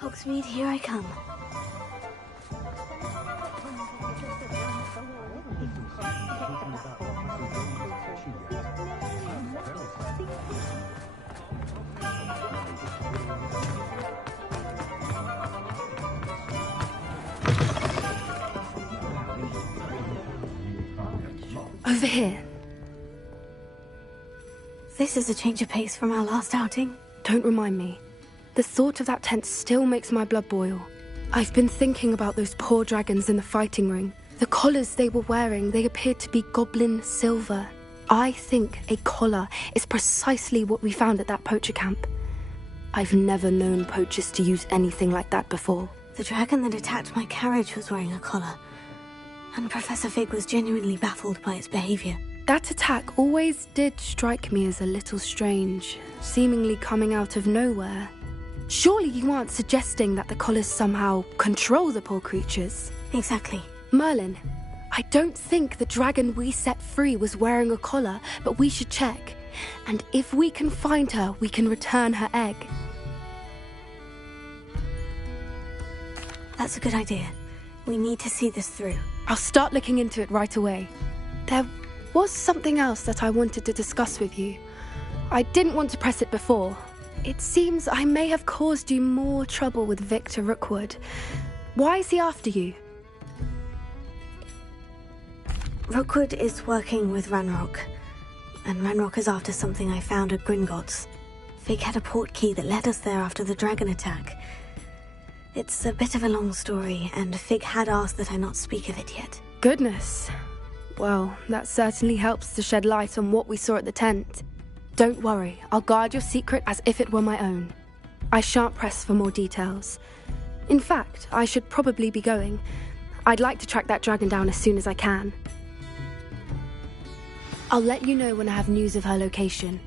Hogsmeade, here I come. Over here. This is a change of pace from our last outing. Don't remind me. The thought of that tent still makes my blood boil. I've been thinking about those poor dragons in the fighting ring. The collars they were wearing, they appeared to be goblin silver. I think a collar is precisely what we found at that poacher camp. I've never known poachers to use anything like that before. The dragon that attacked my carriage was wearing a collar, and Professor Fig was genuinely baffled by its behavior. That attack always did strike me as a little strange, seemingly coming out of nowhere. Surely you aren't suggesting that the collars somehow control the poor creatures? Exactly. Merlin, I don't think the dragon we set free was wearing a collar, but we should check. And if we can find her, we can return her egg. That's a good idea. We need to see this through. I'll start looking into it right away. There was something else that I wanted to discuss with you. I didn't want to press it before. It seems I may have caused you more trouble with Victor Rookwood. Why is he after you? Rookwood is working with Ranrock, and Ranrock is after something I found at Gringotts. Fig had a portkey that led us there after the dragon attack. It's a bit of a long story, and Fig had asked that I not speak of it yet. Goodness. Well, that certainly helps to shed light on what we saw at the tent. Don't worry, I'll guard your secret as if it were my own. I shan't press for more details. In fact, I should probably be going. I'd like to track that dragon down as soon as I can. I'll let you know when I have news of her location.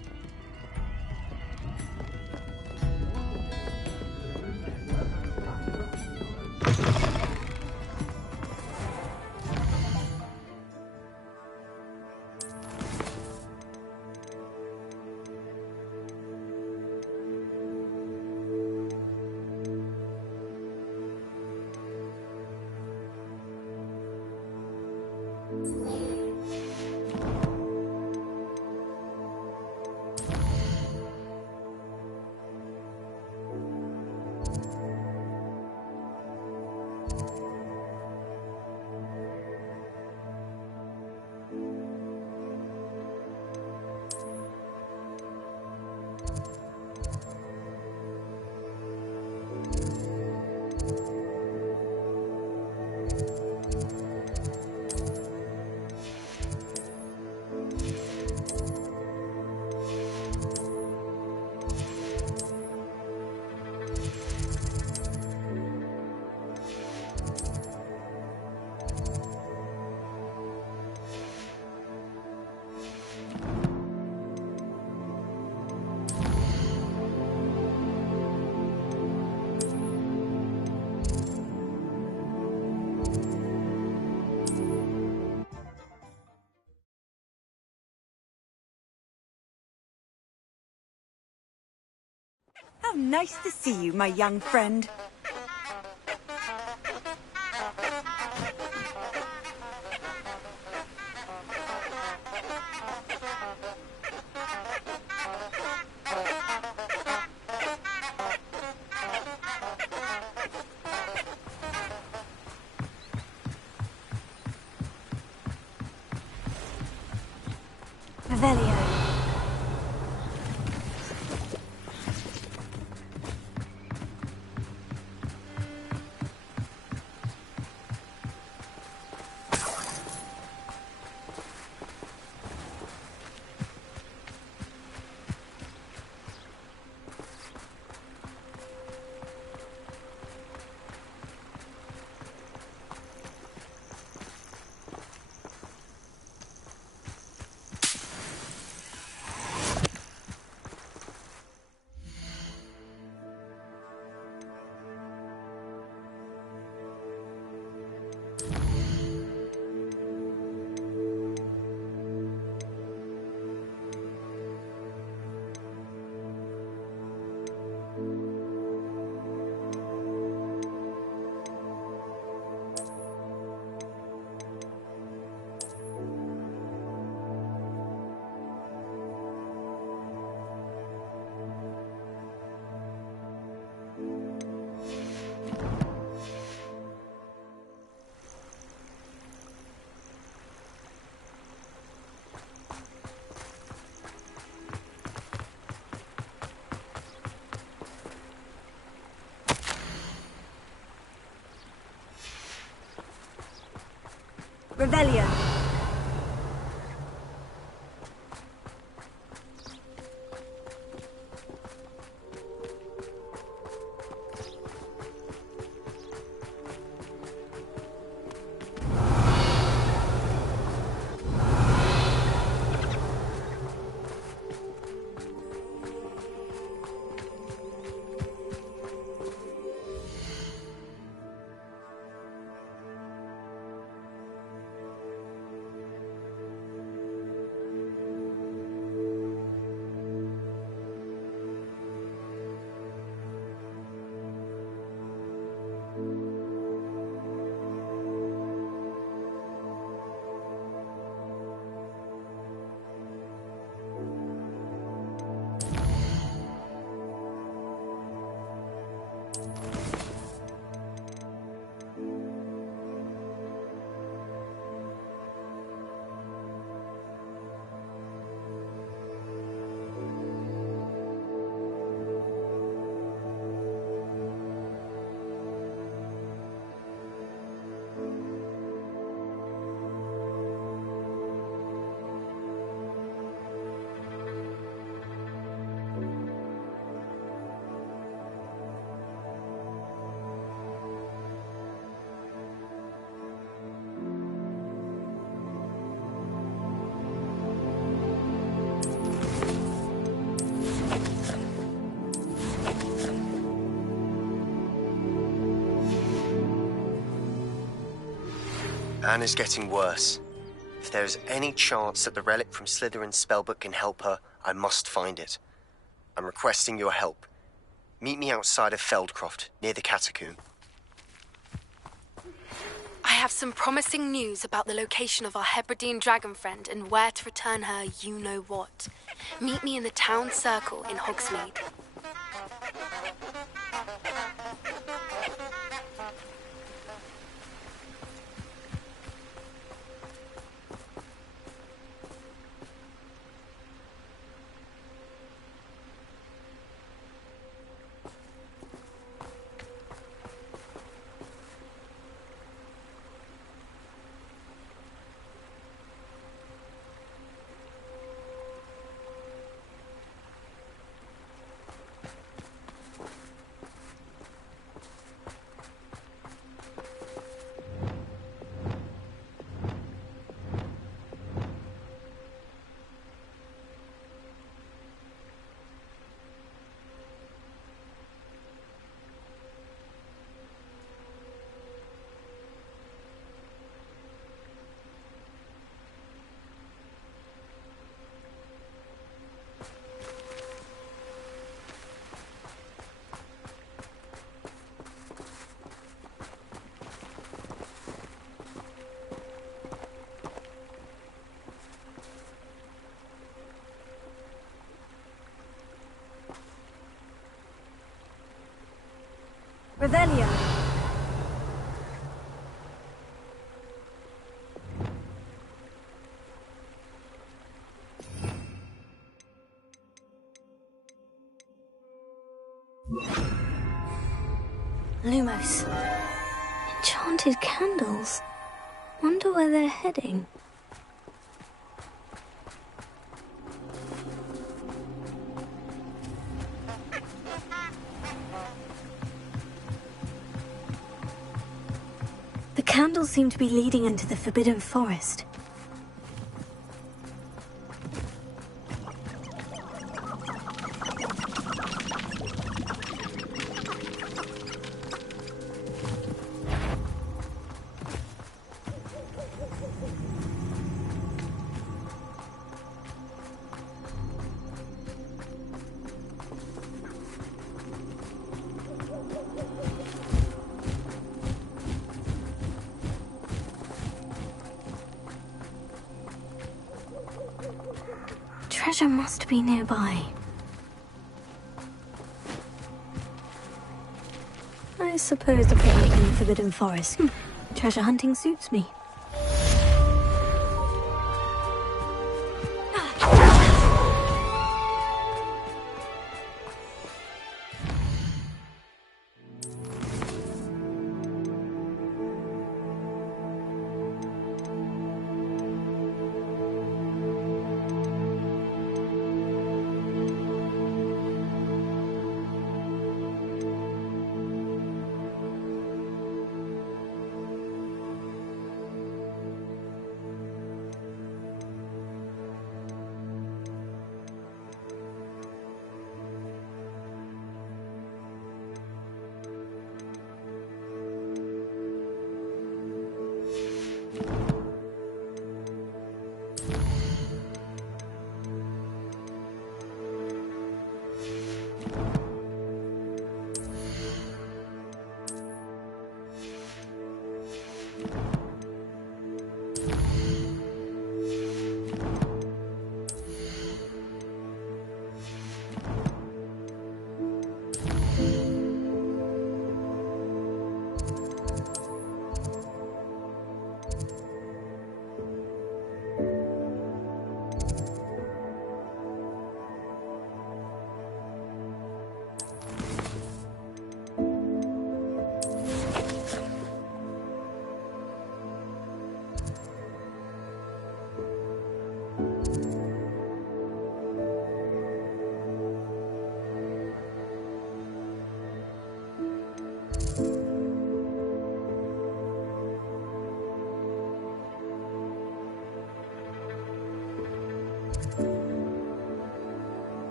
How nice to see you, my young friend. Revelio. Revelio. Anna's getting worse. If there is any chance that the relic from Slytherin's spellbook can help her, I must find it. I'm requesting your help. Meet me outside of Feldcroft, near the Catacomb. I have some promising news about the location of our Hebridean dragon friend and where to return her you-know-what. Meet me in the town circle in Hogsmeade. Revelio. Lumos. Enchanted candles. Wonder where they're heading. The candles seem to be leading into the Forbidden Forest. Treasure must be nearby. I suppose the picnic in the Forbidden Forest. Treasure hunting suits me.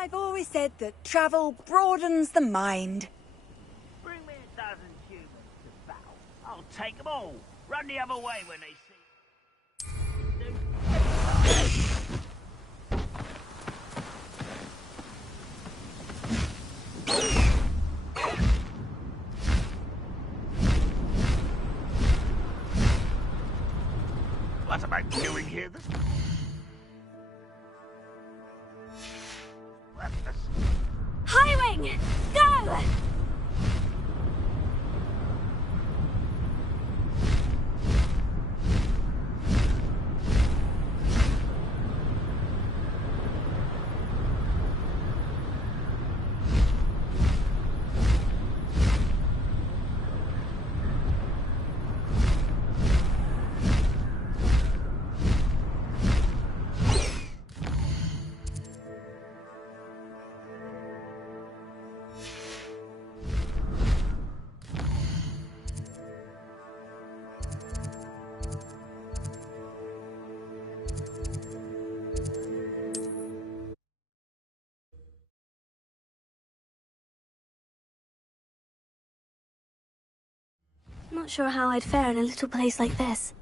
I've always said that travel broadens the mind. Bring me a dozen humans to battle. I'll take them all. Run the other way when they see. What am I doing here? Highwing! Go! Not sure how I'd fare in a little place like this.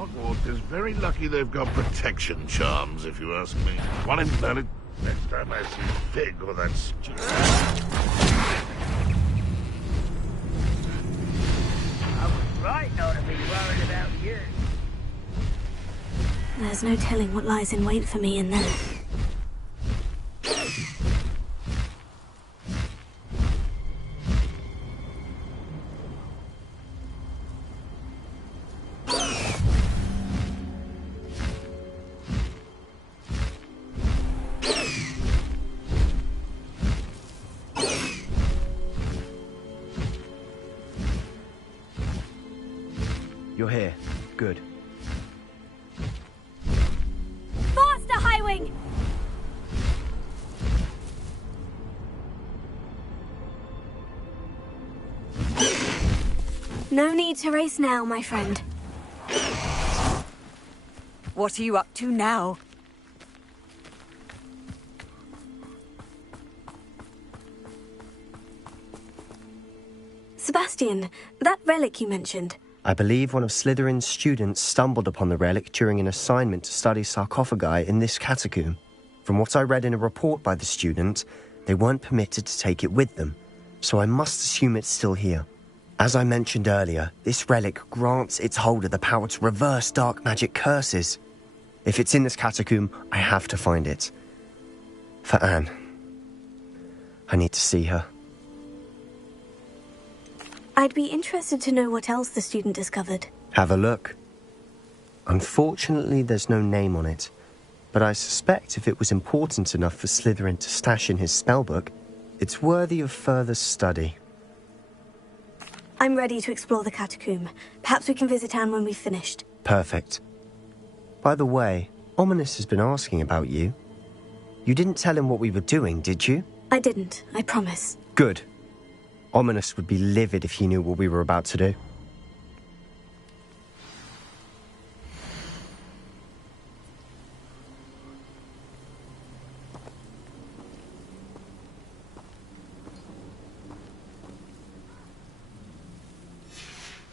Hogwarts is very lucky they've got protection charms, if you ask me. One in Berlin. Next time I see Fig or that stupid... I was right not to be worried about you. There's no telling what lies in wait for me in there. You're here. Good. Faster, Highwing! No need to race now, my friend. What are you up to now? Sebastian, that relic you mentioned. I believe one of Slytherin's students stumbled upon the relic during an assignment to study sarcophagi in this catacomb. From what I read in a report by the student, they weren't permitted to take it with them, so I must assume it's still here. As I mentioned earlier, this relic grants its holder the power to reverse dark magic curses. If it's in this catacomb, I have to find it. For Anne. I need to see her. I'd be interested to know what else the student discovered. Have a look. Unfortunately, there's no name on it, but I suspect if it was important enough for Slytherin to stash in his spellbook, it's worthy of further study. I'm ready to explore the catacomb. Perhaps we can visit Anne when we've finished. Perfect. By the way, Ominous has been asking about you. You didn't tell him what we were doing, did you? I didn't, I promise. Good. Ominous would be livid if he knew what we were about to do.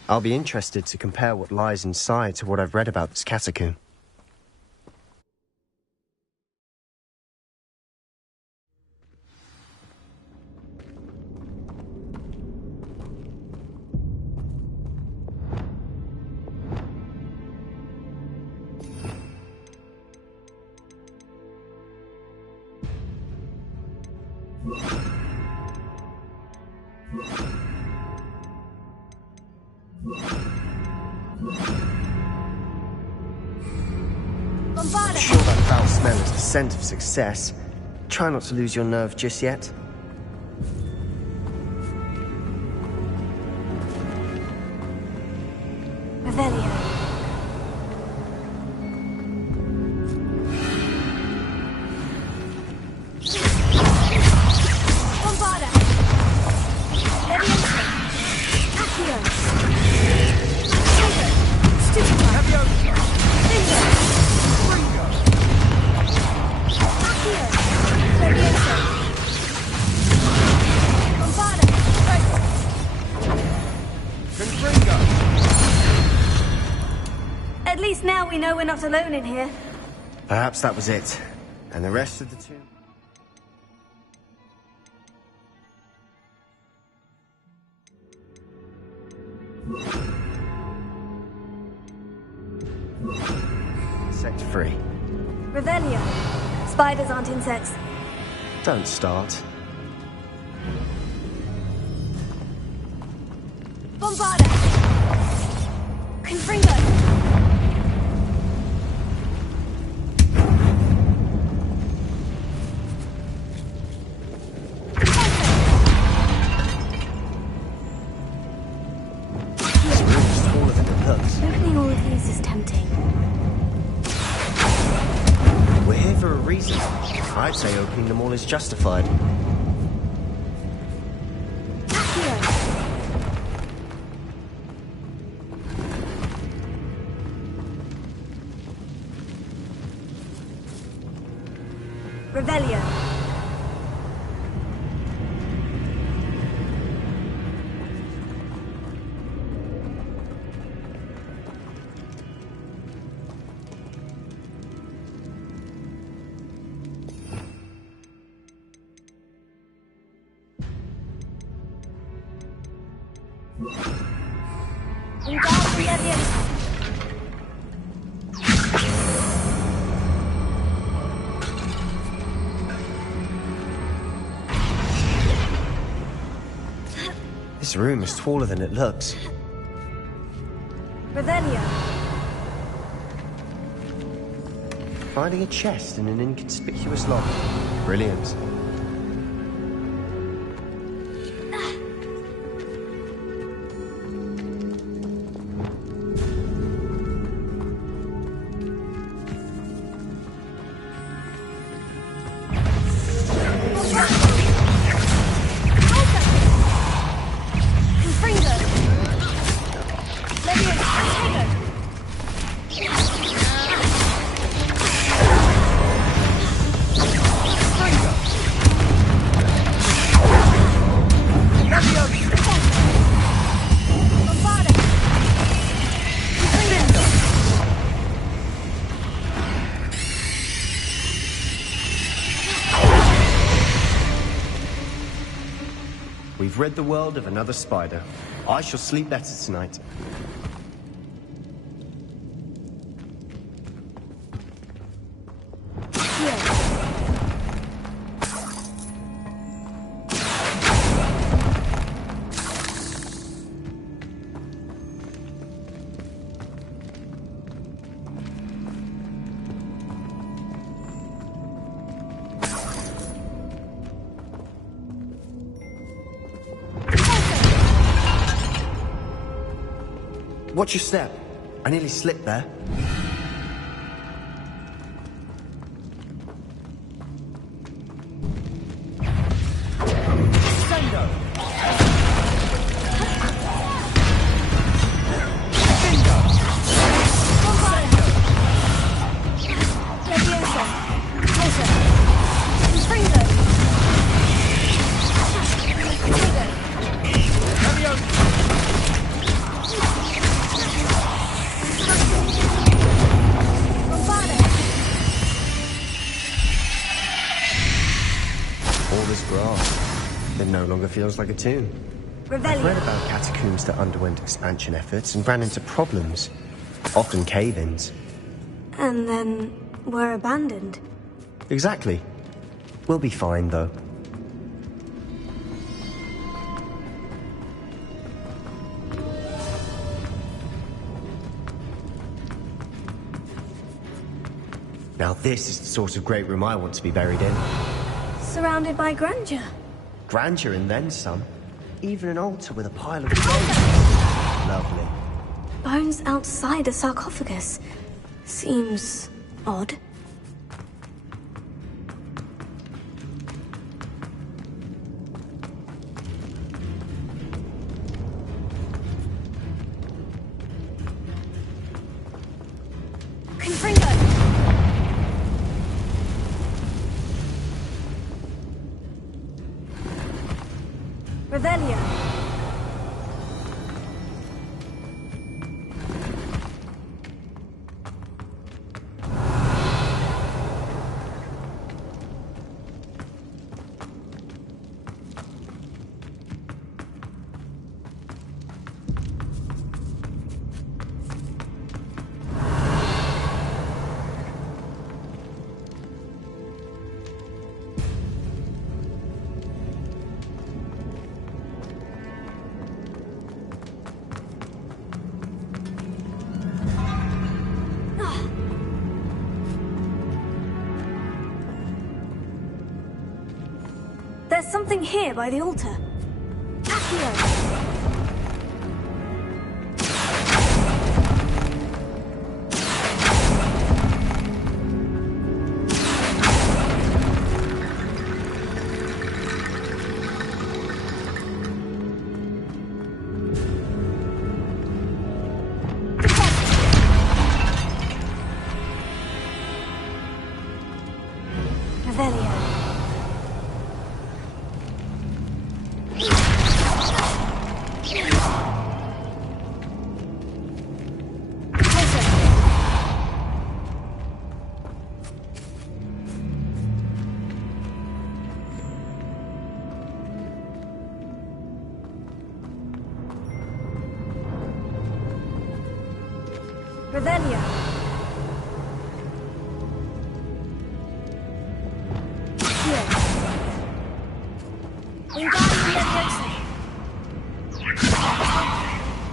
I'll be interested to compare what lies inside to what I've read about this catacomb. I'm sure that foul smell is the scent of success. Try not to lose your nerve just yet. we know we're not alone in here. Perhaps that was it. And the rest of the tomb... Insect free. Revelio. Spiders aren't insects. Don't start. Bombarda! Confringo! Opening all of these is tempting. We're here for a reason. I'd say opening them all is justified. Revelio. This room is taller than it looks. Revelio. Finding a chest in an inconspicuous lock. Brilliant. We've rid the world of another spider. I shall sleep better tonight. Watch your step. I nearly slipped there. It no longer feels like a tomb. I've read about catacombs that underwent expansion efforts and ran into problems, often cave-ins. And then were abandoned. Exactly. We'll be fine, though. Now this is the sort of great room I want to be buried in. Surrounded by grandeur. Grandeur and then some. Even an altar with a pile of bones. Lovely. Bones outside a sarcophagus. Seems odd. Confringo! Revelio. There's something here by the altar. Accio! Revelio. Here. Wingardium Leviosa.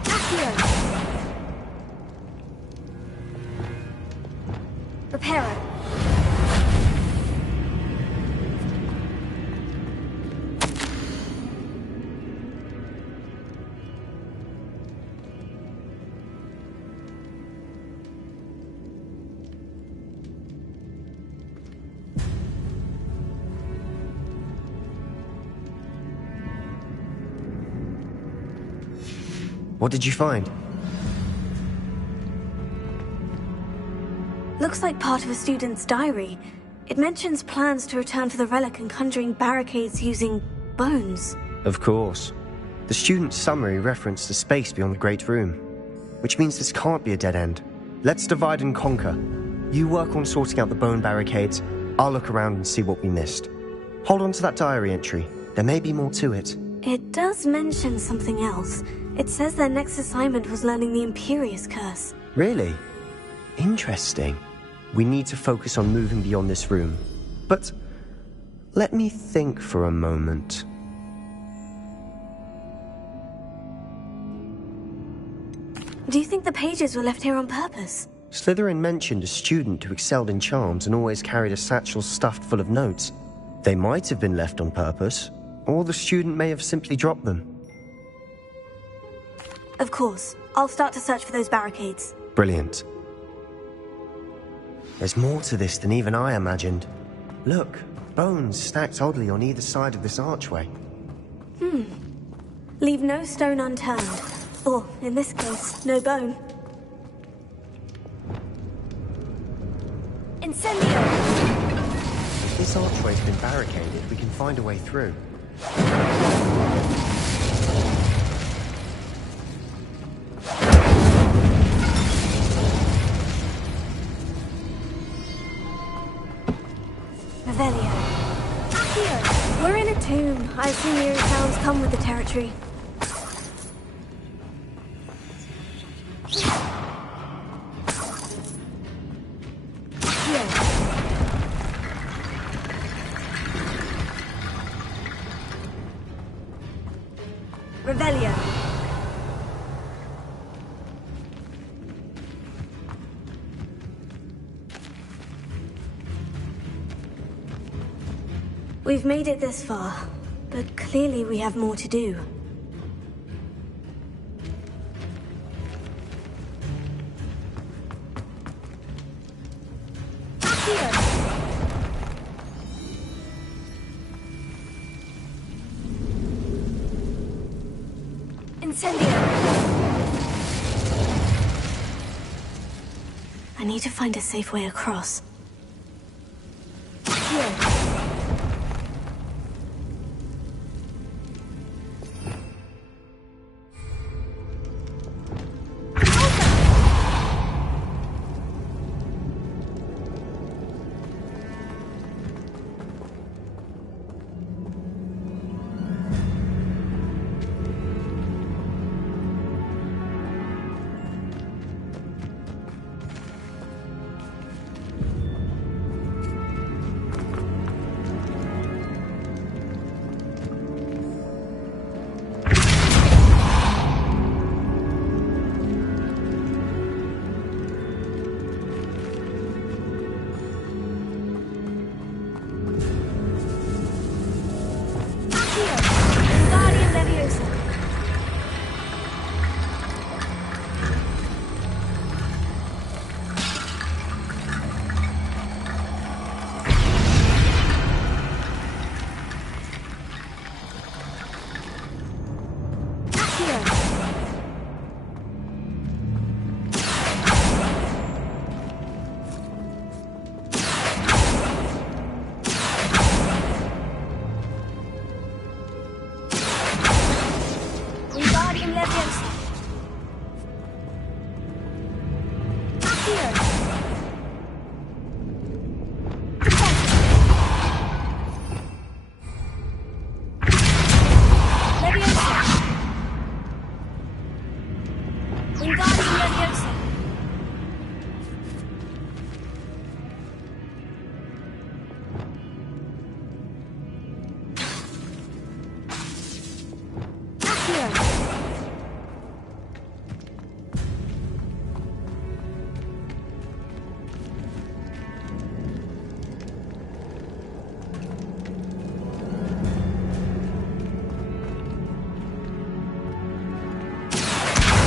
Accio. Reparo. What did you find? Looks like part of a student's diary. It mentions plans to return for the relic and conjuring barricades using bones. Of course. The student's summary referenced a space beyond the Great Room, which means this can't be a dead end. Let's divide and conquer. You work on sorting out the bone barricades, I'll look around and see what we missed. Hold on to that diary entry. There may be more to it. It does mention something else. It says their next assignment was learning the Imperious Curse. Really? Interesting. We need to focus on moving beyond this room. But let me think for a moment. Do you think the pages were left here on purpose? Slytherin mentioned a student who excelled in charms and always carried a satchel stuffed full of notes. They might have been left on purpose, or the student may have simply dropped them. Of course. I'll start to search for those barricades. Brilliant. There's more to this than even I imagined. Look, bones stacked oddly on either side of this archway. Leave no stone unturned. Or, in this case, no bone. Incendio! If this archway's been barricaded, we can find a way through. Revelio. Accio! We're in a tomb. I assume eerie sounds come with the territory. Revelio. We've made it this far, but clearly we have more to do. Incendio! I need to find a safe way across. Here. Leviosa. Accio. Leviosa. Wingardium Leviosa.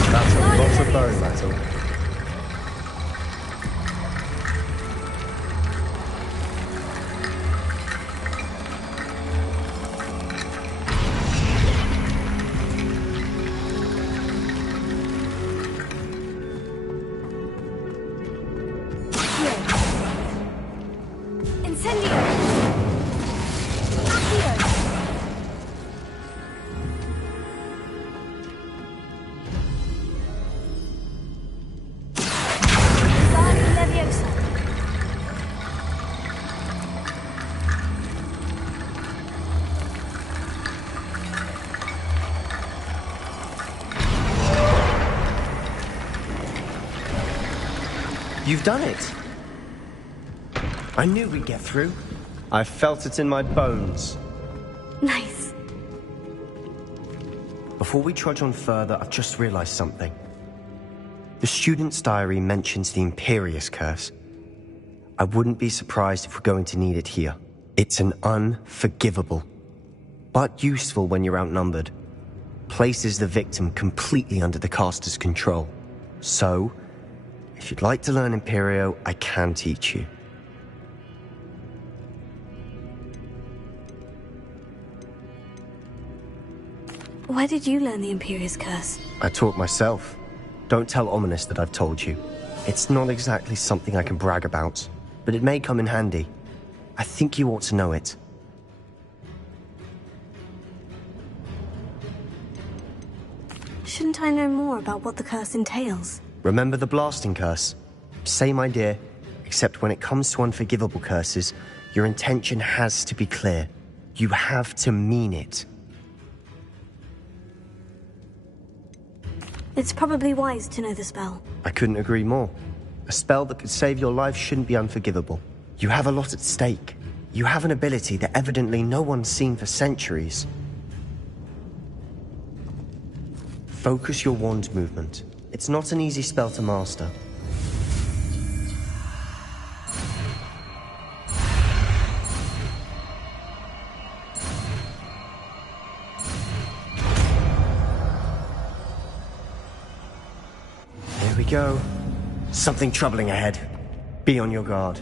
That's a lot of bone metal. Incendio. Accio. Wingardium Leviosa. You've done it! I knew we'd get through. I felt it in my bones. Nice. Before we trudge on further, I've just realized something. The student's diary mentions the Imperious Curse. I wouldn't be surprised if we're going to need it here. It's an unforgivable, but useful when you're outnumbered. Places the victim completely under the caster's control. So, if you'd like to learn Imperio, I can teach you. Where did you learn the Imperious Curse? I taught myself. Don't tell Ominous that I've told you. It's not exactly something I can brag about, but it may come in handy. I think you ought to know it. Shouldn't I know more about what the curse entails? Remember the blasting curse? Same idea, except when it comes to unforgivable curses, your intention has to be clear. You have to mean it. It's probably wise to know the spell. I couldn't agree more. A spell that could save your life shouldn't be unforgivable. You have a lot at stake. You have an ability that evidently no one's seen for centuries. Focus your wand movement. It's not an easy spell to master. Here we go. Something troubling ahead. Be on your guard.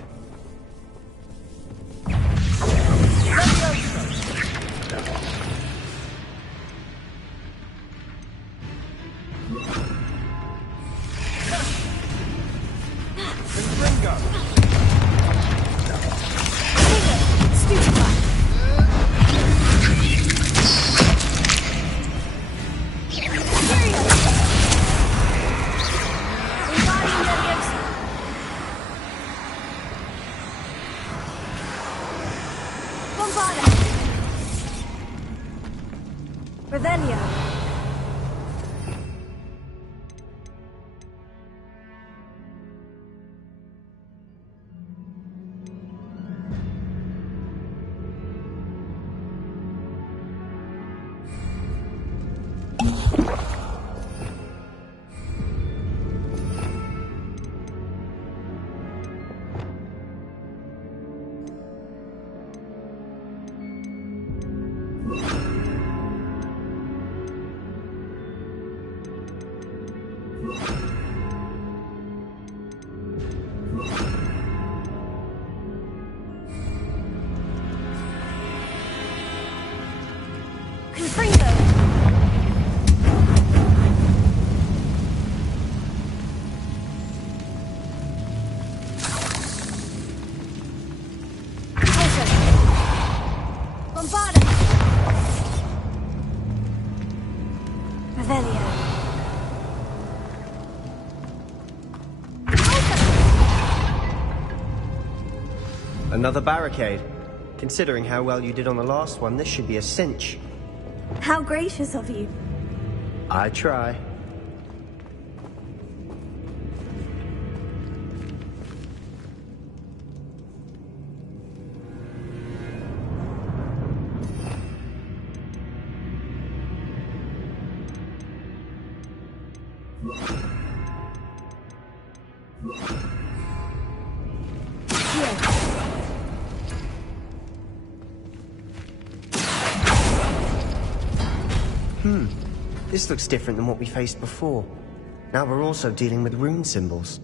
Revelio. Revelio. Another barricade. Considering how well you did on the last one, this should be a cinch. How gracious of you. I try. This looks different than what we faced before. Now we're also dealing with rune symbols.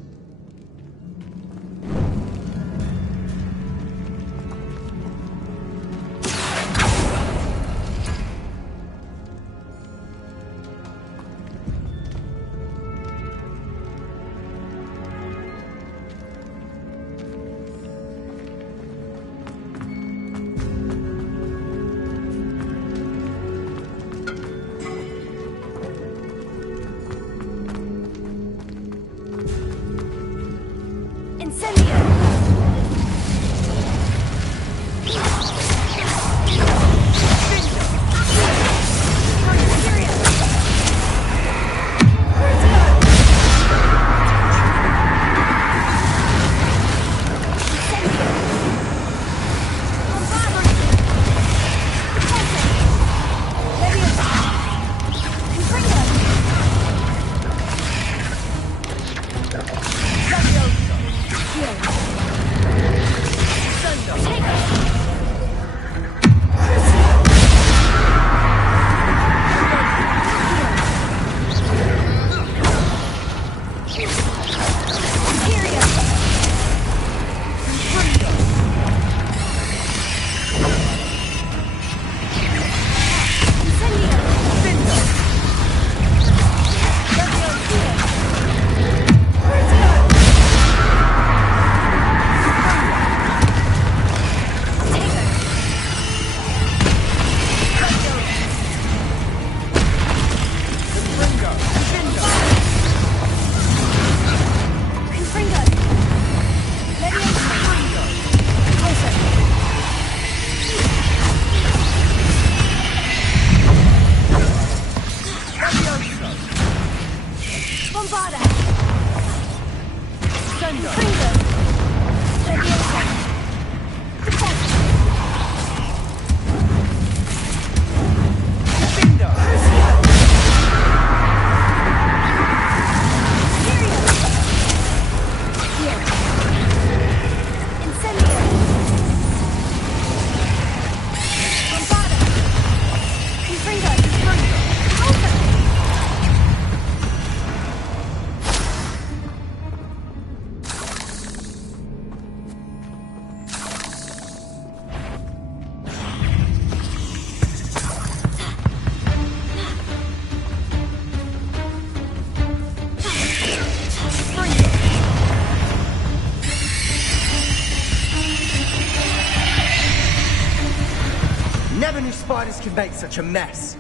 Never knew spiders could make such a mess.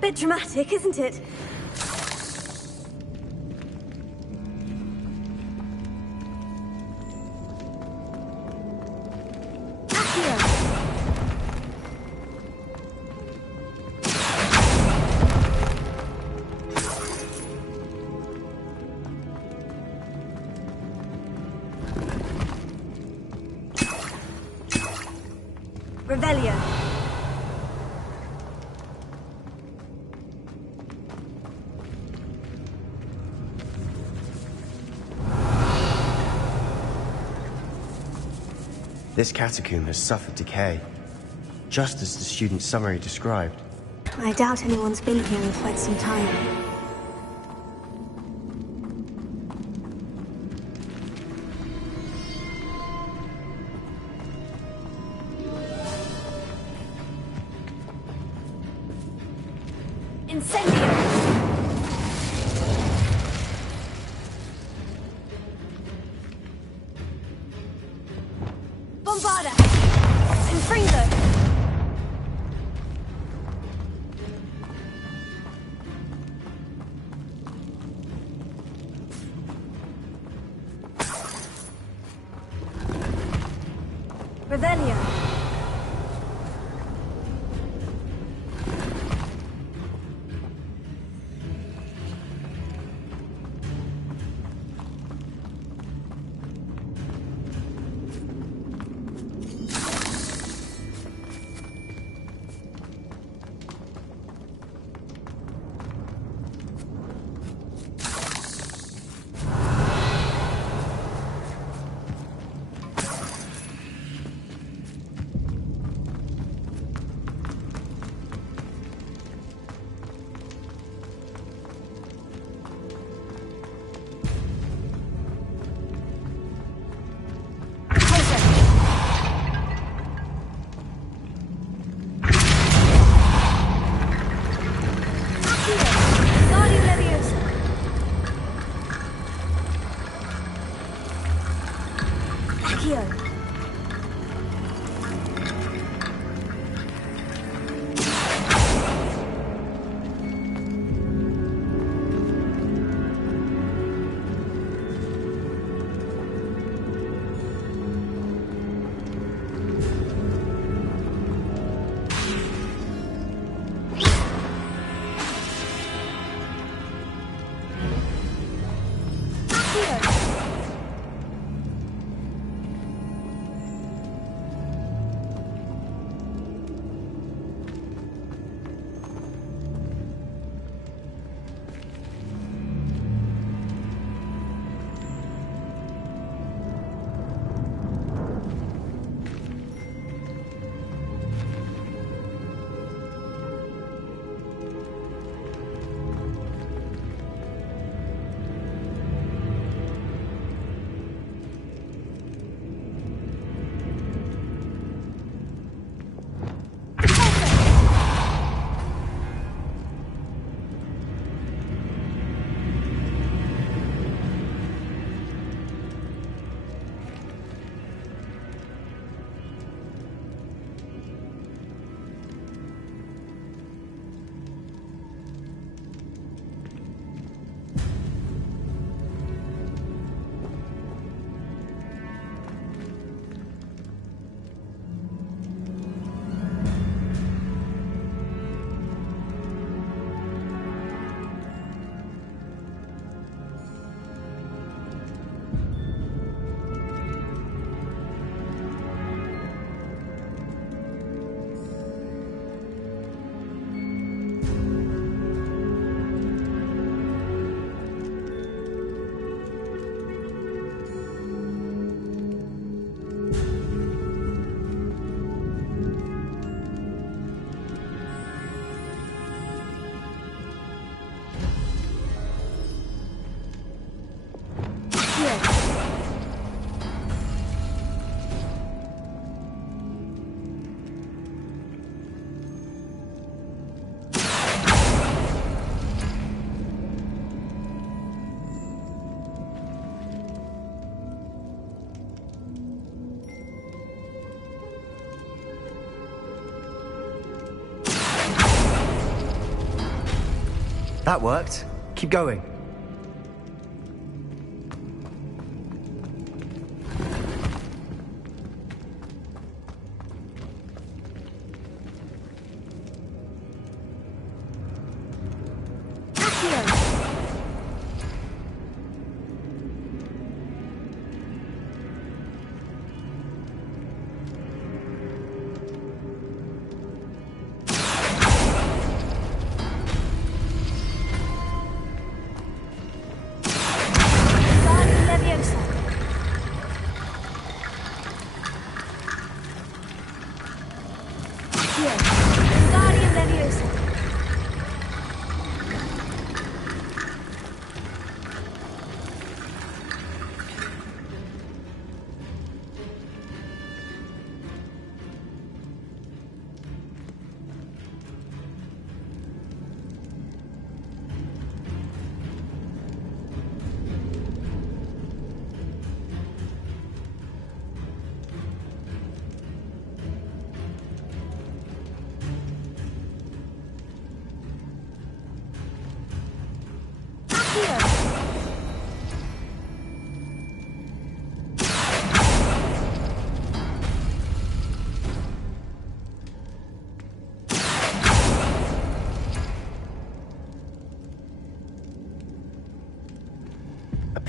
Bit dramatic, isn't it? Revelio. This catacomb has suffered decay, just as the student's summary described. I doubt anyone's been here in quite some time. Revelio. That worked. Keep going.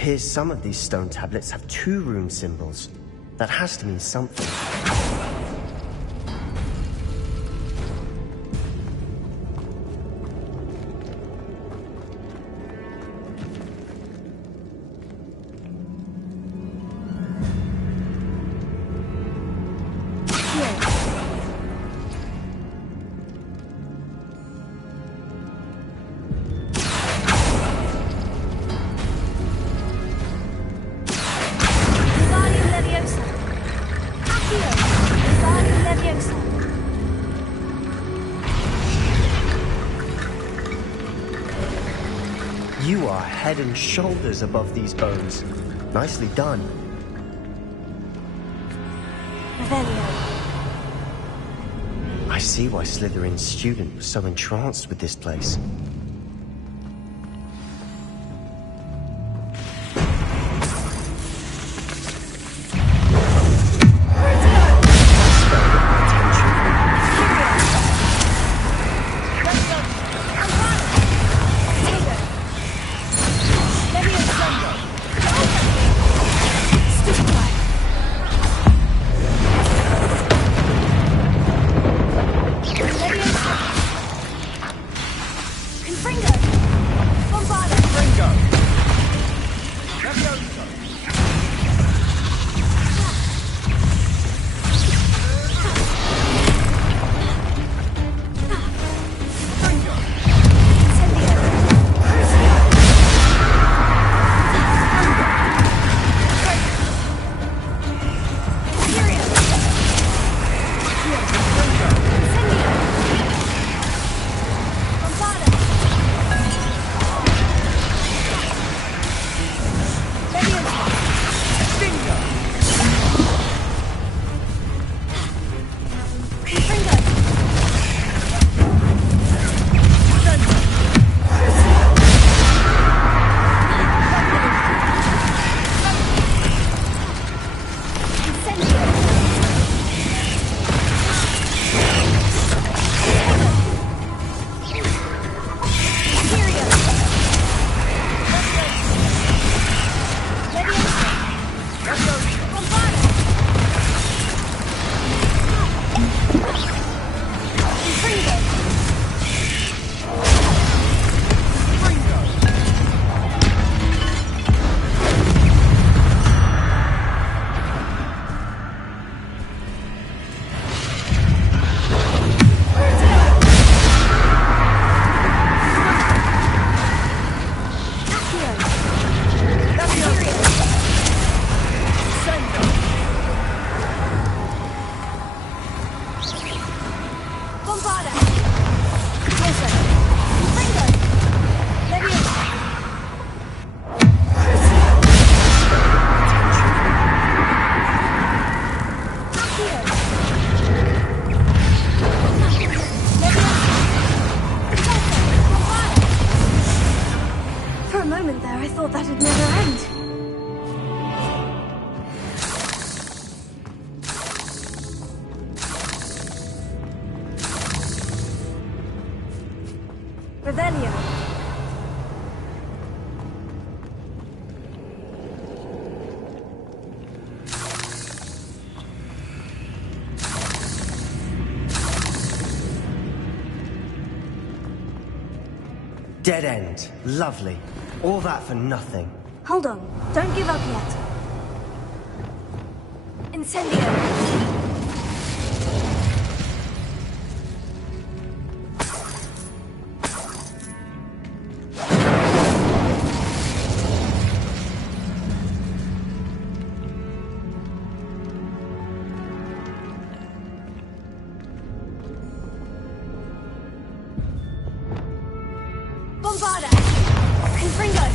appears some of these stone tablets have 2 rune symbols. That has to mean something. You are head and shoulders above these bones. Nicely done. Revelio. I see why Slytherin's student was so entranced with this place. Revelio. Dead end. Lovely. All that for nothing. Hold on. Don't give up yet. Incendio. Bombarda! Confringo!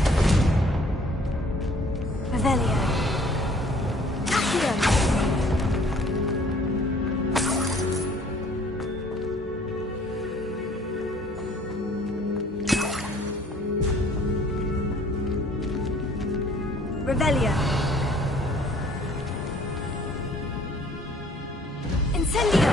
Revelio. Accio! Revelio. Incendio!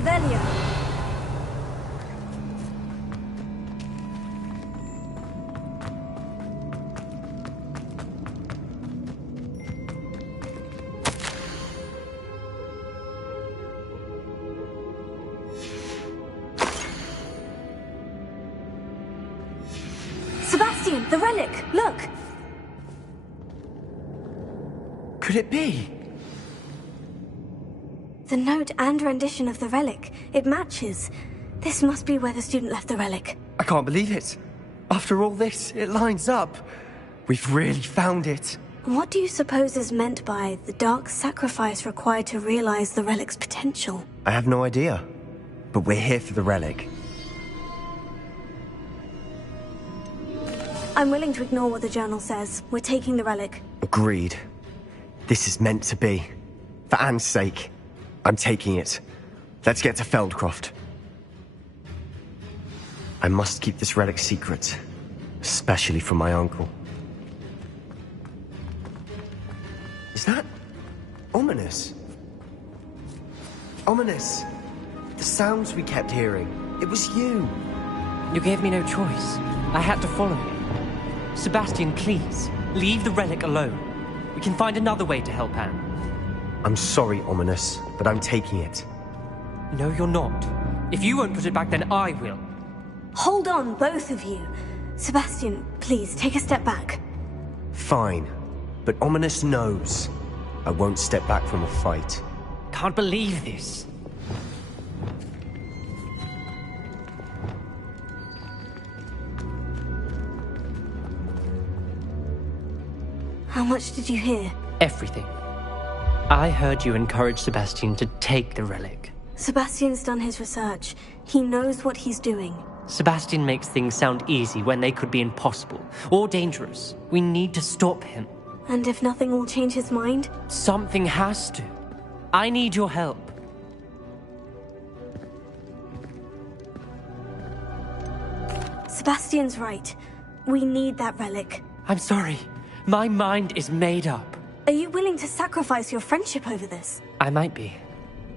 Revelio. Sebastian, the relic! Look! Could it be? The note and rendition of the relic. It matches. This must be where the student left the relic. I can't believe it. After all this, it lines up. We've really found it. What do you suppose is meant by the dark sacrifice required to realize the relic's potential? I have no idea. But we're here for the relic. I'm willing to ignore what the journal says. We're taking the relic. Agreed. This is meant to be. For Anne's sake, I'm taking it. Let's get to Feldcroft. I must keep this relic secret, especially from my uncle. Is that ominous? Ominous! The sounds we kept hearing. It was you. You gave me no choice. I had to follow you. Sebastian, please, leave the relic alone. We can find another way to help Anne. I'm sorry, Ominous, but I'm taking it. No, you're not. If you won't put it back, then I will. Hold on, both of you. Sebastian, please, take a step back. Fine. But Ominous knows I won't step back from a fight. Can't believe this. How much did you hear? Everything. I heard you encourage Sebastian to take the relic. Sebastian's done his research. He knows what he's doing. Sebastian makes things sound easy when they could be impossible or dangerous. We need to stop him. And if nothing will change his mind? Something has to. I need your help. Sebastian's right. We need that relic. I'm sorry. My mind is made up. Are you willing to sacrifice your friendship over this? I might be.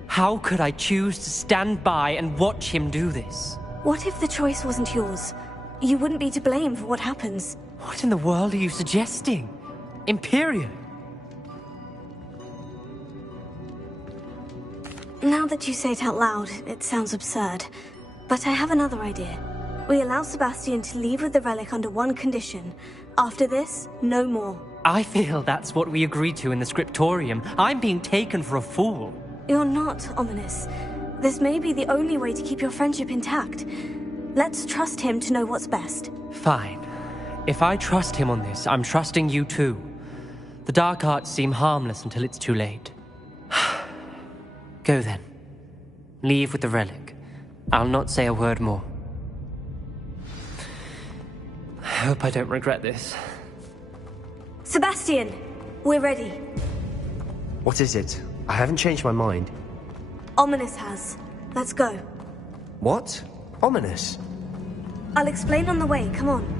How could I choose to stand by and watch him do this? What if the choice wasn't yours? You wouldn't be to blame for what happens. What in the world are you suggesting? Imperium? Now that you say it out loud, it sounds absurd. But I have another idea. We allow Sebastian to leave with the relic under one condition. After this, no more. I feel that's what we agreed to in the scriptorium. I'm being taken for a fool. You're not, Ominous. This may be the only way to keep your friendship intact. Let's trust him to know what's best. Fine. If I trust him on this, I'm trusting you too. The dark arts seem harmless until it's too late. Go then. Leave with the relic. I'll not say a word more. I hope I don't regret this. Sebastian! We're ready. What is it? I haven't changed my mind. Ominous has. Let's go. What? Ominous? I'll explain on the way. Come on.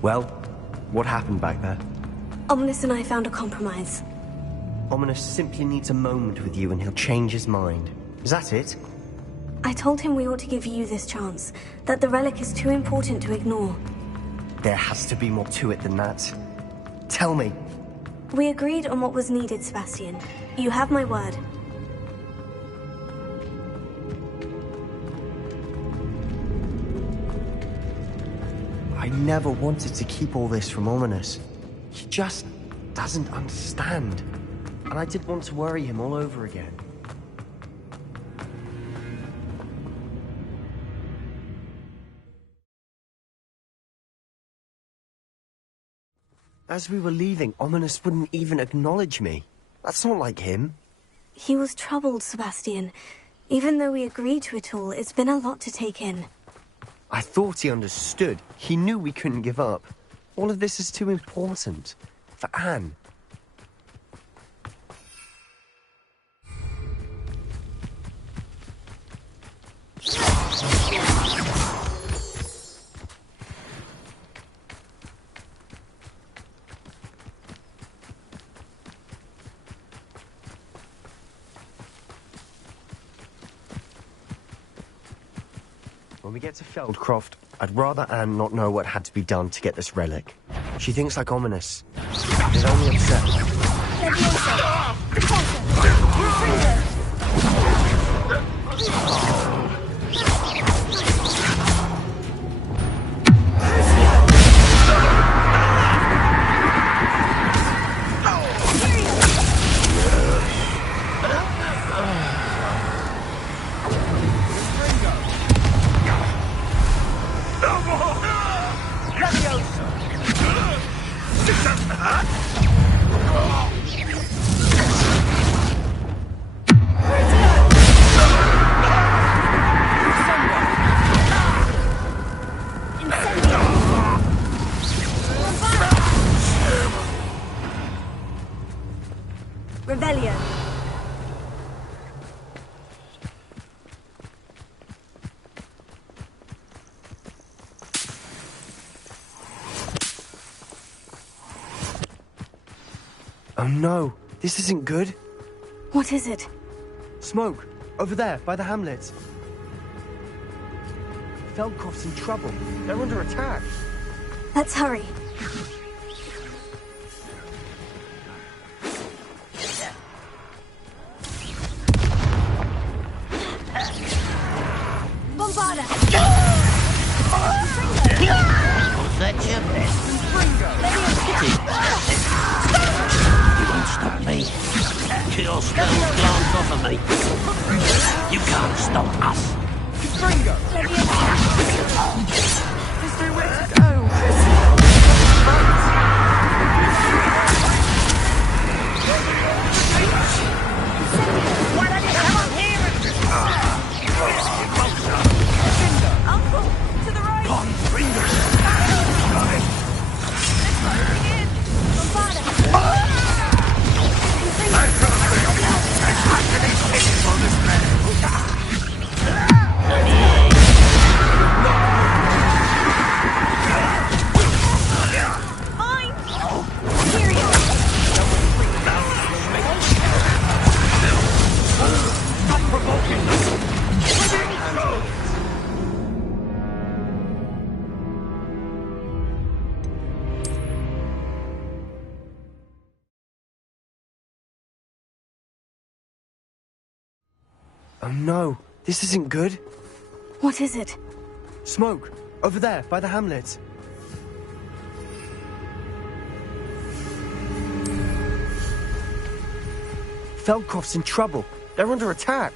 Well, what happened back there? Ominous and I found a compromise. Ominous simply needs a moment with you and he'll change his mind. Is that it? I told him we ought to give you this chance, that the relic is too important to ignore. There has to be more to it than that. Tell me. We agreed on what was needed, Sebastian. You have my word. I never wanted to keep all this from Ominous. He just doesn't understand. And I didn't want to worry him all over again. As we were leaving, Ominous wouldn't even acknowledge me. That's not like him. He was troubled, Sebastian. Even though we agreed to it all, it's been a lot to take in. I thought he understood. He knew we couldn't give up. All of this is too important. For Anne. When we get to Feldcroft, I'd rather Anne not know what had to be done to get this relic. She thinks like Ominous. It only upset Revelio. Oh no, this isn't good. What is it? Smoke, over there, by the hamlet. Feldcroft's in trouble. They're under attack. Let's hurry. Bombarda! Was that your best? You won't stop me. Your spells glance off of me. You can't stop us. Why don't you come up here and... Uncle, to the right. Oh no, this isn't good. What is it? Smoke, over there, by the hamlet. Feldcroft's in trouble. They're under attack.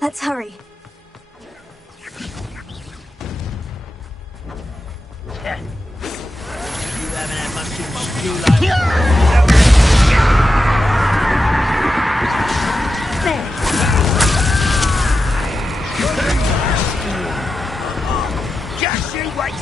Let's hurry. You haven't had much to do like... Just you wait.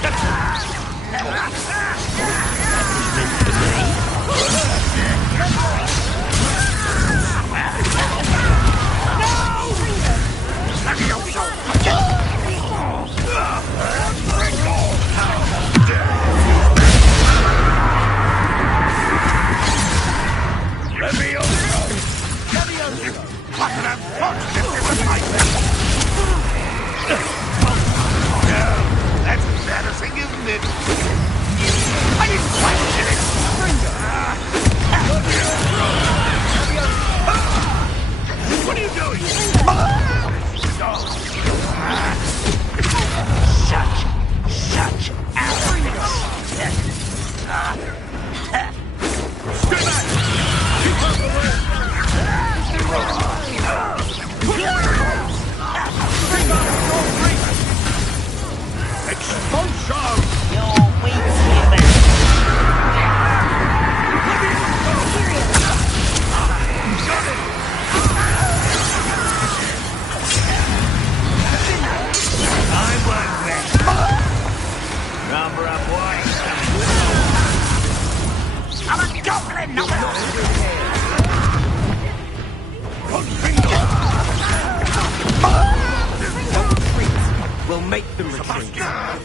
make them retreat.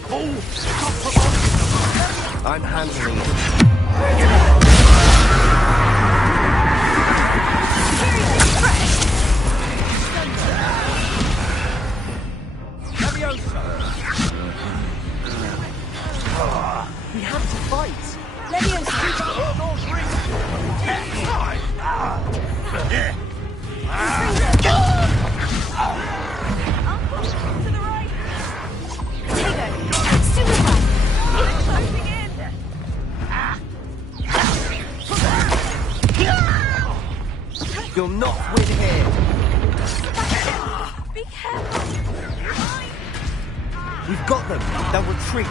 Fool! I'm handling it. We have to fight. You'll not win here. Be careful. We've got them. They'll retreat.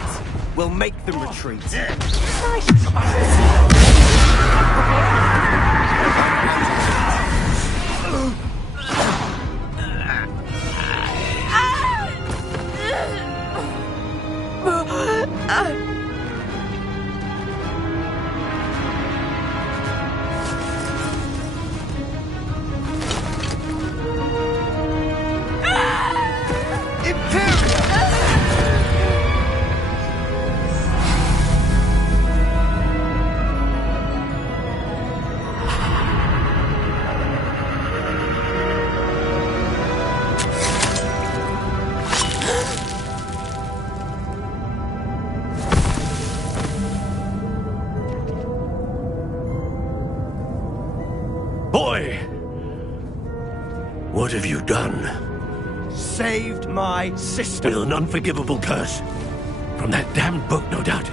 We'll make them retreat. Boy! What have you done? Saved my sister. With an unforgivable curse. From that damned book, no doubt.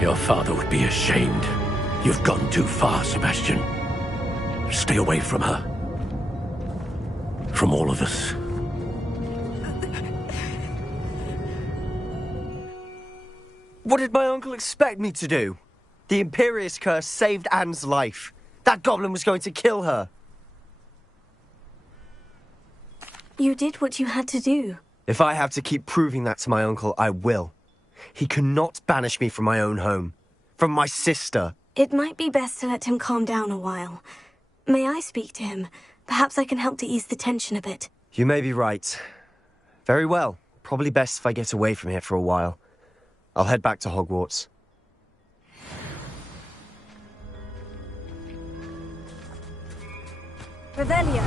Your father would be ashamed. You've gone too far, Sebastian. Stay away from her. From all of us. What did my uncle expect me to do? The Imperious curse saved Anne's life. That goblin was going to kill her. You did what you had to do. If I have to keep proving that to my uncle, I will. He cannot banish me from my own home. From my sister. It might be best to let him calm down a while. May I speak to him? Perhaps I can help to ease the tension a bit. You may be right. Very well. Probably best if I get away from here for a while. I'll head back to Hogwarts. Revelio.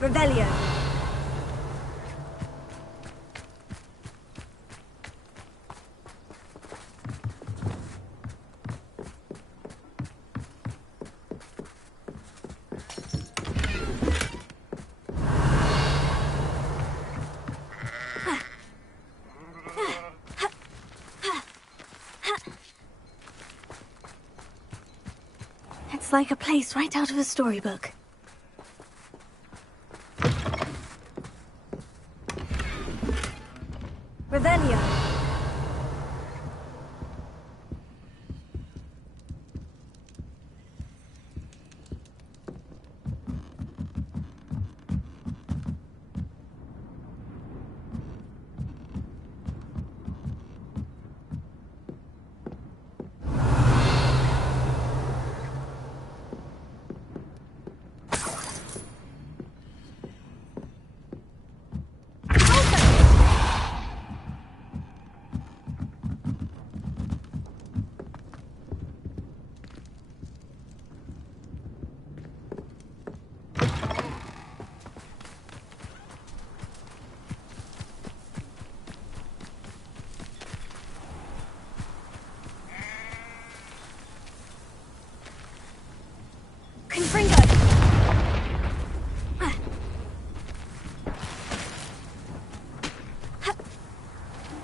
Revelio. It's like a place right out of a storybook. Revelio.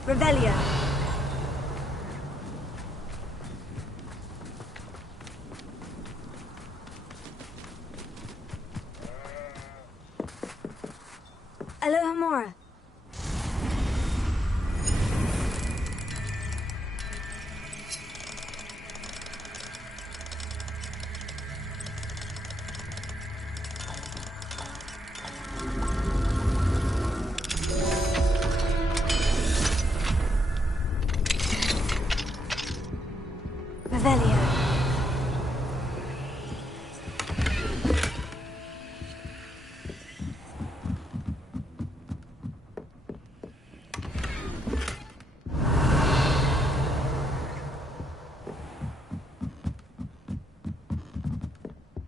Revelio. Alohomora. Revelio.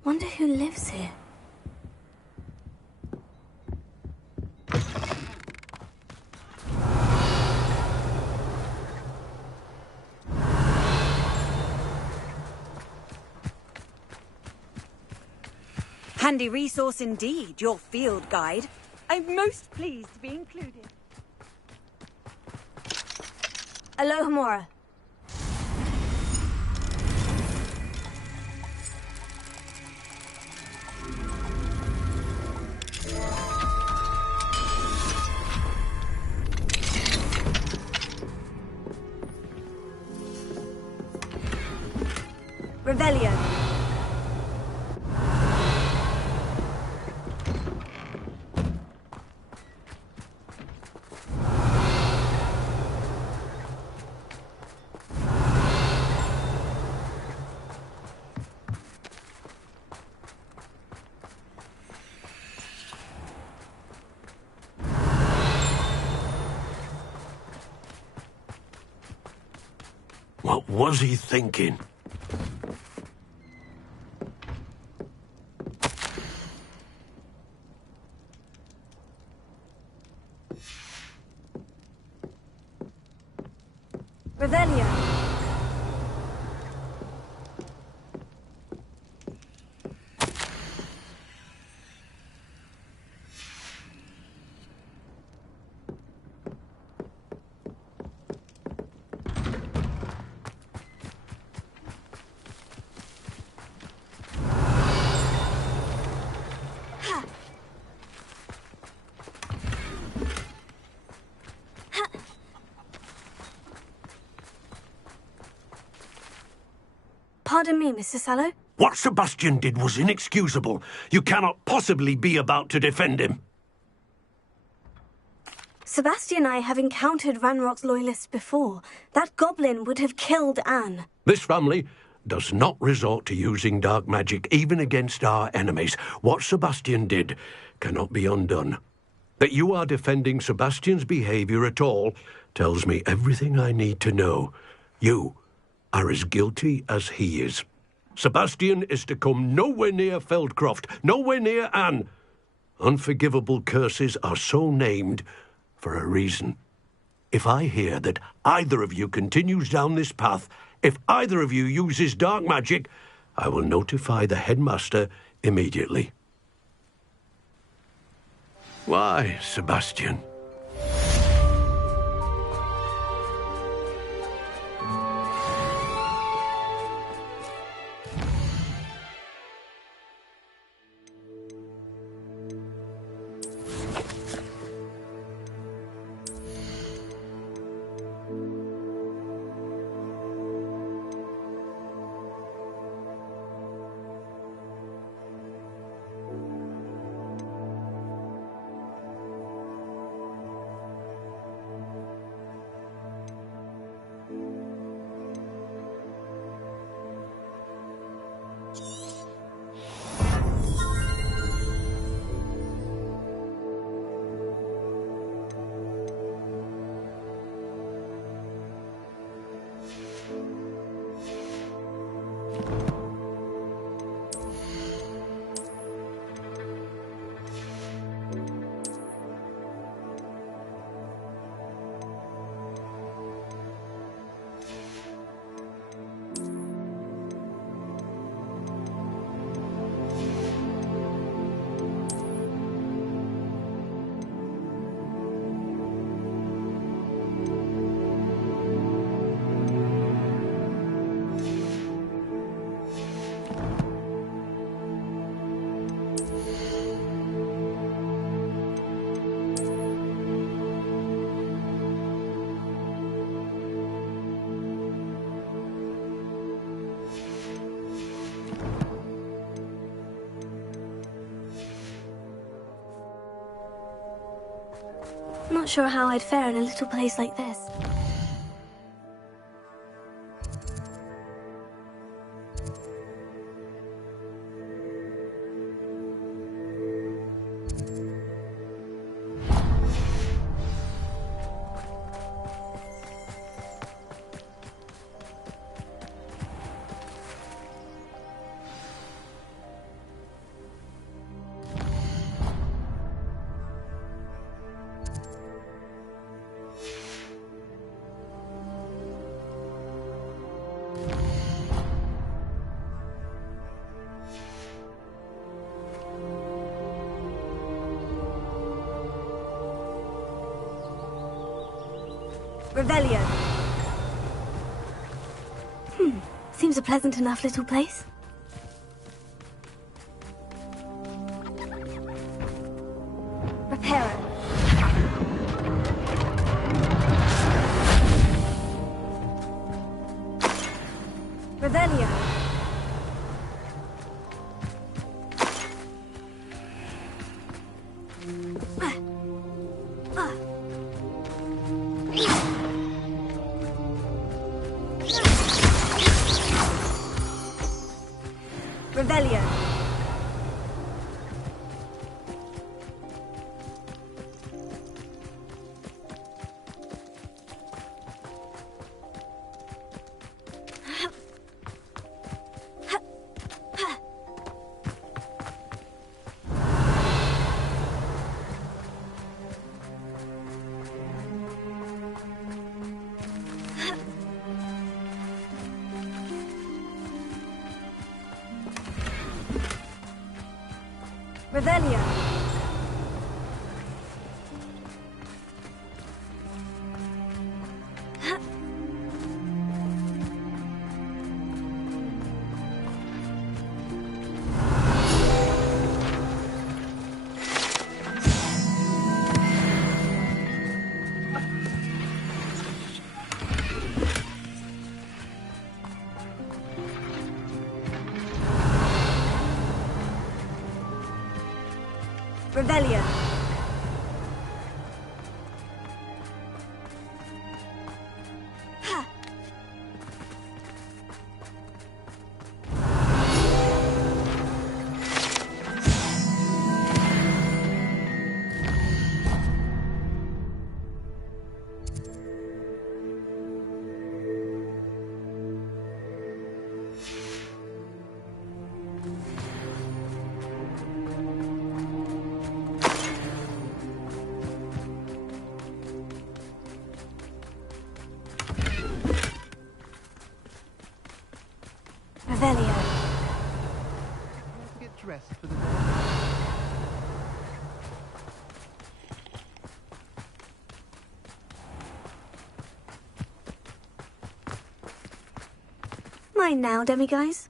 Wonder who lives here. Handy resource indeed, your field guide. I'm most pleased to be included. Alohomora. Revelio. What was he thinking? Revelio. Pardon me, Mr. Sallow. What Sebastian did was inexcusable. You cannot possibly be about to defend him. Sebastian and I have encountered Ranrock's loyalists before. That goblin would have killed Anne. This family does not resort to using dark magic even against our enemies. What Sebastian did cannot be undone. That you are defending Sebastian's behavior at all tells me everything I need to know. You are as guilty as he is. Sebastian is to come nowhere near Feldcroft, nowhere near Anne. Unforgivable curses are so named for a reason. If I hear that either of you continues down this path, if either of you uses dark magic, I will notify the headmaster immediately. Why, Sebastian? Not sure how I'd fare in a little place like this. Revelio. Seems a pleasant enough little place. Reparo. Revelio. Revelio. Revelio. Revelio. Revelio. Get dressed for the day. Mine now, demiguise.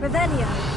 Revelio.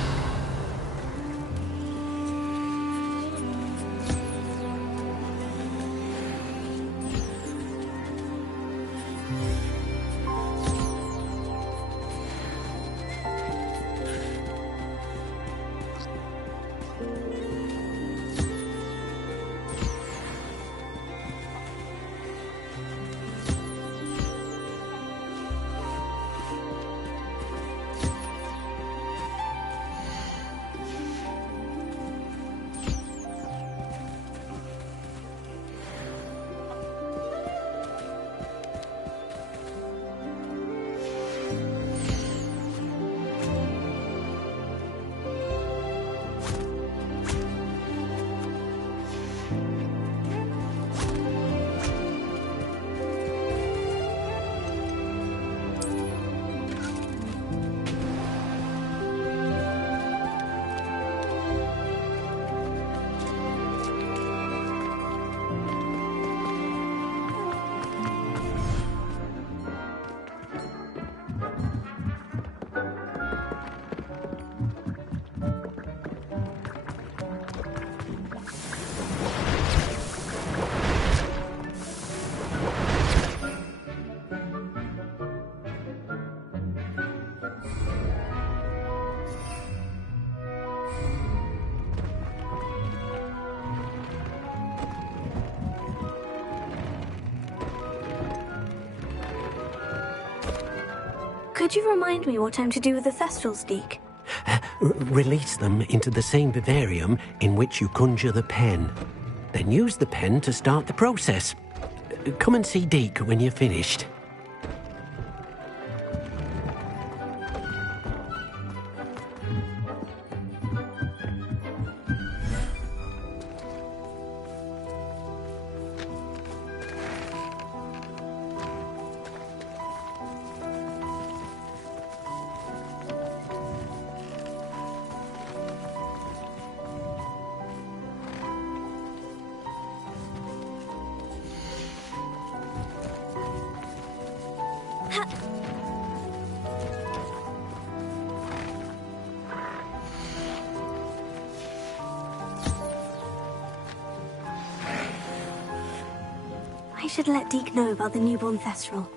Could you remind me what I'm to do with the Thestrals, Deke? Release them into the same vivarium in which you conjure the pen. Then use the pen to start the process. Come and see Deke when you're finished. I should let Deke know about the newborn Thestral.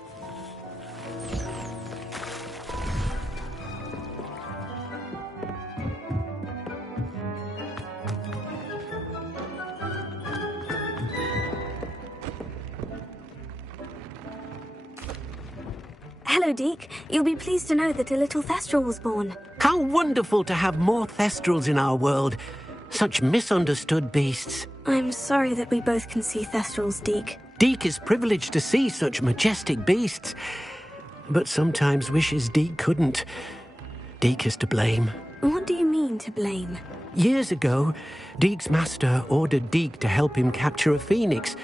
hello, Deke. You'll be pleased to know that a little Thestral was born. How wonderful to have more Thestrals in our world. Such misunderstood beasts. I'm sorry that we both can see Thestrals, Deke. Deke is privileged to see such majestic beasts, but sometimes wishes Deke couldn't. Deke is to blame. What do you mean, to blame? Years ago, Deke's master ordered Deke to help him capture a phoenix,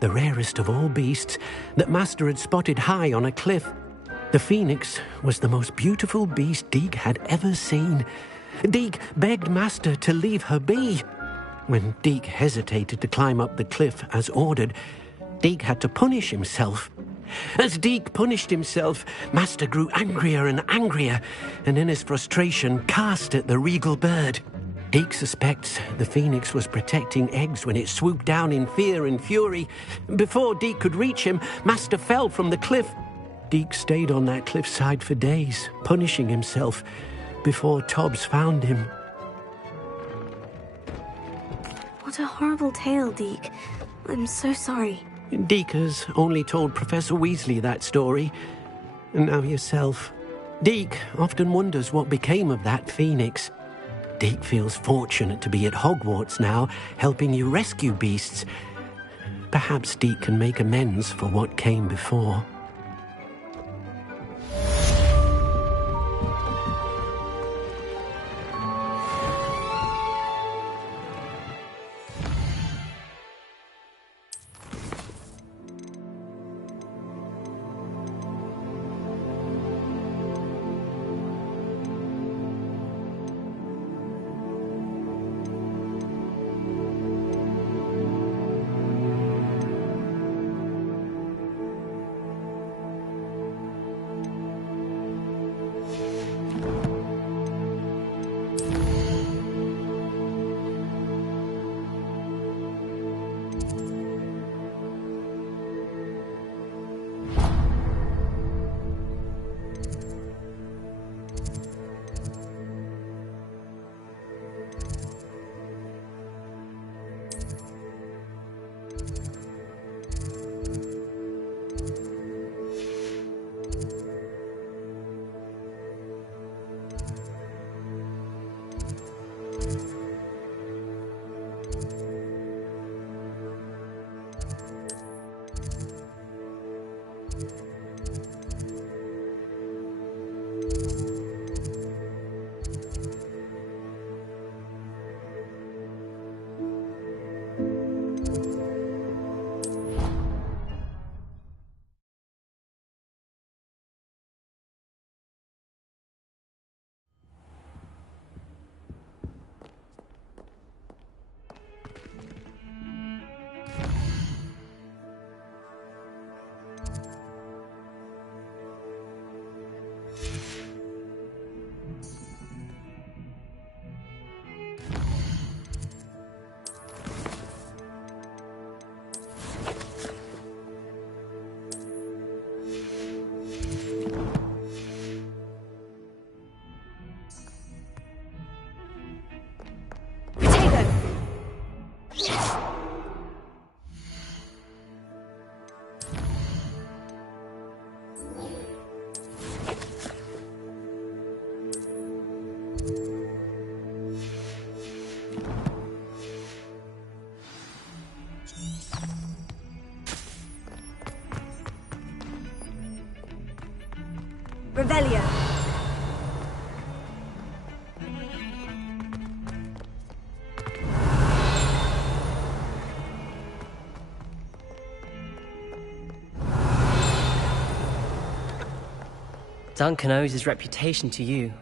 the rarest of all beasts, that Master had spotted high on a cliff. The phoenix was the most beautiful beast Deke had ever seen. Deke begged Master to leave her be. When Deke hesitated to climb up the cliff as ordered, Deke had to punish himself. As Deke punished himself, Master grew angrier and angrier, and in his frustration cast at the regal bird. Deke suspects the phoenix was protecting eggs when it swooped down in fear and fury. Before Deke could reach him, Master fell from the cliff. Deke stayed on that cliffside for days, punishing himself, before Tobbs found him. What a horrible tale, Deke. I'm so sorry. Deke has only told Professor Weasley that story, and now yourself. Deke often wonders what became of that phoenix. Deke feels fortunate to be at Hogwarts now, helping you rescue beasts. Perhaps Deke can make amends for what came before. Revelio. Duncan owes his reputation to you.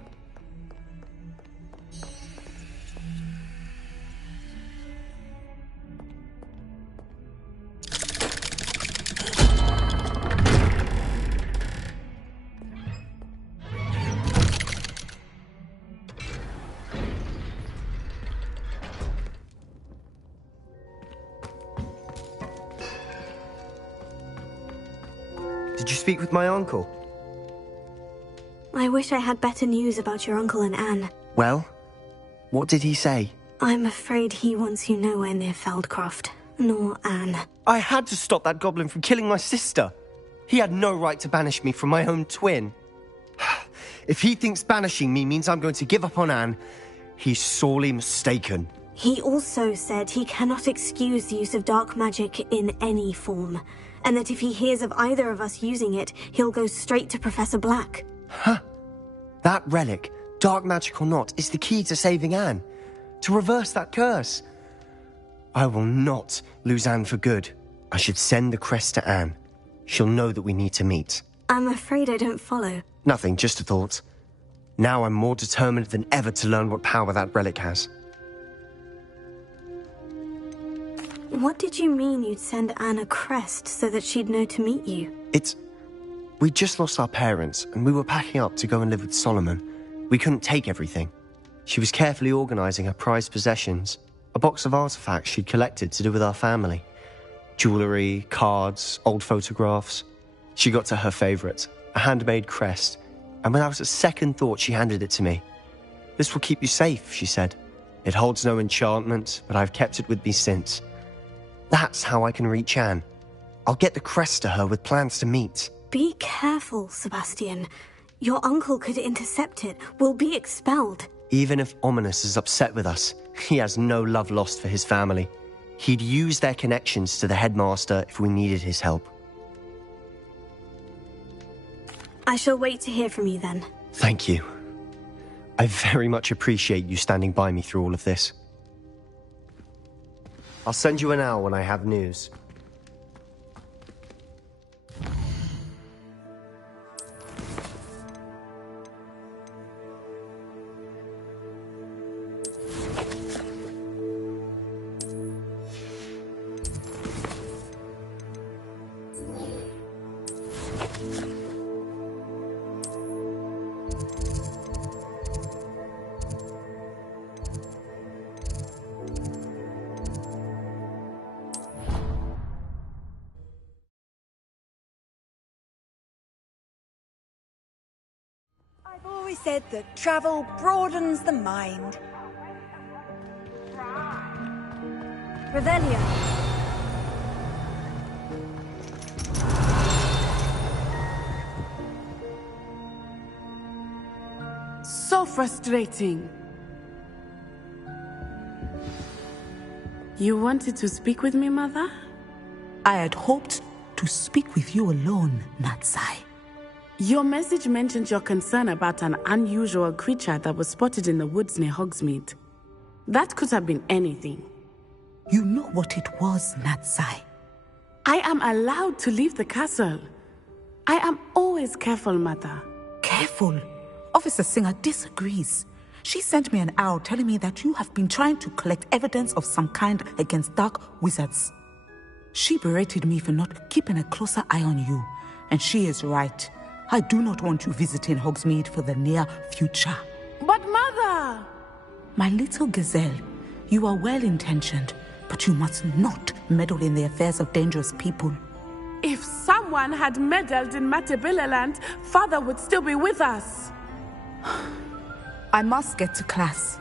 Did you speak with my uncle? I wish I had better news about your uncle and Anne. Well, what did he say? I'm afraid he wants you nowhere near Feldcroft, nor Anne. I had to stop that goblin from killing my sister. He had no right to banish me from my own twin. If he thinks banishing me means I'm going to give up on Anne, he's sorely mistaken. He also said he cannot excuse the use of dark magic in any form, and that if he hears of either of us using it, he'll go straight to Professor Black. Huh? That relic, dark magic or not, is the key to saving Anne. To reverse that curse. I will not lose Anne for good. I should send the crest to Anne. She'll know that we need to meet. I'm afraid I don't follow. Nothing, just a thought. Now I'm more determined than ever to learn what power that relic has. What did you mean you'd send Anne a crest so that she'd know to meet you? We'd just lost our parents, and we were packing up to go and live with Solomon. We couldn't take everything. She was carefully organising her prized possessions, a box of artifacts she'd collected to do with our family. Jewellery, cards, old photographs. She got to her favourite, a handmade crest, and without a second thought she handed it to me. "This will keep you safe," she said. "It holds no enchantment, but I've kept it with me since. That's how I can reach Anne. I'll get the crest to her with plans to meet." Be careful, Sebastian. Your uncle could intercept it. We'll be expelled. Even if Ominous is upset with us, he has no love lost for his family. He'd use their connections to the headmaster if we needed his help. I shall wait to hear from you then. Thank you. I very much appreciate you standing by me through all of this. I'll send you an owl when I have news. I've always said that travel broadens the mind. Revelio. So frustrating. You wanted to speak with me, Mother? I had hoped to speak with you alone, Natsai. Your message mentioned your concern about an unusual creature that was spotted in the woods near Hogsmeade. That could have been anything. You know what it was, Natsai. I am allowed to leave the castle. I am always careful, Mother. Careful? Officer Singer disagrees. She sent me an owl telling me that you have been trying to collect evidence of some kind against dark wizards. She berated me for not keeping a closer eye on you, and she is right. I do not want you visiting Hogsmeade for the near future. But Mother! My little gazelle, you are well-intentioned, but you must not meddle in the affairs of dangerous people. If someone had meddled in Matabeleland, Father would still be with us. I must get to class.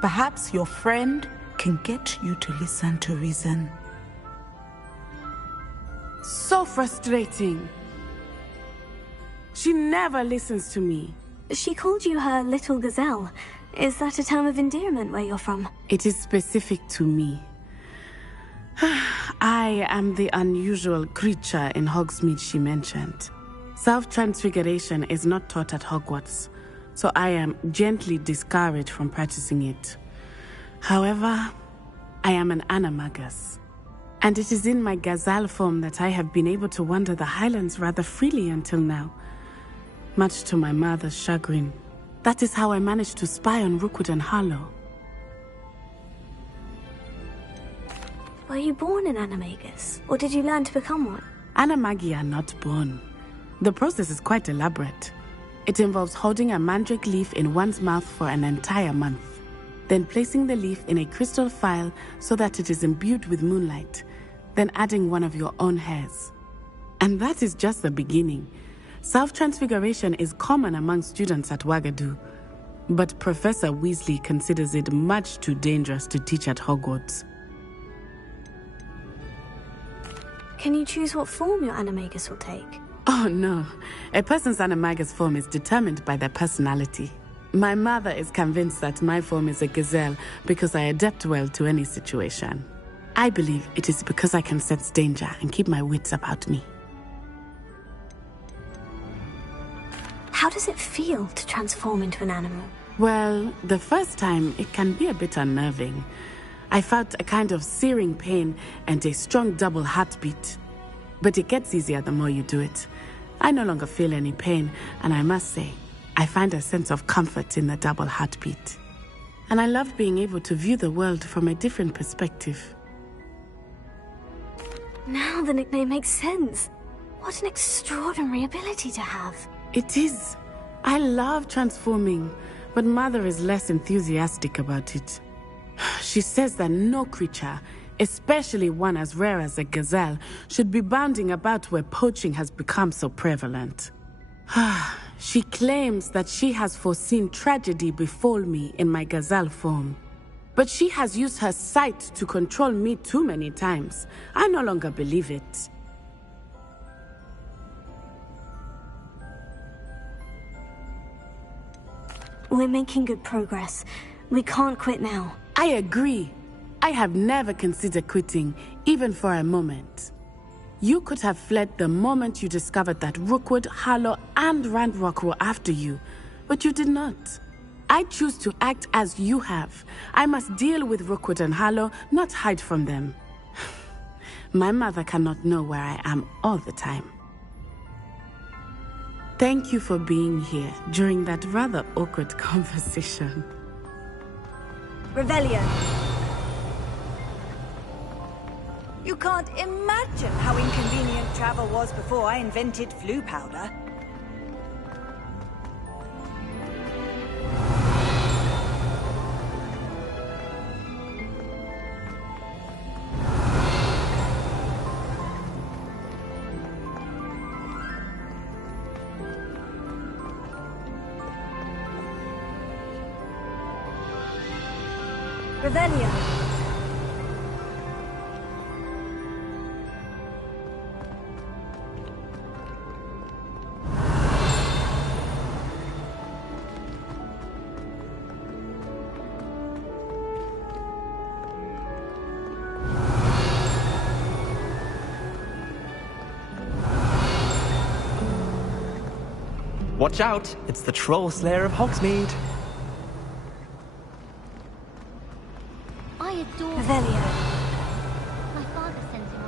Perhaps your friend can get you to listen to reason. So frustrating. She never listens to me. She called you her little gazelle. Is that a term of endearment where you're from? It is specific to me. I am the unusual creature in Hogsmeade she mentioned. Self-transfiguration is not taught at Hogwarts, so I am gently discouraged from practicing it. However, I am an animagus, and it is in my gazelle form that I have been able to wander the Highlands rather freely until now. Much to my mother's chagrin. That is how I managed to spy on Rookwood and Harlow. Were you born an animagus, or did you learn to become one? Animagi are not born. The process is quite elaborate. It involves holding a mandrake leaf in one's mouth for an entire month, then placing the leaf in a crystal phial so that it is imbued with moonlight, then adding one of your own hairs. And that is just the beginning. Self-transfiguration is common among students at Wagadu, but Professor Weasley considers it much too dangerous to teach at Hogwarts. Can you choose what form your animagus will take? Oh no. A person's animagus form is determined by their personality. My mother is convinced that my form is a gazelle because I adapt well to any situation. I believe it is because I can sense danger and keep my wits about me. How does it feel to transform into an animal? Well, the first time it can be a bit unnerving. I felt a kind of searing pain and a strong double heartbeat. But it gets easier the more you do it. I no longer feel any pain, and I must say, I find a sense of comfort in the double heartbeat. And I love being able to view the world from a different perspective. Now the nickname makes sense. What an extraordinary ability to have. It is. I love transforming, but Mother is less enthusiastic about it. She says that no creature, especially one as rare as a gazelle, should be bounding about where poaching has become so prevalent. She claims that she has foreseen tragedy befall me in my gazelle form. But she has used her sight to control me too many times. I no longer believe it. We're making good progress. We can't quit now. I agree. I have never considered quitting, even for a moment. You could have fled the moment you discovered that Rookwood, Harlow, and Ranrock were after you, but you did not. I choose to act as you have. I must deal with Rookwood and Harlow, not hide from them. My mother cannot know where I am all the time. Thank you for being here during that rather awkward conversation. Revelio. You can't imagine how inconvenient travel was before I invented flu powder. Revelio. Watch out! It's the Troll Slayer of Hogsmeade. I adore Revelio. My father sent him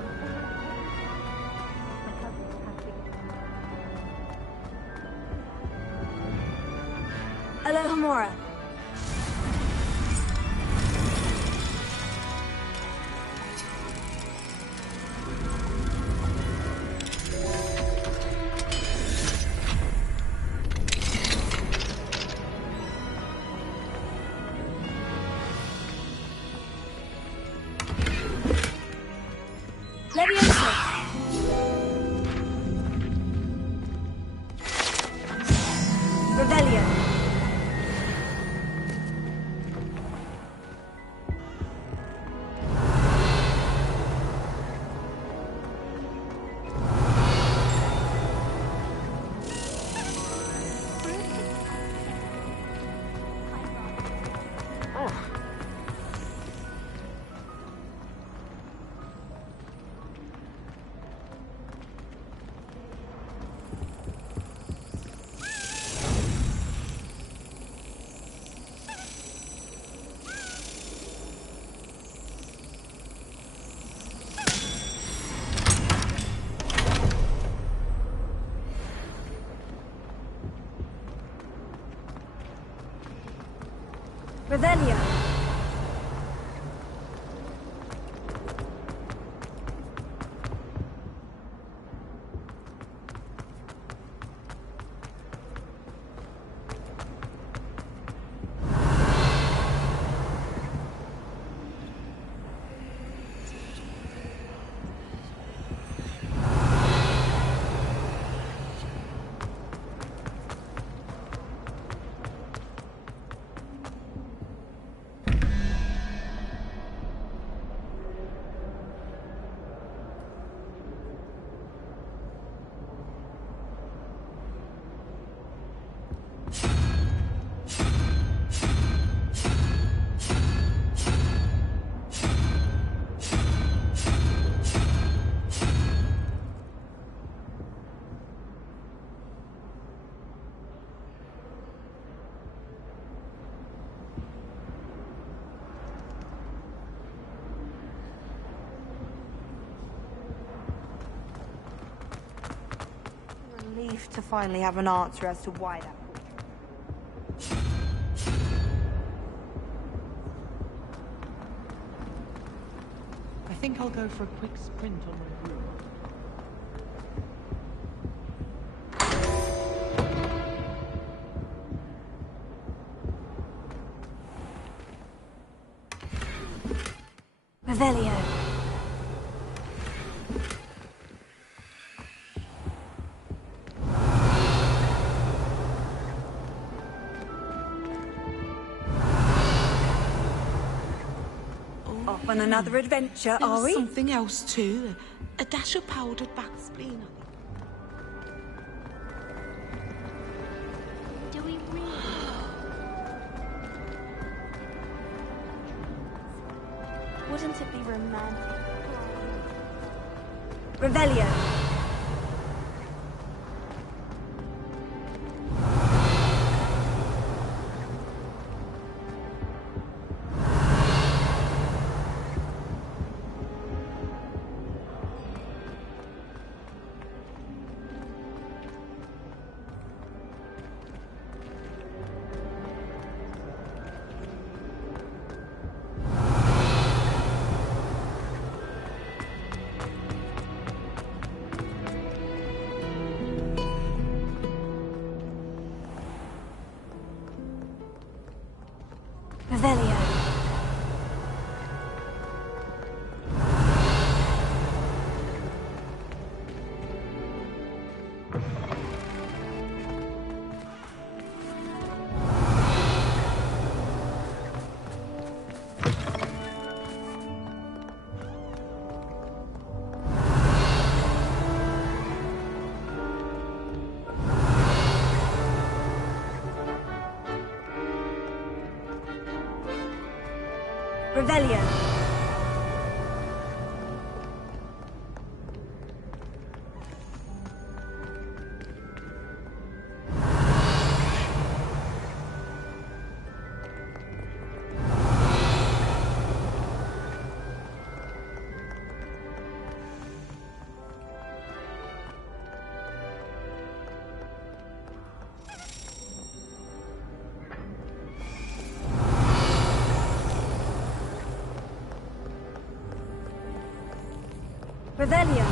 on. Alohomora. Revelio. Revelio. relief to finally have an answer as to why that... I think I'll go for a quick sprint on my route. Revelio. Off on another adventure, are we? Something else too. A dash of powdered back spleen. Do we really? Wouldn't it be romantic? Revelio. Revelio. Revelio. Revelio.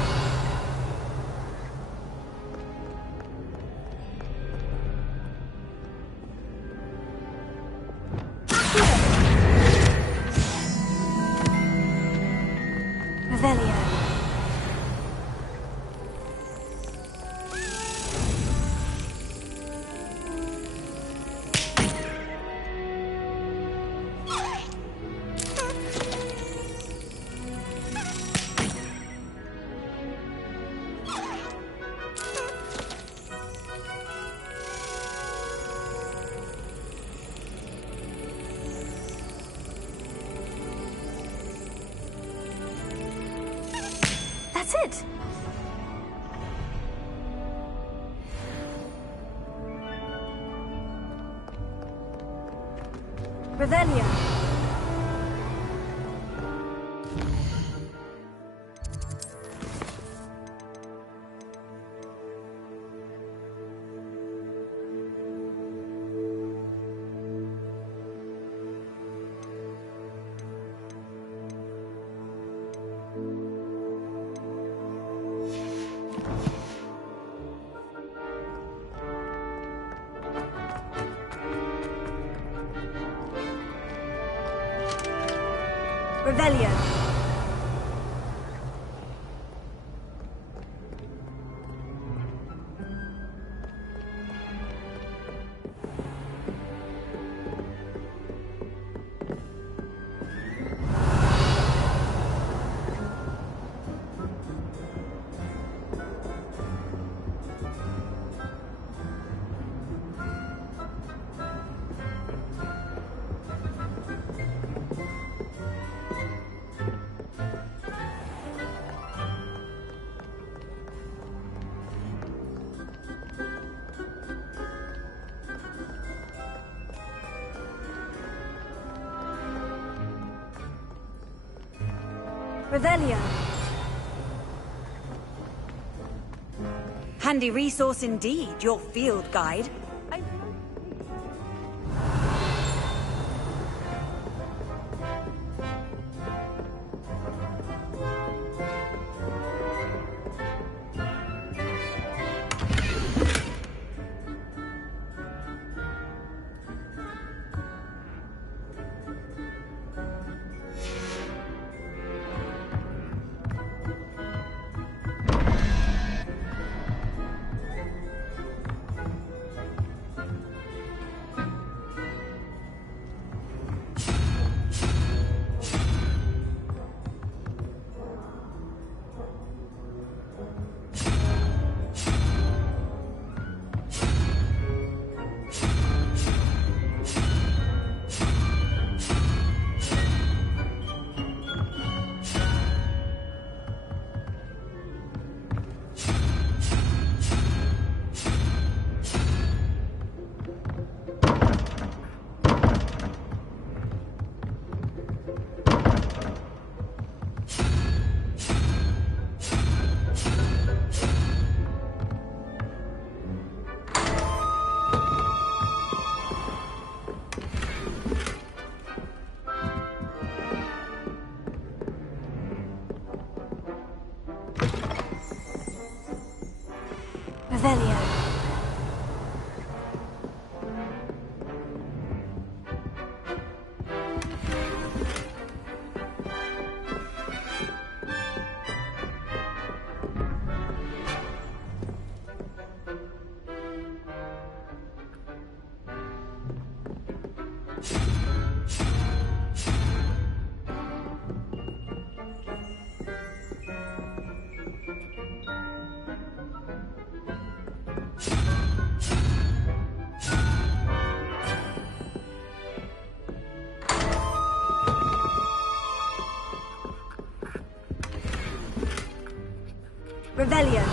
Revelio. That's it. Revelio. Revelio. Revelio. Handy resource indeed, your field guide. Revelio. Revelio.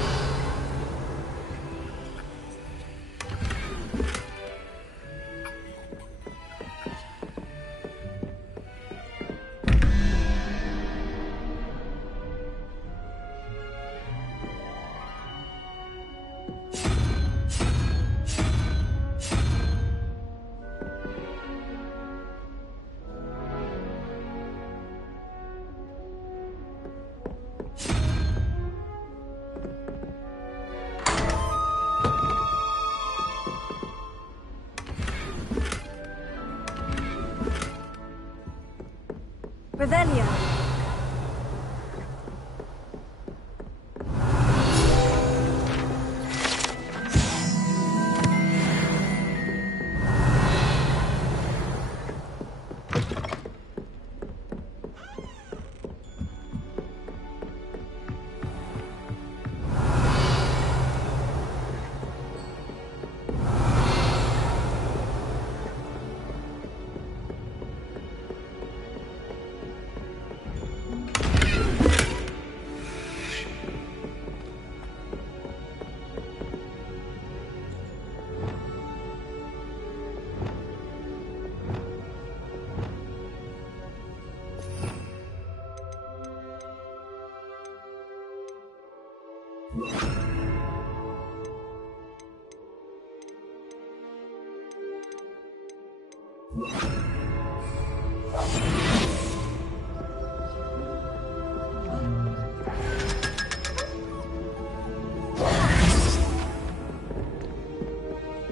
Revelio.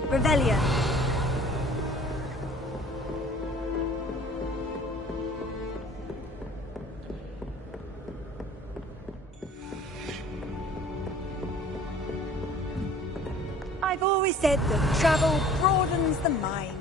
Revelio. I've always said that travel broadens the mind.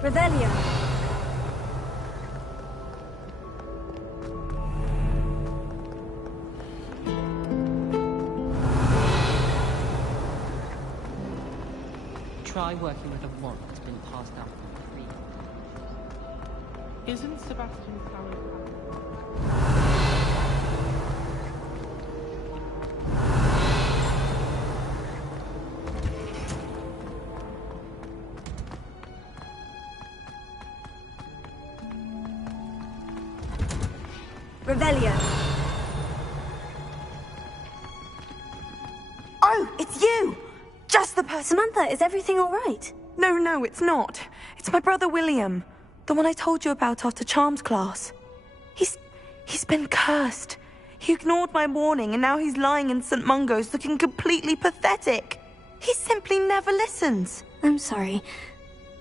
Revelio. Try working with a wand that's been passed down from the free. Isn't Sebastian's power? Revelio. Oh, it's you! Just the person. Samantha, is everything all right? No, it's not. It's my brother William. The one I told you about after Charms class. He's been cursed. He ignored my warning and now he's lying in St. Mungo's looking completely pathetic. He simply never listens. I'm sorry.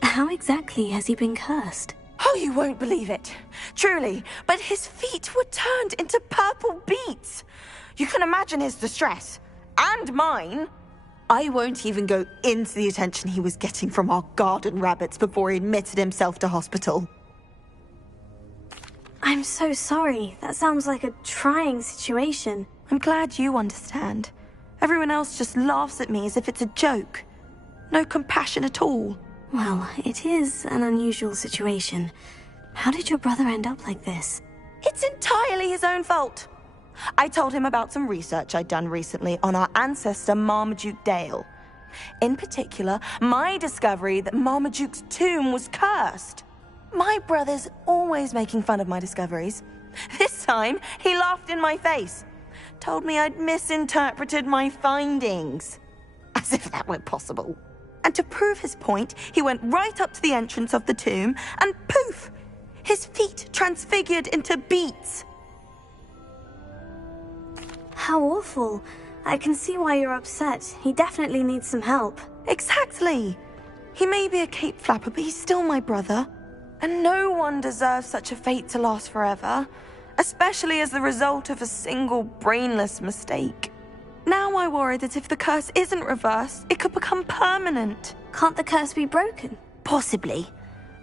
How exactly has he been cursed? Oh, you won't believe it. Truly, but his feet were turned into purple beets. You can imagine his distress. And mine. I won't even go into the attention he was getting from our garden rabbits before he admitted himself to hospital. I'm so sorry. That sounds like a trying situation. I'm glad you understand. Everyone else just laughs at me as if it's a joke. No compassion at all. Well, it is an unusual situation. How did your brother end up like this? It's entirely his own fault. I told him about some research I'd done recently on our ancestor Marmaduke Dale. In particular, my discovery that Marmaduke's tomb was cursed. My brother's always making fun of my discoveries. This time, he laughed in my face. Told me I'd misinterpreted my findings. As if that were possible. And to prove his point, he went right up to the entrance of the tomb and poof! His feet transfigured into beets. How awful. I can see why you're upset. He definitely needs some help. Exactly. He may be a cape flapper, but he's still my brother. And no one deserves such a fate to last forever, especially as the result of a single brainless mistake. Now I worry that if the curse isn't reversed, it could become permanent. Can't the curse be broken? Possibly.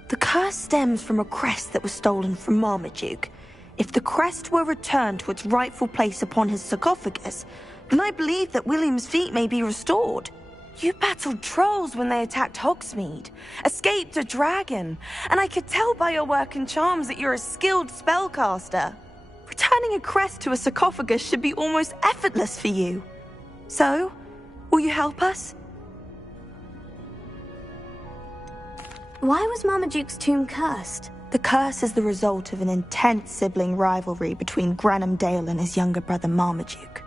The curse stems from a crest that was stolen from Marmaduke. If the crest were returned to its rightful place upon his sarcophagus, then I believe that William's feet may be restored. You battled trolls when they attacked Hogsmeade, escaped a dragon, and I could tell by your work and charms that you're a skilled spellcaster. Returning a crest to a sarcophagus should be almost effortless for you. So, will you help us? Why was Marmaduke's tomb cursed? The curse is the result of an intense sibling rivalry between Granham Dale and his younger brother Marmaduke.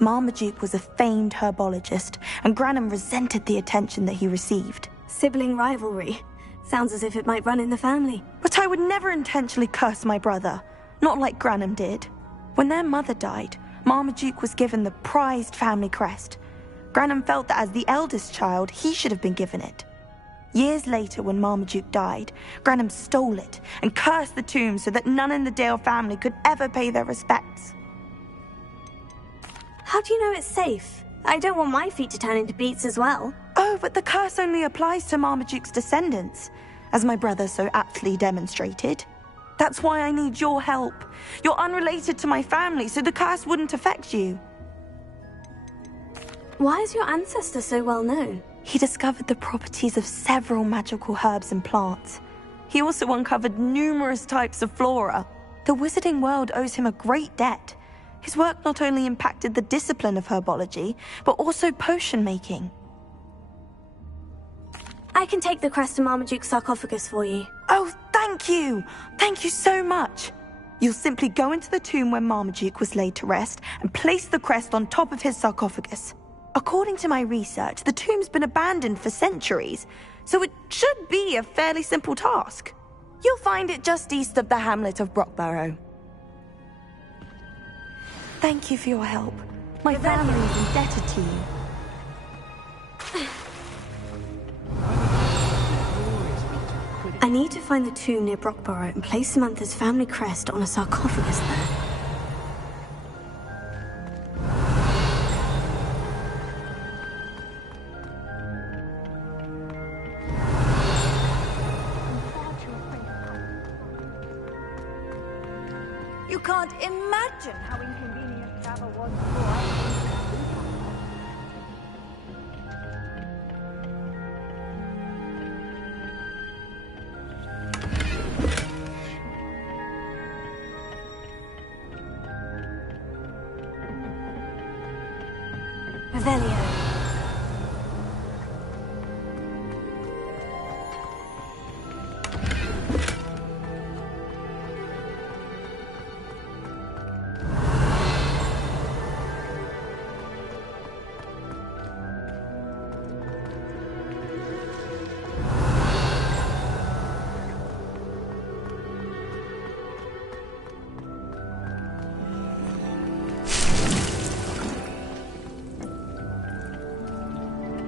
Marmaduke was a famed herbologist, and Granham resented the attention that he received. Sibling rivalry. Sounds as if it might run in the family. But I would never intentionally curse my brother, not like Granham did. When their mother died, Marmaduke was given the prized family crest. Granham felt that as the eldest child, he should have been given it. Years later, when Marmaduke died, Granham stole it and cursed the tomb so that none in the Dale family could ever pay their respects. How do you know it's safe? I don't want my feet to turn into beets as well. Oh, but the curse only applies to Marmaduke's descendants, as my brother so aptly demonstrated. That's why I need your help. You're unrelated to my family, so the curse wouldn't affect you. Why is your ancestor so well known? He discovered the properties of several magical herbs and plants. He also uncovered numerous types of flora. The wizarding world owes him a great debt. His work not only impacted the discipline of herbology, but also potion making. I can take the crest to Marmaduke's sarcophagus for you. Oh, thank you! Thank you so much! You'll simply go into the tomb where Marmaduke was laid to rest and place the crest on top of his sarcophagus. According to my research, the tomb's been abandoned for centuries, so it should be a fairly simple task. You'll find it just east of the hamlet of Brockborough. Thank you for your help. My family is indebted to you. I need to find the tomb near Brockborough and place Samantha's family crest on a sarcophagus there. You can't imagine how inconvenient travel was before I Revelio.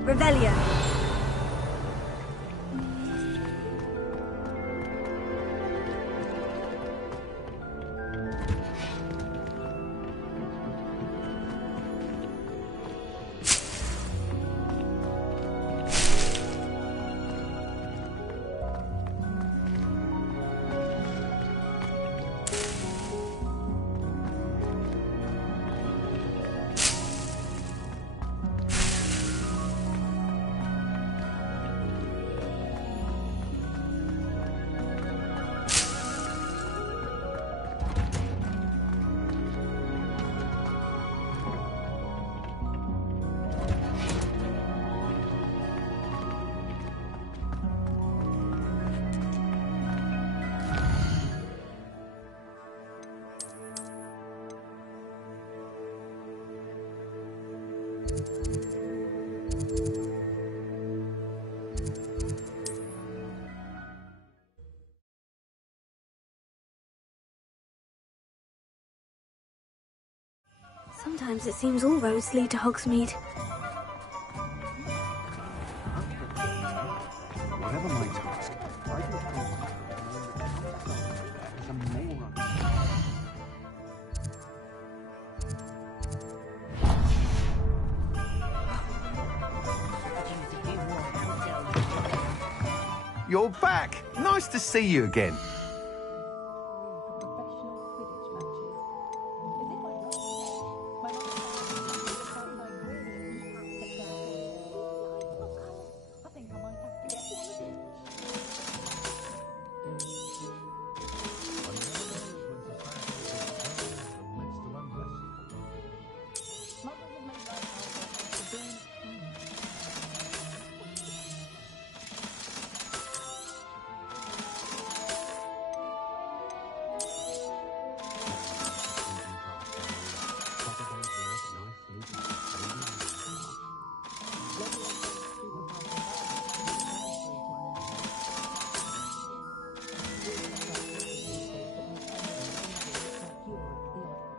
Revelio. Sometimes it seems all roads lead to Hogsmeade. Whatever my task, I can carry on as a male. You're back! Nice to see you again.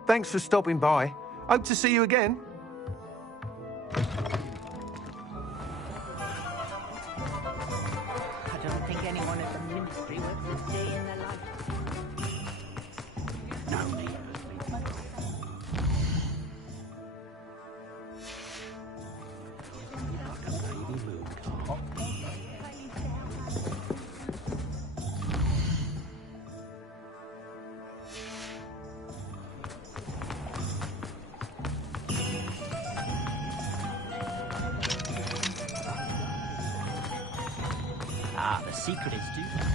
Thanks for stopping by. Hope to see you again. I don't think anyone at the Ministry works a day in their life. No, me. Ah, the secret is do that.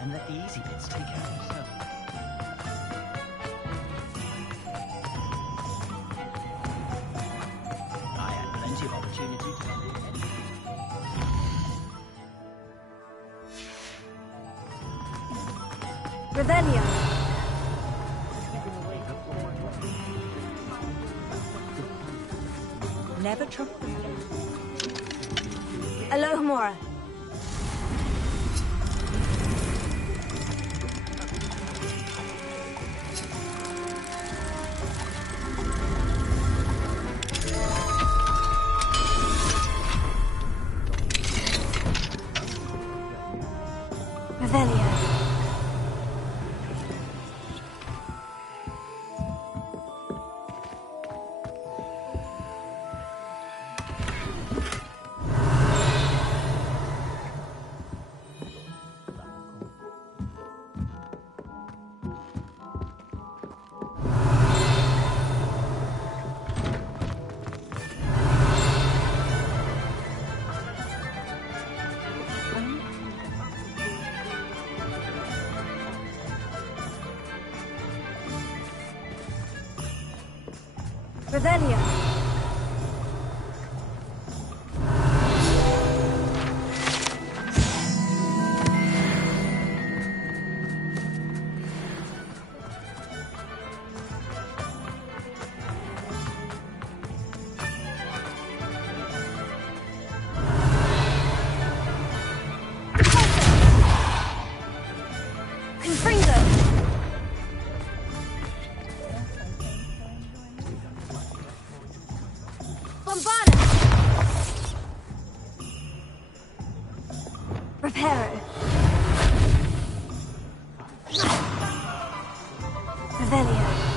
And let the easy bits take care of themselves. I had plenty of opportunity to find it. Revelio. Never trust them. Alohomora. Revelio. Revelio. Reparo. Revelio.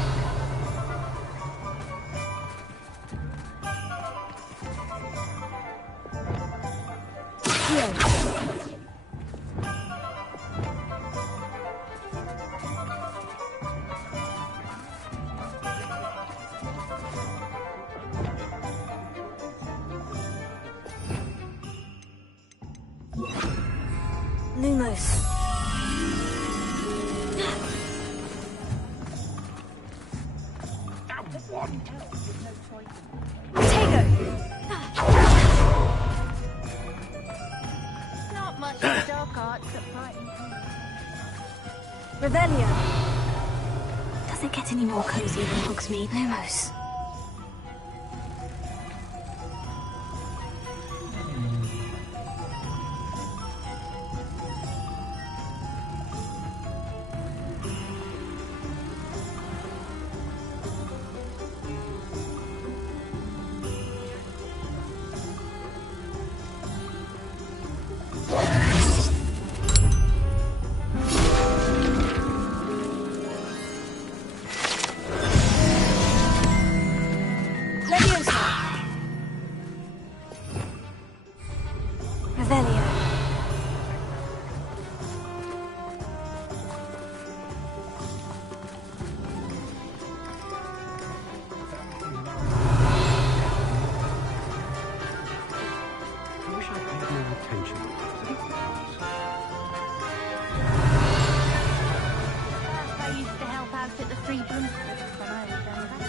Lumos. Not much of dark arts at Brighton. Revelio. Does it get any more cozy than Hogsmeade? Lumos. Revelio. I wish I paid more attention to those things. I used to help out at the Free Broomsticks when I was younger.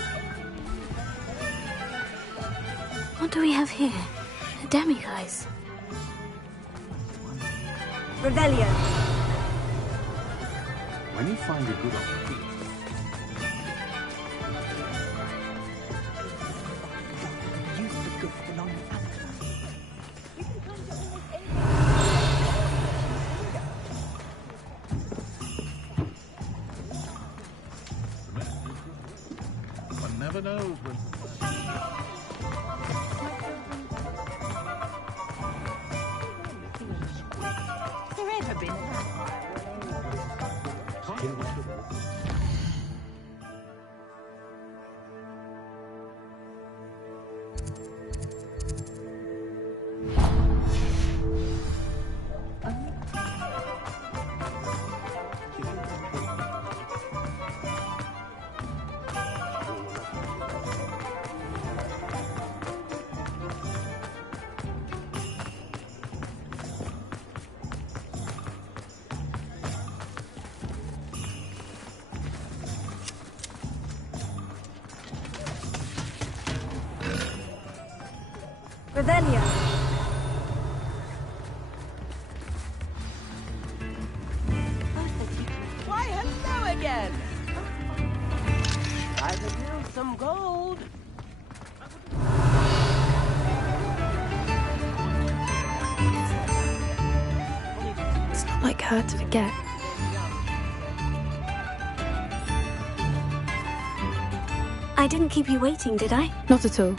What do we have here? A demiguise. Revelio. When you find a good opportunity, Use the gift along with others. You can come to almost any. one never knows when. Has there ever been a Revelio. Why, hello again! I could use some gold. It's not like her to forget. I didn't keep you waiting, did I? Not at all.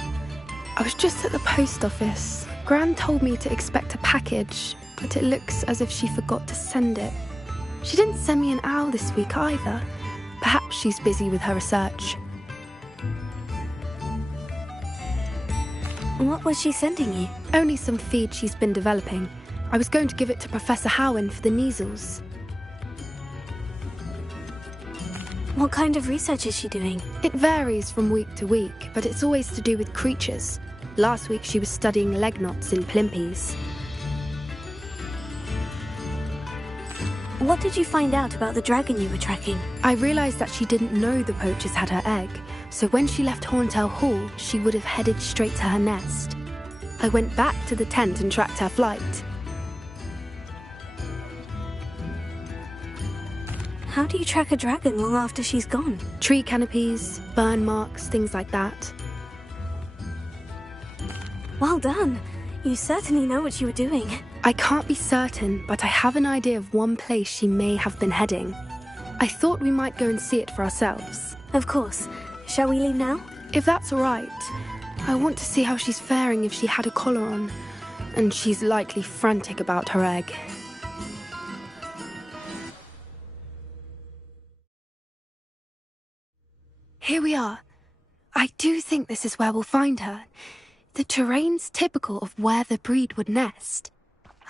I was just at the post office. Gran told me to expect a package, but it looks as if she forgot to send it. She didn't send me an owl this week either. Perhaps she's busy with her research. What was she sending you? Only some feed she's been developing. I was going to give it to Professor Howen for the measles. What kind of research is she doing? It varies from week to week, but it's always to do with creatures. Last week she was studying leg knots in Plimpies. What did you find out about the dragon you were tracking? I realized that she didn't know the poachers had her egg, so when she left Horntail Hall, she would have headed straight to her nest. I went back to the tent and tracked her flight. How do you track a dragon long after she's gone? Tree canopies, burn marks, things like that. Well done. You certainly know what you were doing. I can't be certain, but I have an idea of one place she may have been heading. I thought we might go and see it for ourselves. Of course. Shall we leave now? If that's all right. I want to see how she's faring if she had a collar on. And she's likely frantic about her egg. Here we are. I do think this is where we'll find her. The terrain's typical of where the breed would nest.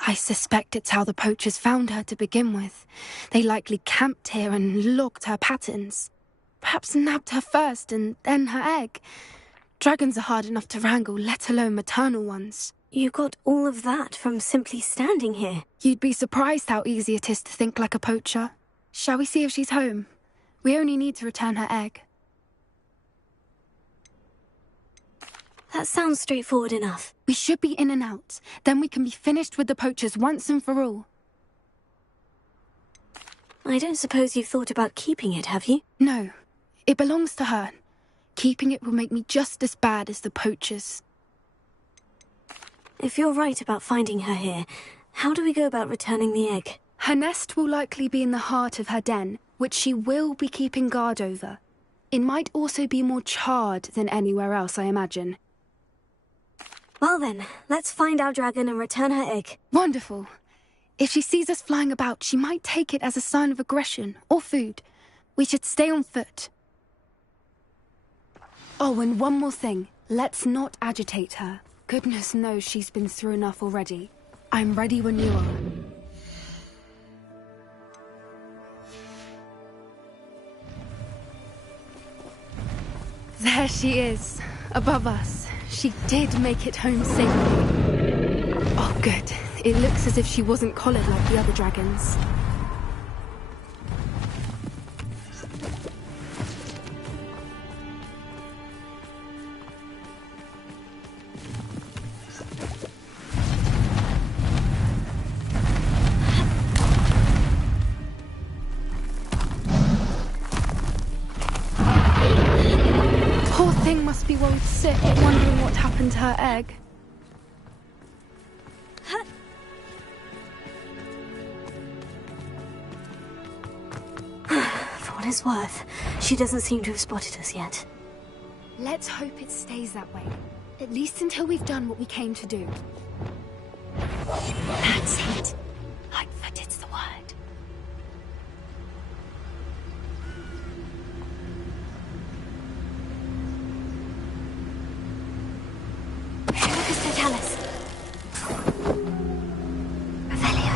I suspect it's how the poachers found her to begin with. They likely camped here and logged her patterns. Perhaps nabbed her first and then her egg. Dragons are hard enough to wrangle, let alone maternal ones. You got all of that from simply standing here. You'd be surprised how easy it is to think like a poacher. Shall we see if she's home? We only need to return her egg. That sounds straightforward enough. We should be in and out. Then we can be finished with the poachers once and for all. I don't suppose you've thought about keeping it, have you? No. It belongs to her. Keeping it will make me just as bad as the poachers. If you're right about finding her here, how do we go about returning the egg? Her nest will likely be in the heart of her den, which she will be keeping guard over. It might also be more charred than anywhere else, I imagine. Well then, let's find our dragon and return her egg. Wonderful. If she sees us flying about, she might take it as a sign of aggression or food. We should stay on foot. Oh, and one more thing. Let's not agitate her. Goodness knows she's been through enough already. I'm ready when you are. There she is, above us. She did make it home safely. Oh, good. It looks as if she wasn't collared like the other dragons. Poor thing must be worried sick, wondering what happened to her egg. For what it's worth, she doesn't seem to have spotted us yet. Let's hope it stays that way. At least until we've done what we came to do. That's it. Lightfoot, it's the word. Lucas Totalis. Revelio.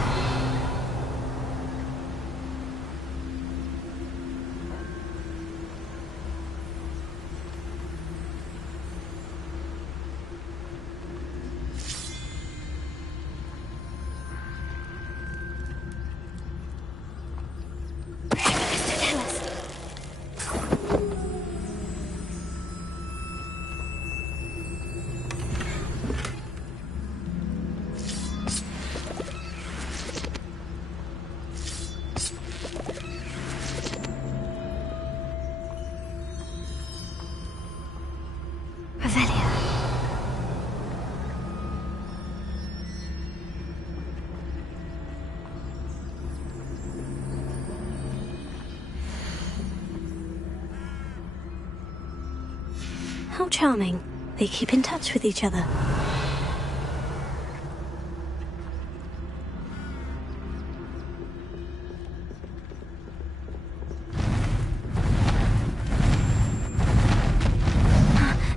How charming. They keep in touch with each other.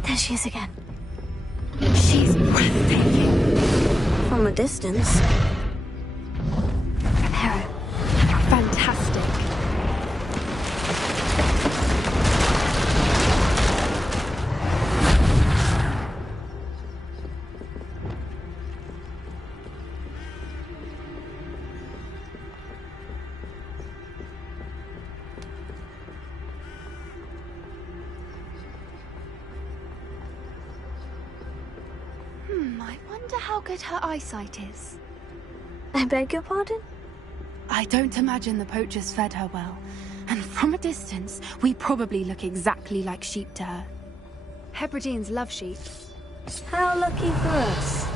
There she is again. She's breathtaking. From a distance. Hera. Fantastic. wonder how good her eyesight is. I beg your pardon? I don't imagine the poachers fed her well. And from a distance, we probably look exactly like sheep to her. Hebrideans love sheep. How lucky for us.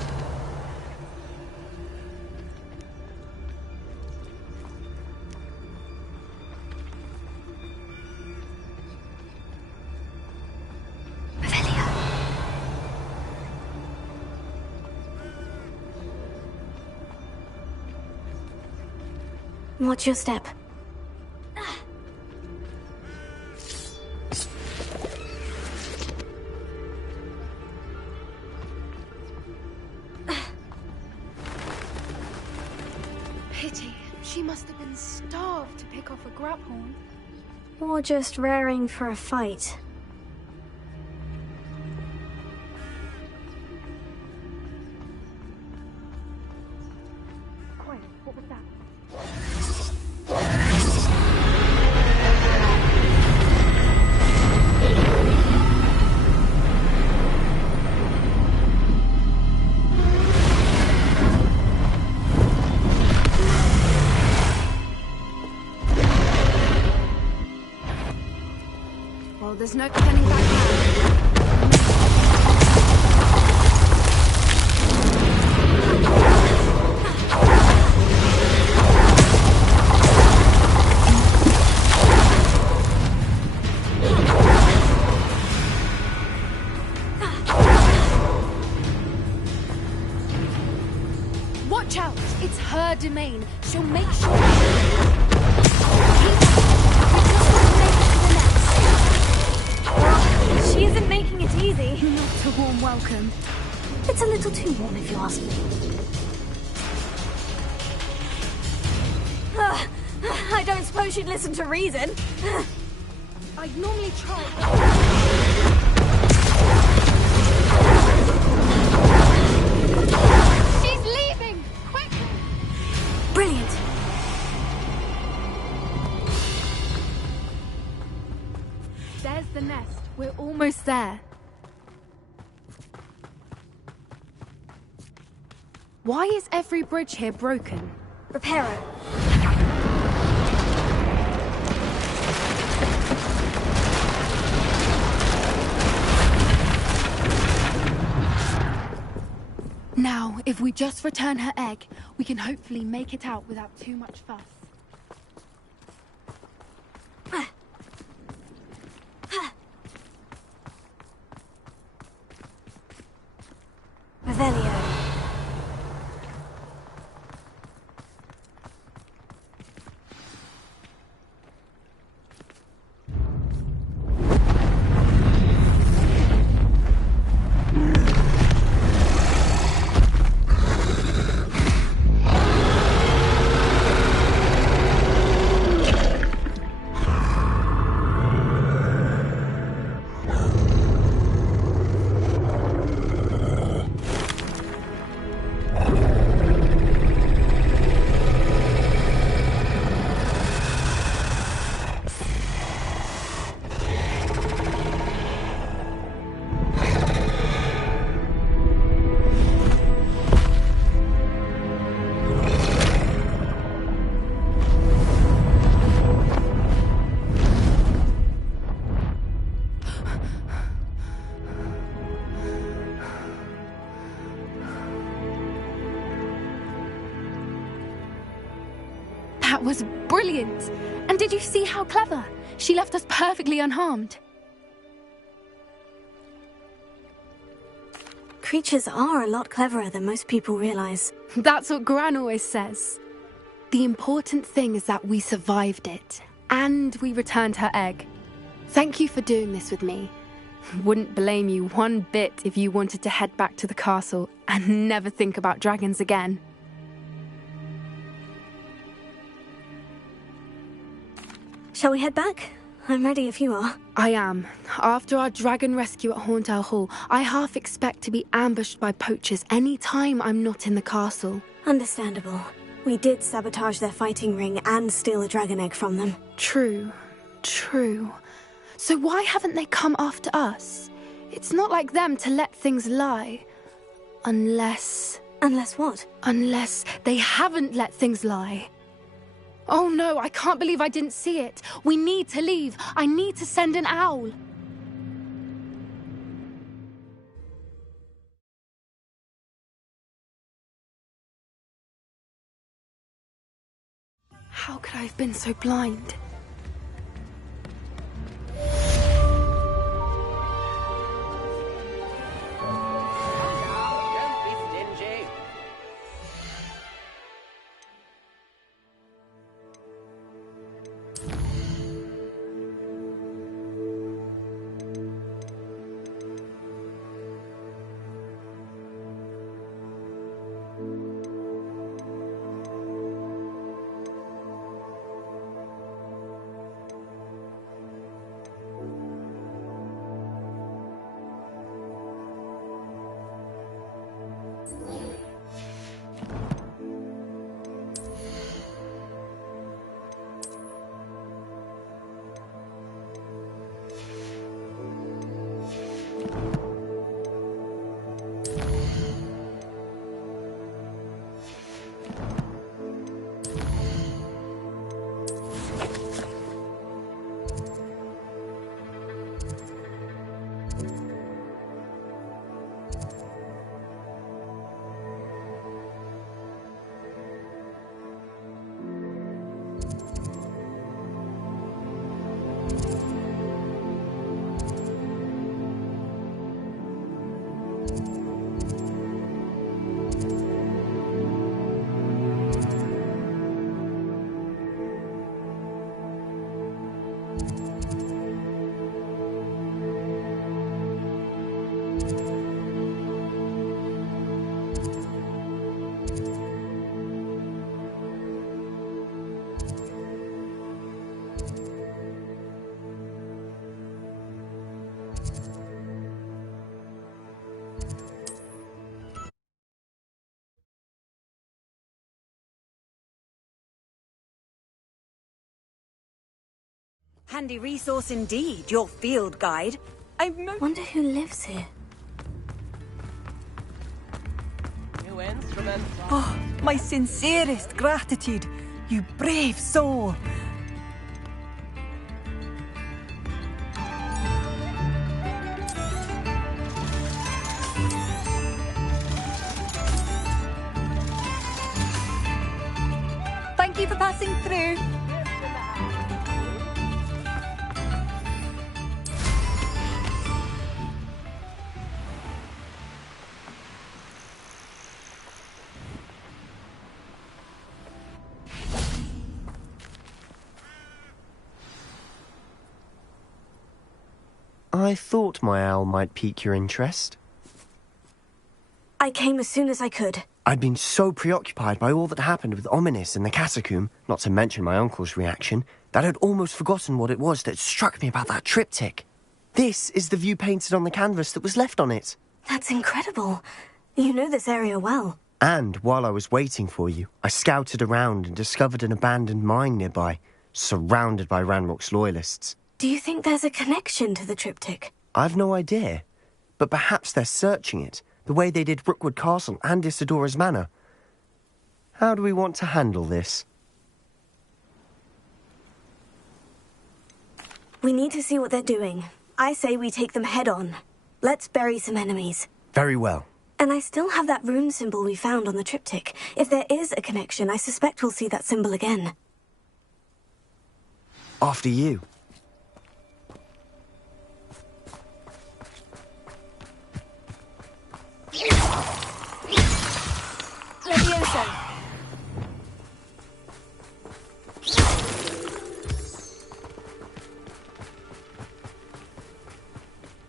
Watch your step. Pity. She must have been starved to pick off a grabhorn. Or just raring for a fight. Quiet, what was that? Well, there's no turning back now. Watch out! It's her domain. She'll make sure. She isn't making it easy. Not a warm welcome. It's a little too warm, if you ask me. I don't suppose she'd listen to reason. I'd normally try. She's leaving! Quickly! Brilliant. There's the nest. We're almost there. Why is every bridge here broken? Repair it. Now, if we just return her egg, we can hopefully make it out without too much fuss. Revelio. That was brilliant! And did you see how clever? She left us perfectly unharmed. Creatures are a lot cleverer than most people realize. That's what Gran always says. The important thing is that we survived it, and we returned her egg. Thank you for doing this with me. Wouldn't blame you one bit if you wanted to head back to the castle and never think about dragons again. Shall we head back? I'm ready if you are. I am. After our dragon rescue at Horntail Hall, I half expect to be ambushed by poachers any time I'm not in the castle. Understandable. We did sabotage their fighting ring and steal a dragon egg from them. True. So why haven't they come after us? It's not like them to let things lie. Unless... Unless what? Unless they haven't let things lie. Oh no, I can't believe I didn't see it. We need to leave. I need to send an owl. How could I have been so blind? Don't be stingy. Handy resource indeed, your field guide. I wonder who lives here. New instruments. Oh, my sincerest gratitude, you brave soul. Thank you for passing through. I thought my owl might pique your interest. I came as soon as I could. I'd been so preoccupied by all that happened with Ominis in the catacomb, not to mention my uncle's reaction, that I'd almost forgotten what it was that struck me about that triptych. This is the view painted on the canvas that was left on it. That's incredible. You know this area well. And while I was waiting for you, I scouted around and discovered an abandoned mine nearby, surrounded by Ranrock's loyalists. Do you think there's a connection to the triptych? I've no idea, but perhaps they're searching it, the way they did Rookwood Castle and Isidora's Manor. How do we want to handle this? We need to see what they're doing. I say we take them head on. Let's bury some enemies. Very well. And I still have that rune symbol we found on the triptych. If there is a connection, I suspect we'll see that symbol again. After you. Levioso.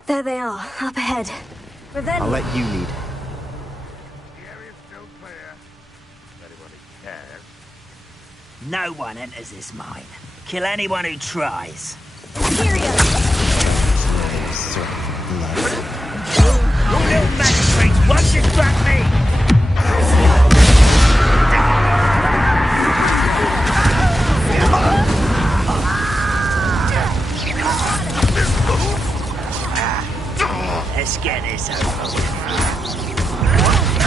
There they are, up ahead. Revenge. I'll let you lead. The area's still clear. Anybody cares? No one enters this mine. Kill anyone who tries. You little magistrates, watch it back me! Let's get this over with.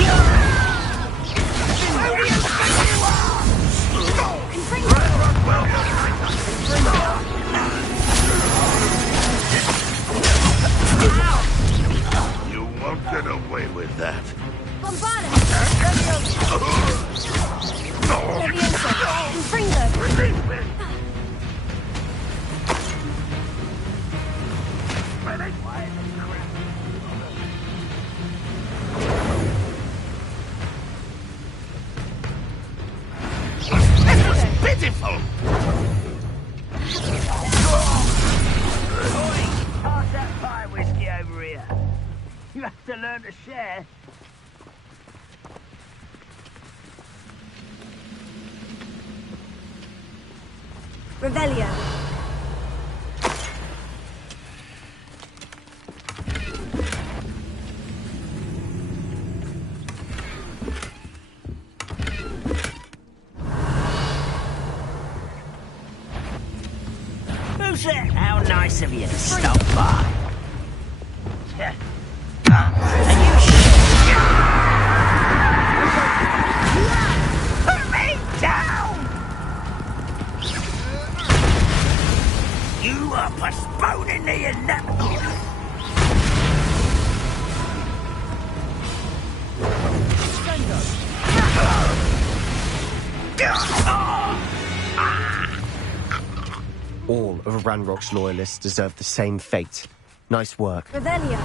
pitiful! Oi, pass that fire whiskey over here. You have to learn to share. Revelio. Who's that? How nice of you to stop by. Put me down! You are postponing the inevitable. All of Ranrock's loyalists deserve the same fate. Nice work. Revelio.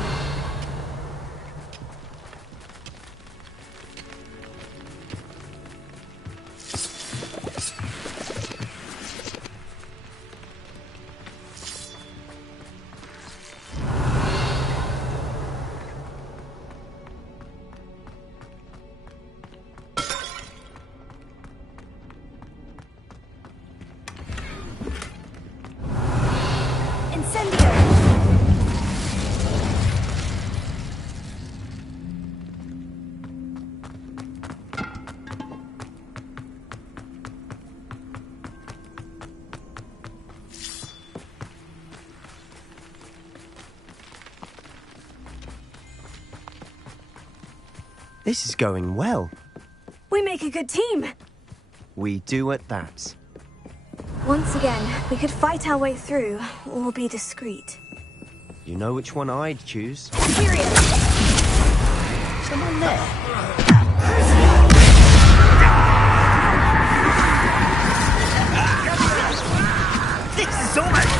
This is going well. We make a good team. We do at that. Once again, we could fight our way through, or be discreet. You know which one I'd choose. Period. Someone there. This is almost...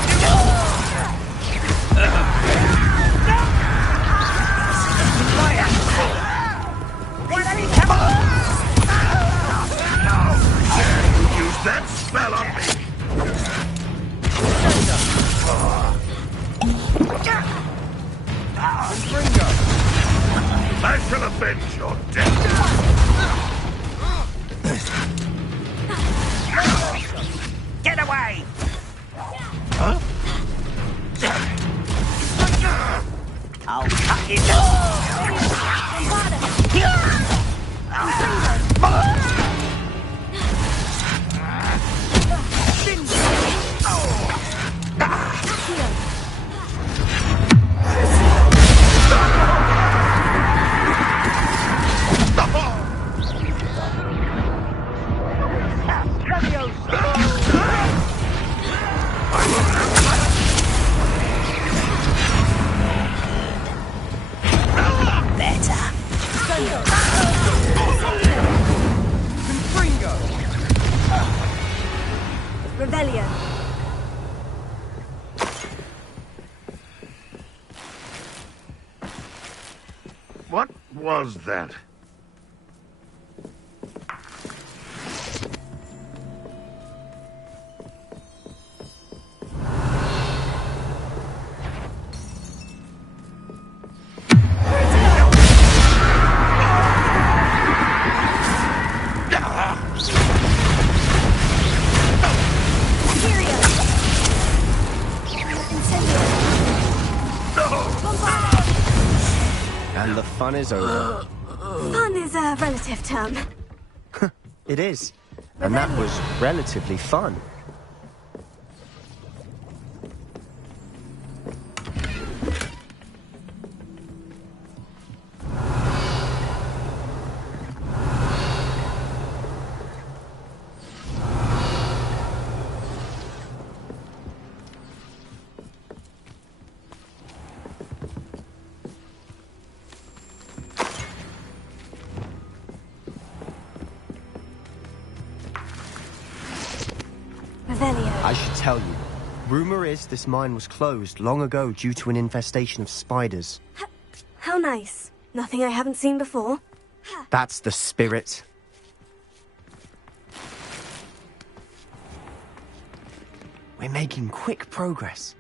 That spell on me! I shall avenge your death! Get away! Huh? I'll cut his Revelio. What was that? And the fun is over. Fun is a relative term. It is. And that was relatively fun. I should tell you. Rumor is this mine was closed long ago due to an infestation of spiders. How nice. Nothing I haven't seen before. That's the spirit. We're making quick progress.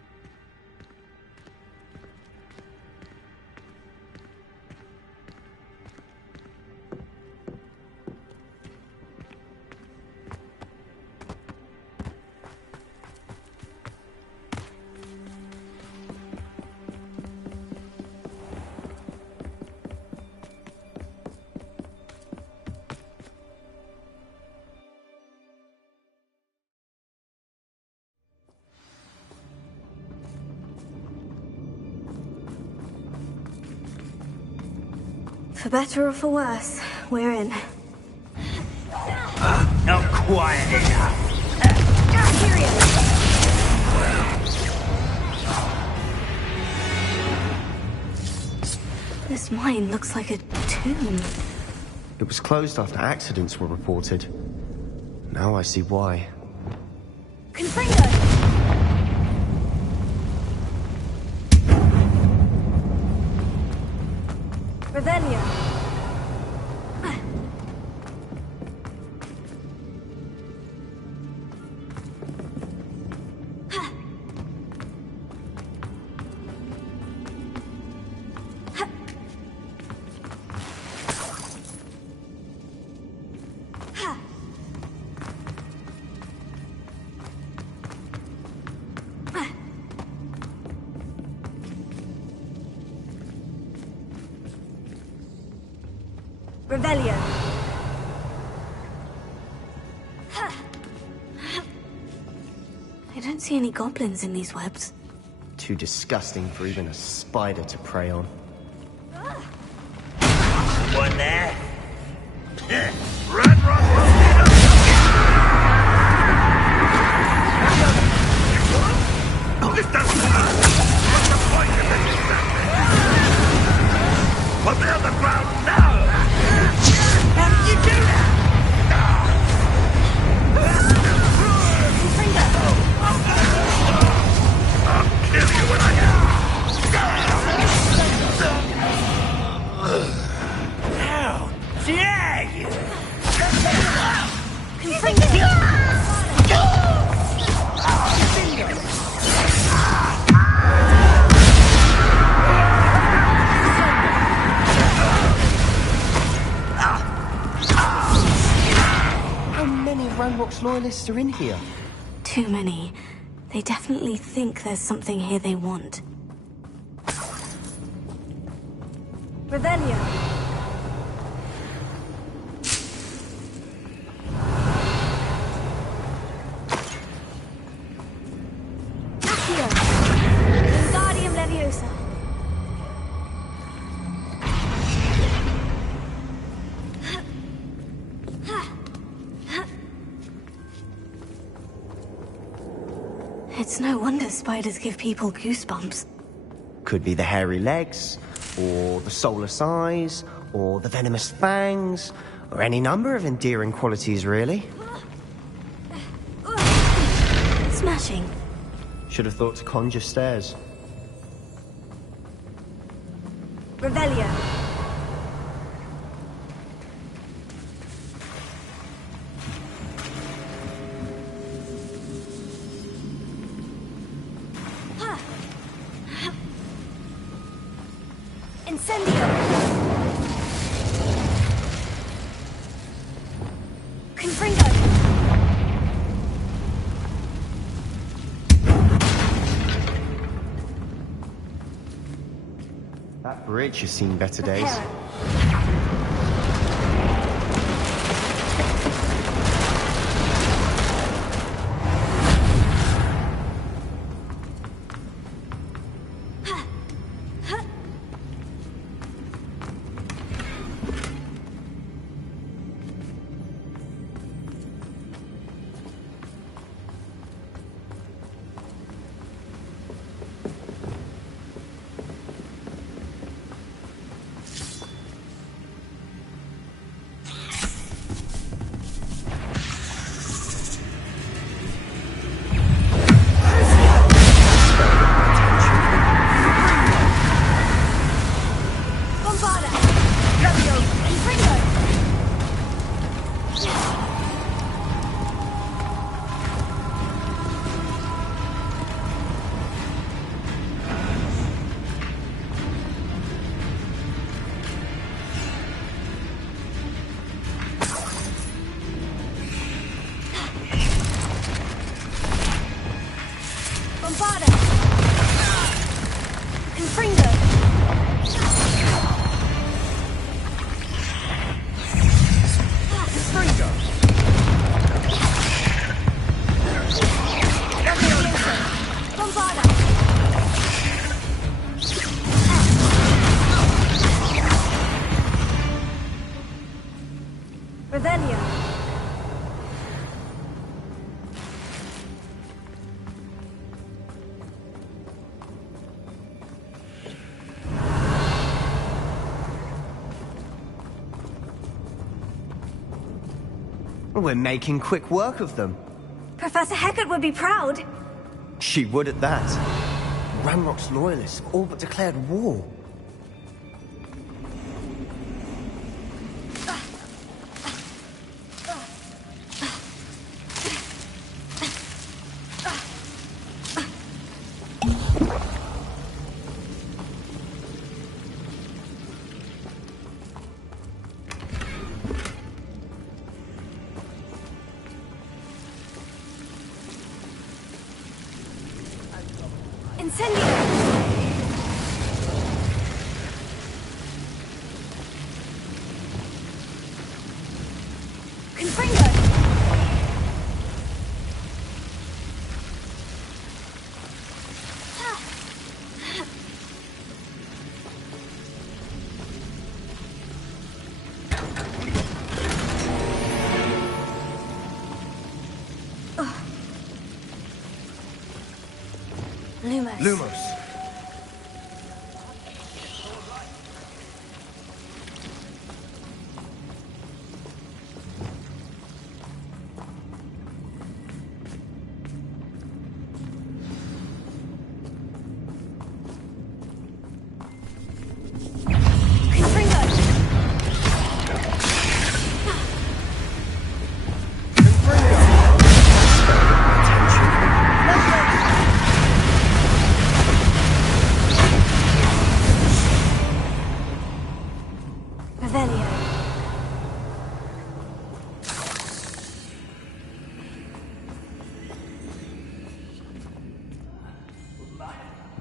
For better or for worse, we're in. Not quiet enough. This mine looks like a tomb. It was closed after accidents were reported. Now I see why. Confringo! Revelio! Revelio. I don't see any goblins in these webs. Too disgusting for even a spider to prey on. One there. This doesn't hurt. What's the point of this? Well, they're on the ground now! How did you do that? I'll kill you when I How dare you? How many Ranrock's loyalists are in here? Too many. They definitely think there's something here they want. Revelio. Accio. Wingardium Leviosa. It's no wonder spiders give people goosebumps. Could be the hairy legs, or the soulless eyes, or the venomous fangs, or any number of endearing qualities, really. Smashing. Should have thought to conjure stairs. Revelio. Incendio. Confringo. That bridge has seen better days. Bombarda! Confringo! Confringo! Bombarda! Revelio! We're making quick work of them. Professor Hecat would be proud. She would at that. Ranrock's loyalists have all but declared war. Lumos. Lumos.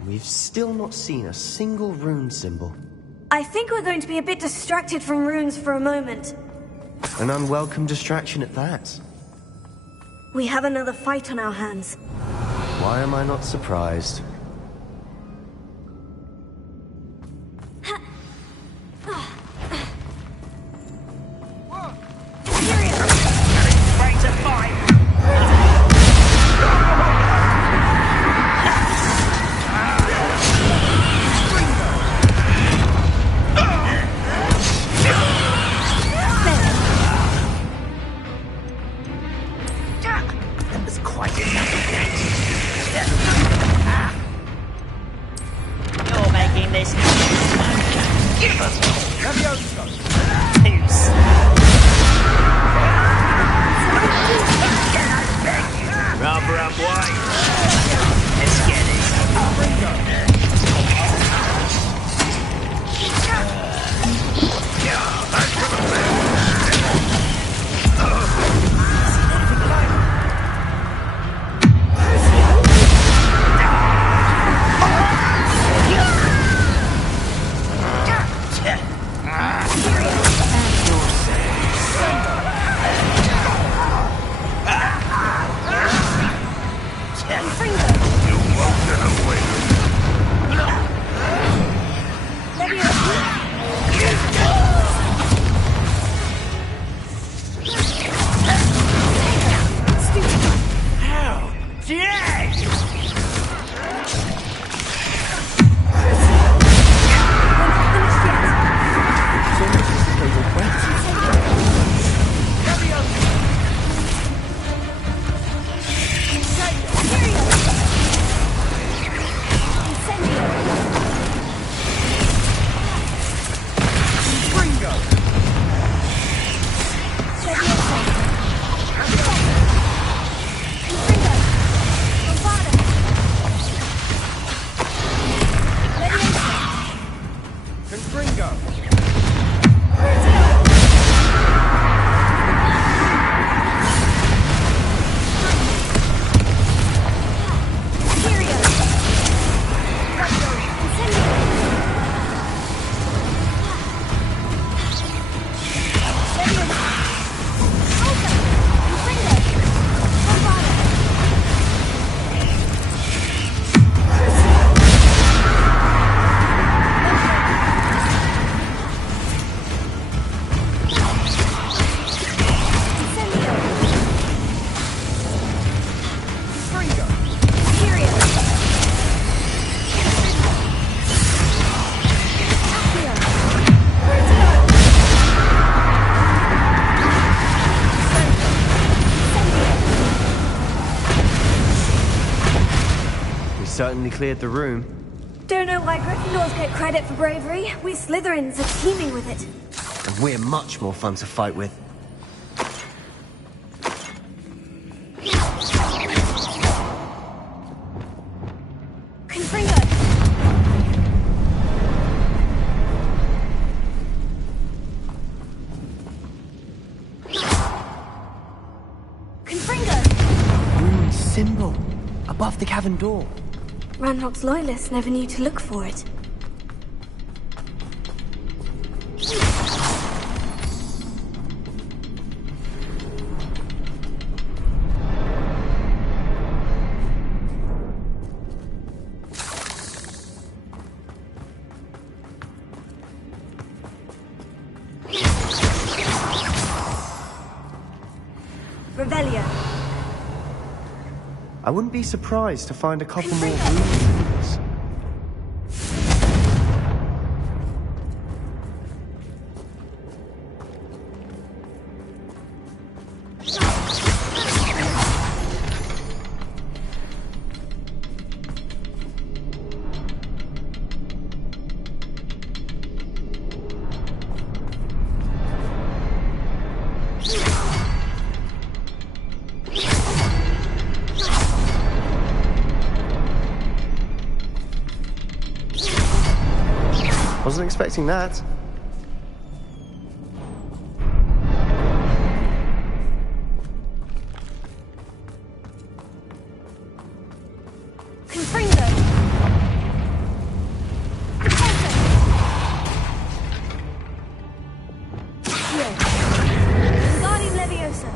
We've still not seen a single rune symbol. I think we're going to be a bit distracted from runes for a moment. An unwelcome distraction at that. We have another fight on our hands. Why am I not surprised? certainly cleared the room. Don't know why Gryffindors get credit for bravery. We Slytherins are teeming with it. And we're much more fun to fight with. Confringo! Confringo! Rune symbol above the cavern door. Ranrock's loyalists never knew to look for it. Revelio. I wouldn't be surprised to find a couple more runes. Wasn't expecting that. Confringo! Wingardium Leviosa!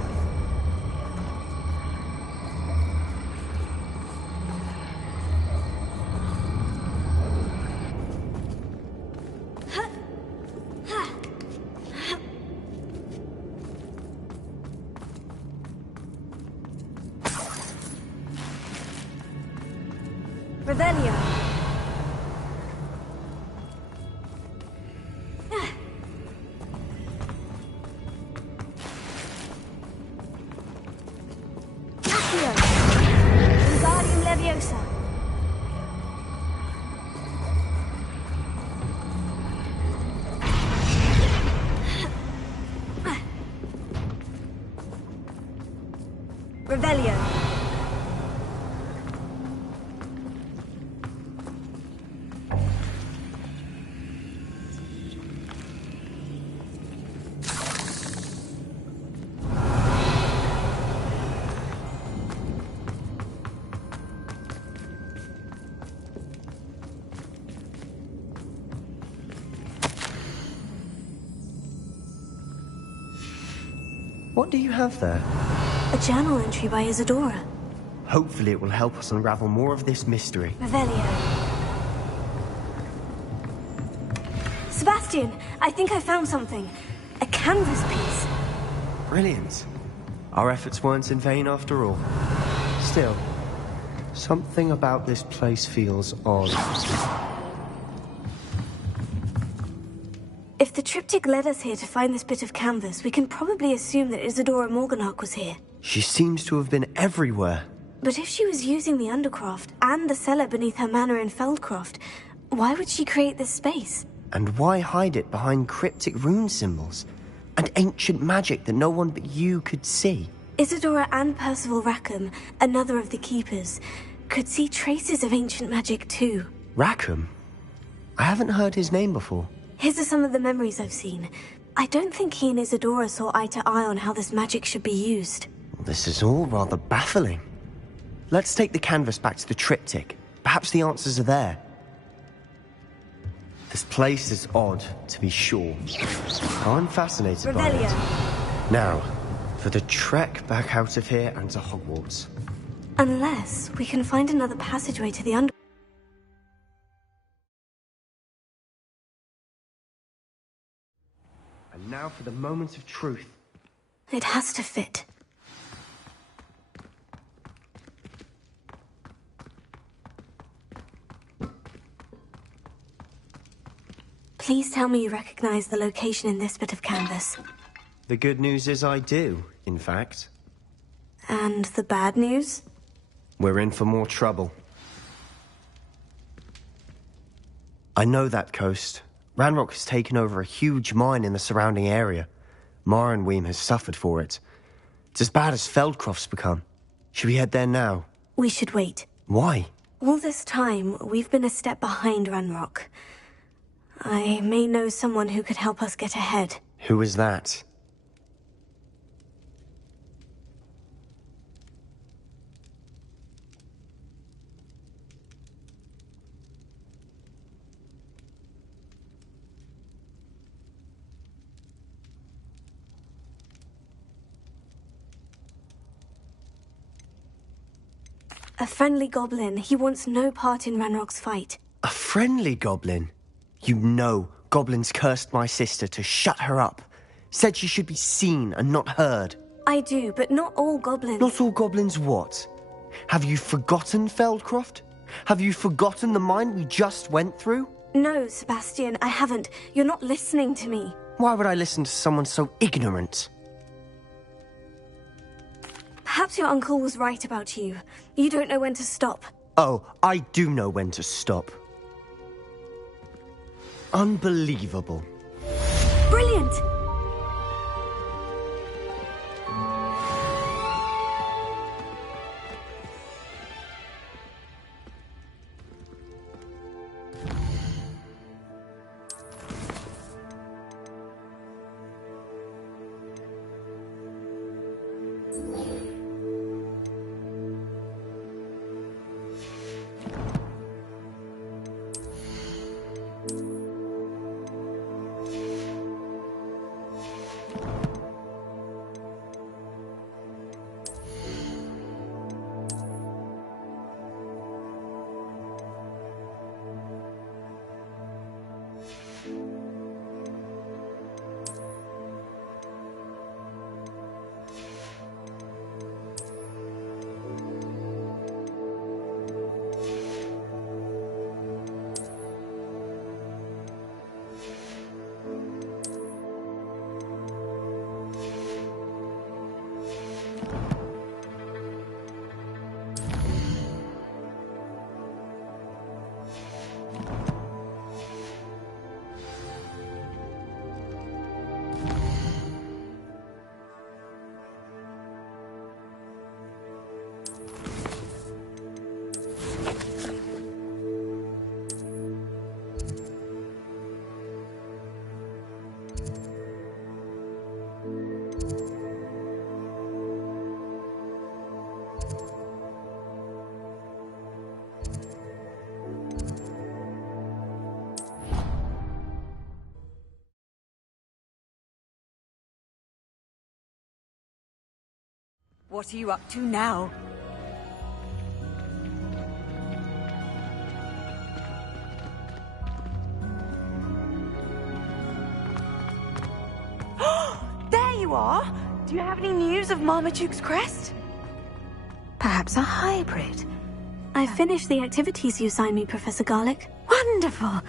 Revelio. Accio. Wingardium Leviosa. Revelio. What do you have there? A journal entry by Isadora. Hopefully it will help us unravel more of this mystery. Revelio. Sebastian, I think I found something. A canvas piece. Brilliant. Our efforts weren't in vain after all. Still, something about this place feels odd. If the triptych led us here to find this bit of canvas, we can probably assume that Isadora Morganach was here. She seems to have been everywhere. But if she was using the Undercroft and the cellar beneath her manor in Feldcroft, why would she create this space? And why hide it behind cryptic rune symbols? And ancient magic that no one but you could see? Isadora and Percival Rackham, another of the Keepers, could see traces of ancient magic too. Rackham? I haven't heard his name before. His are some of the memories I've seen. I don't think he and Isadora saw eye to eye on how this magic should be used. This is all rather baffling. Let's take the canvas back to the triptych. Perhaps the answers are there. This place is odd, to be sure. I'm fascinated by it. Now, for the trek back out of here and to Hogwarts. Unless we can find another passageway to the under... And now for the moment of truth. It has to fit. Please tell me you recognize the location in this bit of canvas. The good news is I do, in fact. And the bad news? We're in for more trouble. I know that coast. Ranrock has taken over a huge mine in the surrounding area. Marenweem has suffered for it. It's as bad as Feldcroft's become. Should we head there now? We should wait. Why? All this time, we've been a step behind Ranrock. I may know someone who could help us get ahead. Who is that? A friendly goblin. He wants no part in Ranrock's fight. A friendly goblin? You know, goblins cursed my sister to shut her up. Said she should be seen and not heard. I do, but not all goblins. Not all goblins what? Have you forgotten Feldcroft? Have you forgotten the mine we just went through? No, Sebastian, I haven't. You're not listening to me. Why would I listen to someone so ignorant? Perhaps your uncle was right about you. You don't know when to stop. Oh, I do know when to stop. Unbelievable. Brilliant! What are you up to now? There you are! Do you have any news of Marmaduke's crest? Perhaps a hybrid. I finished the activities you signed me, Professor Garlick. Wonderful!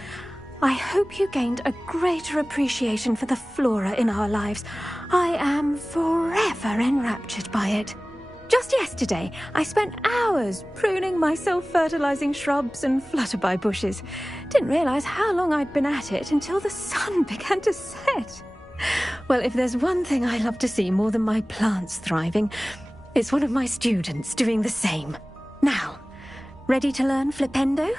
I hope you gained a greater appreciation for the flora in our lives. I am forever enraptured by it. Just yesterday, I spent hours pruning my self-fertilizing shrubs and flutterby bushes. Didn't realize how long I'd been at it until the sun began to set. Well, if there's one thing I love to see more than my plants thriving, it's one of my students doing the same. Now, ready to learn Flipendo?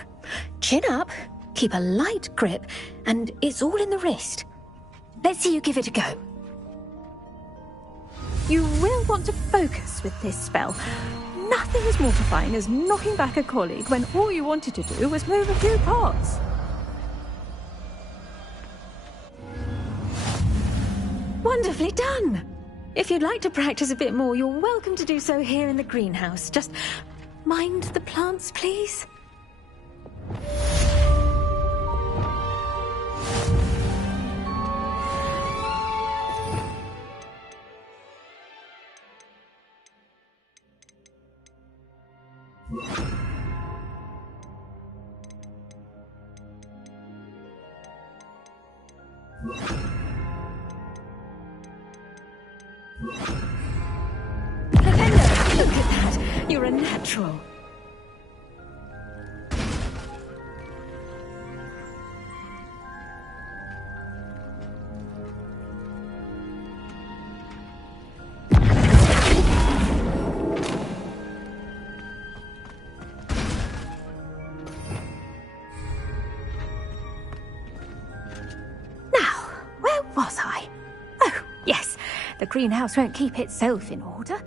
Chin up, keep a light grip, and it's all in the wrist. Let's see you give it a go. You will want to focus with this spell. Nothing as mortifying as knocking back a colleague when all you wanted to do was move a few parts. Wonderfully done! If you'd like to practice a bit more, you're welcome to do so here in the greenhouse. Just mind the plants, please. Flipendo, look at that! You're a natural. greenhouse won't keep itself in order.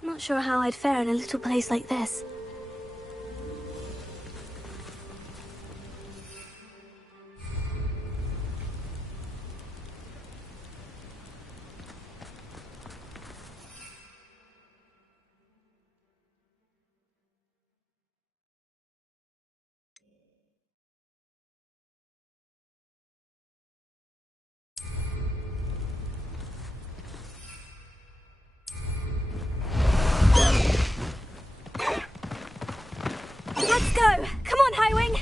Not sure how I'd fare in a little place like this. Let's go! Come on, Highwing!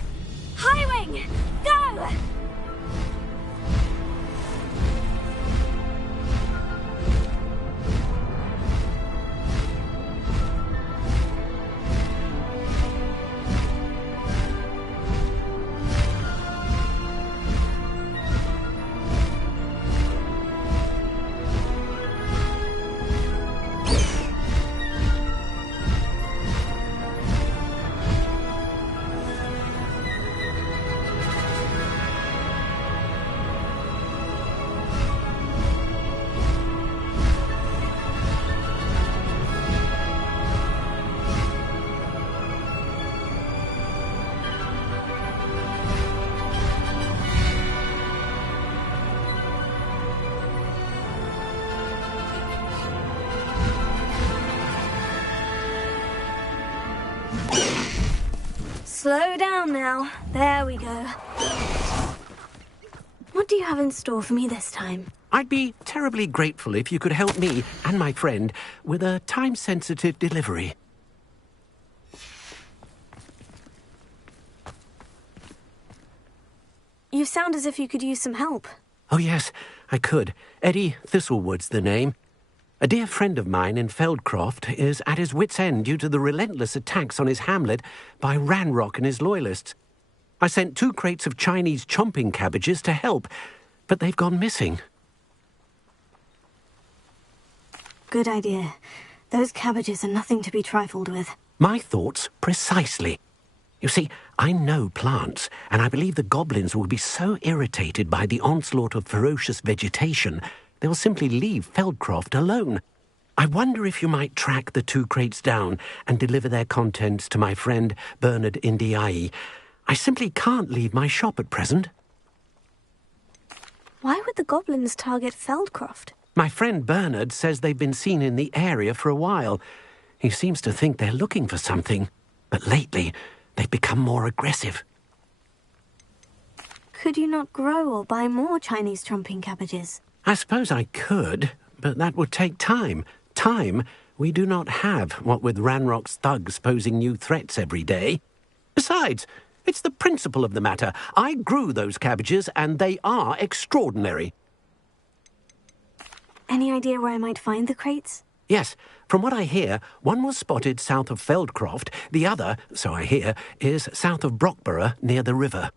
Highwing! Go! Slow down now. There we go. What do you have in store for me this time? I'd be terribly grateful if you could help me and my friend with a time-sensitive delivery. You sound as if you could use some help. Oh, yes, I could. Eddie Thistlewood's the name. A dear friend of mine in Feldcroft is at his wit's end due to the relentless attacks on his hamlet by Ranrock and his loyalists. I sent 2 crates of Chinese chomping cabbages to help, but they've gone missing. Good idea. Those cabbages are nothing to be trifled with. My thoughts precisely. You see, I know plants, and I believe the goblins will be so irritated by the onslaught of ferocious vegetation, they'll simply leave Feldcroft alone. I wonder if you might track the 2 crates down and deliver their contents to my friend Bernard Indiai. I simply can't leave my shop at present. Why would the goblins target Feldcroft? My friend Bernard says they've been seen in the area for a while. He seems to think they're looking for something, but lately they've become more aggressive. Could you not grow or buy more Chinese chomping cabbages? I suppose I could, but that would take time. Time we do not have, what with Ranrock's thugs posing new threats every day. Besides, it's the principle of the matter. I grew those cabbages, and they are extraordinary. Any idea where I might find the crates? Yes, from what I hear, one was spotted south of Feldcroft, the other, so I hear, is south of Brockborough near the river.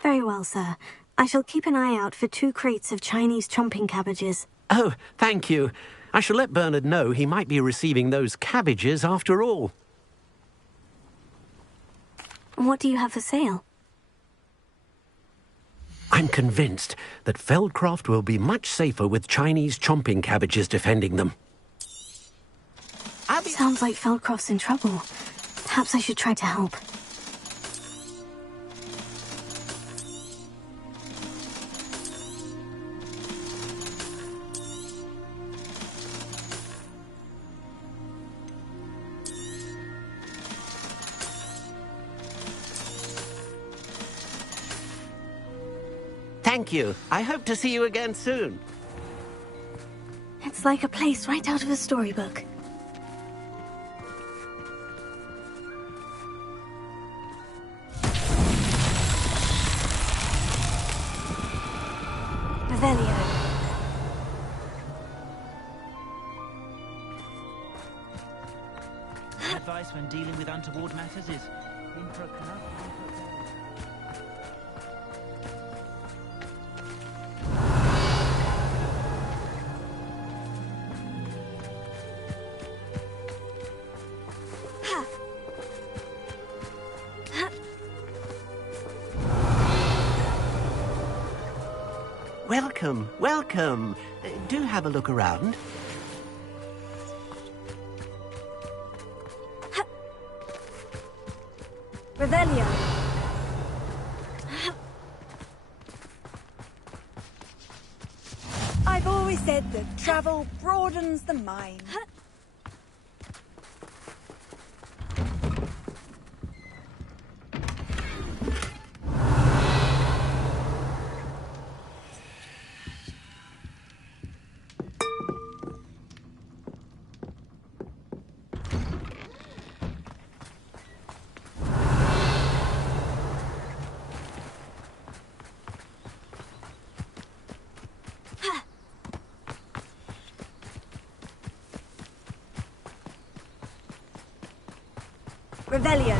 Very well, sir. I shall keep an eye out for 2 crates of Chinese chomping cabbages. Oh, thank you. I shall let Bernard know he might be receiving those cabbages after all. What do you have for sale? I'm convinced that Feldcroft will be much safer with Chinese chomping cabbages defending them. Sounds like Feldcroft's in trouble. Perhaps I should try to help. Thank you. I hope to see you again soon. It's like a place right out of a storybook. Revelio. My advice when dealing with untoward matters is in for a canal. Welcome, welcome. Do have a look around. Revelio. I've always said that travel broadens the mind. Revelio.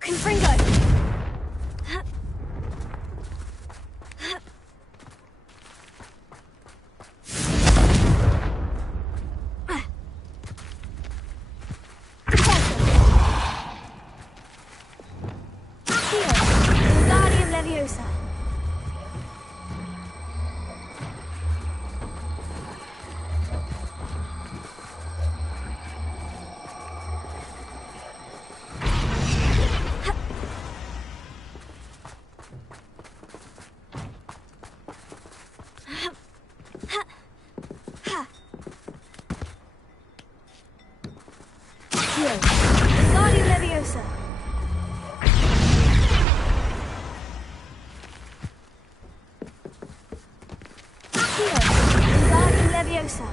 Confringo. Leviosa. Leviosa. Leviosa.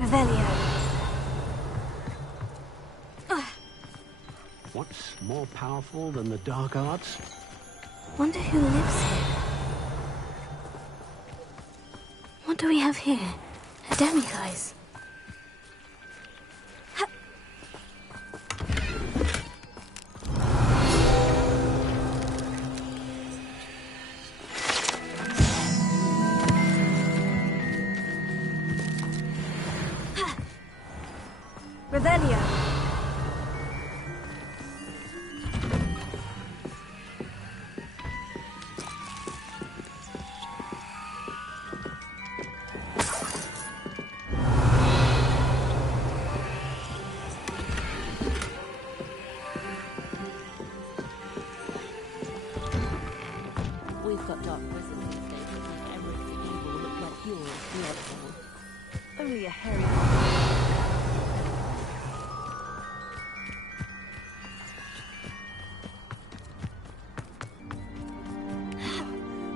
Revelio. What's more powerful than the dark arts? Wonder who lives here. What do we have here? A demiguise. Revelio. We've got dark wizards these days that make emeralds the evil look like yours, the oddball. Only a hairy.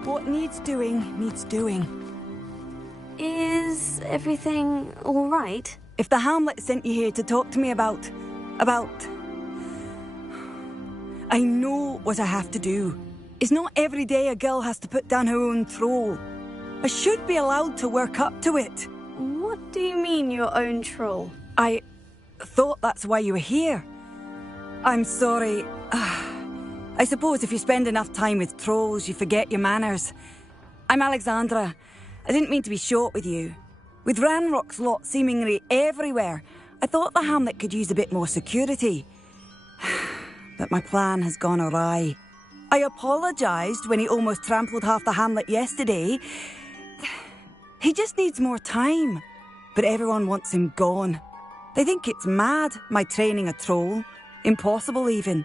What needs doing, needs doing. Is everything all right? If the Hamlet sent you here to talk to me about... I know what I have to do. It's not every day a girl has to put down her own troll. I should be allowed to work up to it. What do you mean, your own troll? I thought that's why you were here. I'm sorry. I suppose if you spend enough time with trolls, you forget your manners. I'm Alexandra. I didn't mean to be short with you. With Ranrock's lot seemingly everywhere, I thought the Hamlet could use a bit more security. But my plan has gone awry. I apologised when he almost trampled half the Hamlet yesterday. He just needs more time. But everyone wants him gone. They think it's mad, my training a troll. Impossible, even.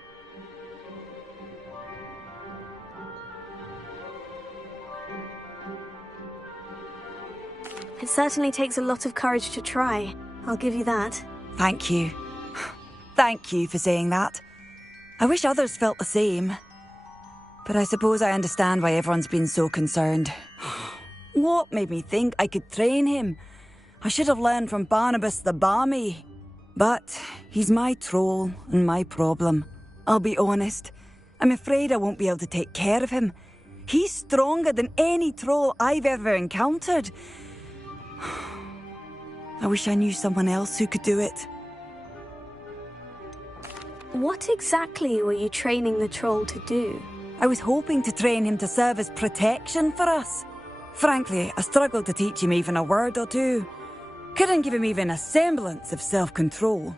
It certainly takes a lot of courage to try. I'll give you that. Thank you. Thank you for saying that. I wish others felt the same. But I suppose I understand why everyone's been so concerned. What made me think I could train him? I should have learned from Barnabas the Barmy. But he's my troll and my problem. I'll be honest. I'm afraid I won't be able to take care of him. He's stronger than any troll I've ever encountered. I wish I knew someone else who could do it. What exactly were you training the troll to do? I was hoping to train him to serve as protection for us. Frankly, I struggled to teach him even a word or two. Couldn't give him even a semblance of self-control.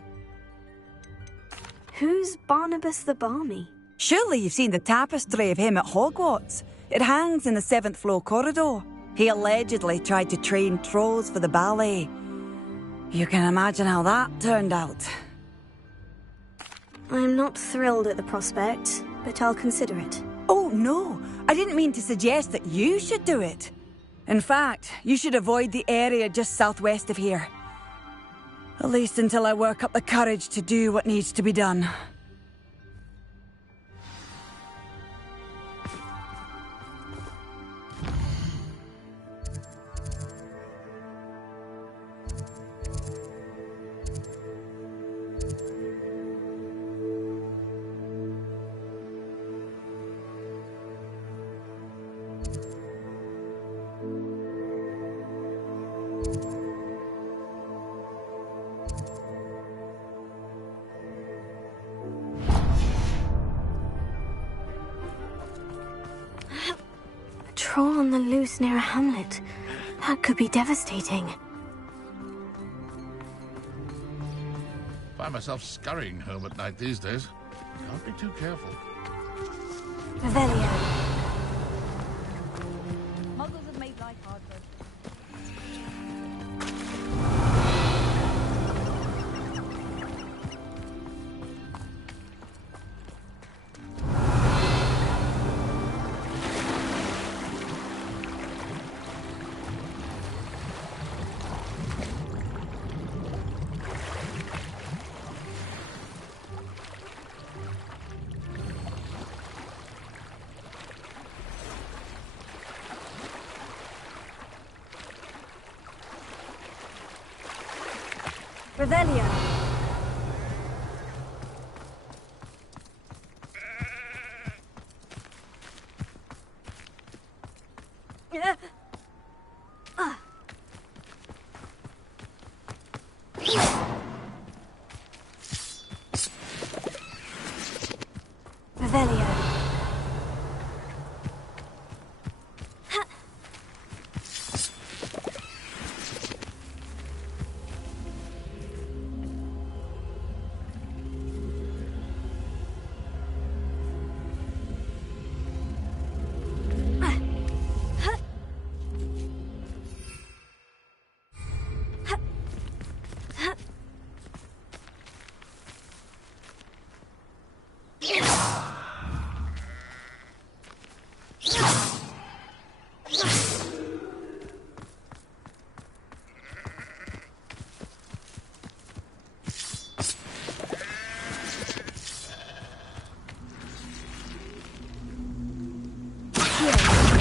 Who's Barnabas the Barmy? Surely you've seen the tapestry of him at Hogwarts. It hangs in the 7th floor corridor. He allegedly tried to train trolls for the ballet. You can imagine how that turned out. I'm not thrilled at the prospect, but I'll consider it. Oh, no. I didn't mean to suggest that you should do it. In fact, you should avoid the area just southwest of here. At least until I work up the courage to do what needs to be done. Troll on the loose near a hamlet. That could be devastating. Find myself scurrying home at night these days. Can't be too careful. Revelio. Muggles have made life hard for us. Revelio. Revelio.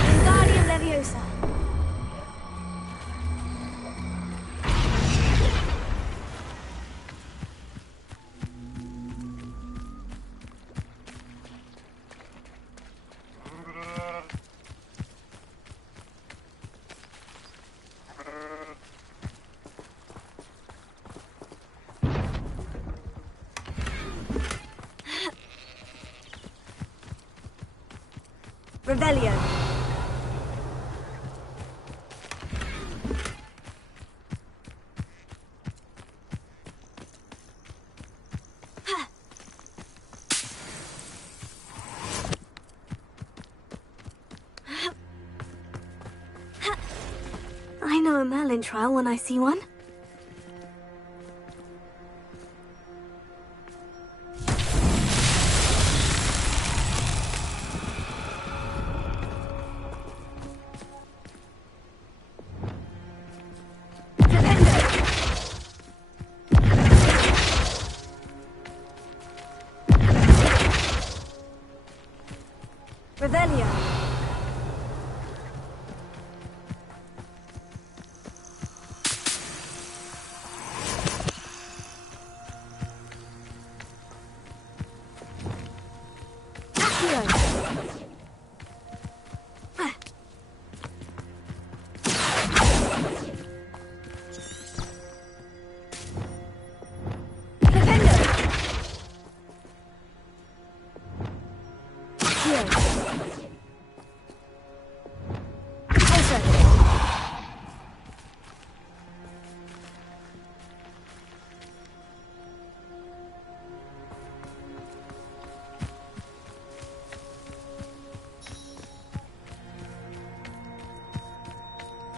Wingardium Leviosa. Revelio. I know canine trial when I see one. Revelio.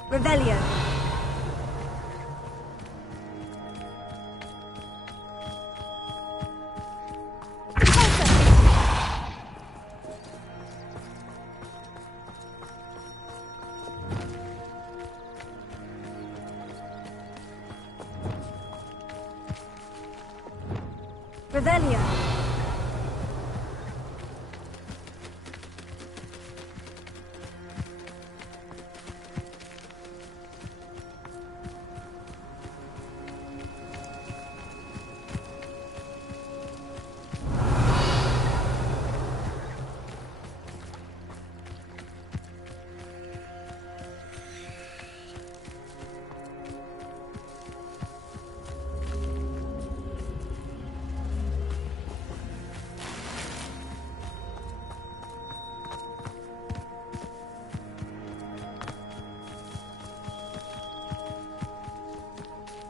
Revelio. Revelio.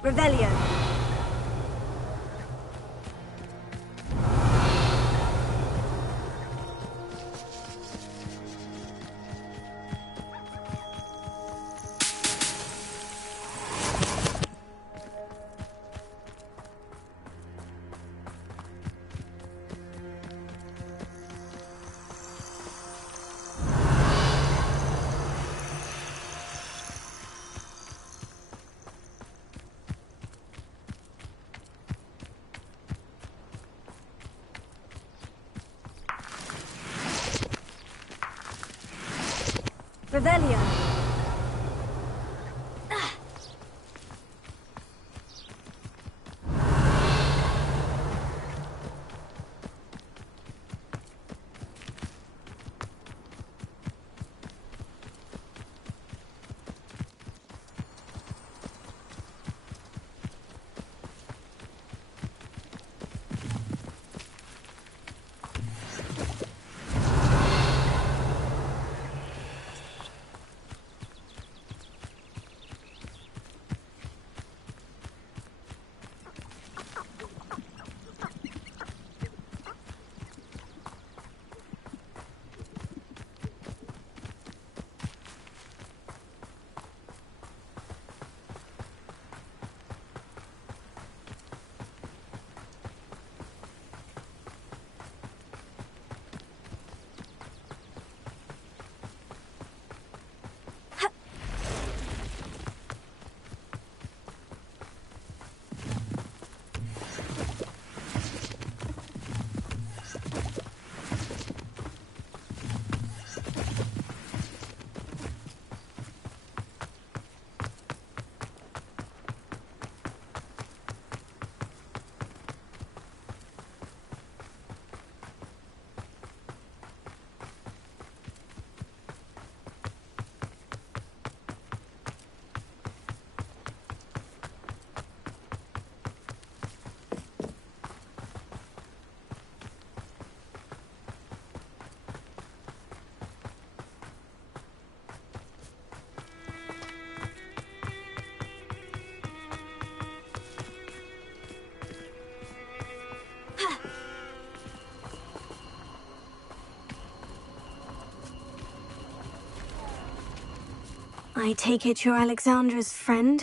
Revelio. Revelio. I take it you're Alexandra's friend?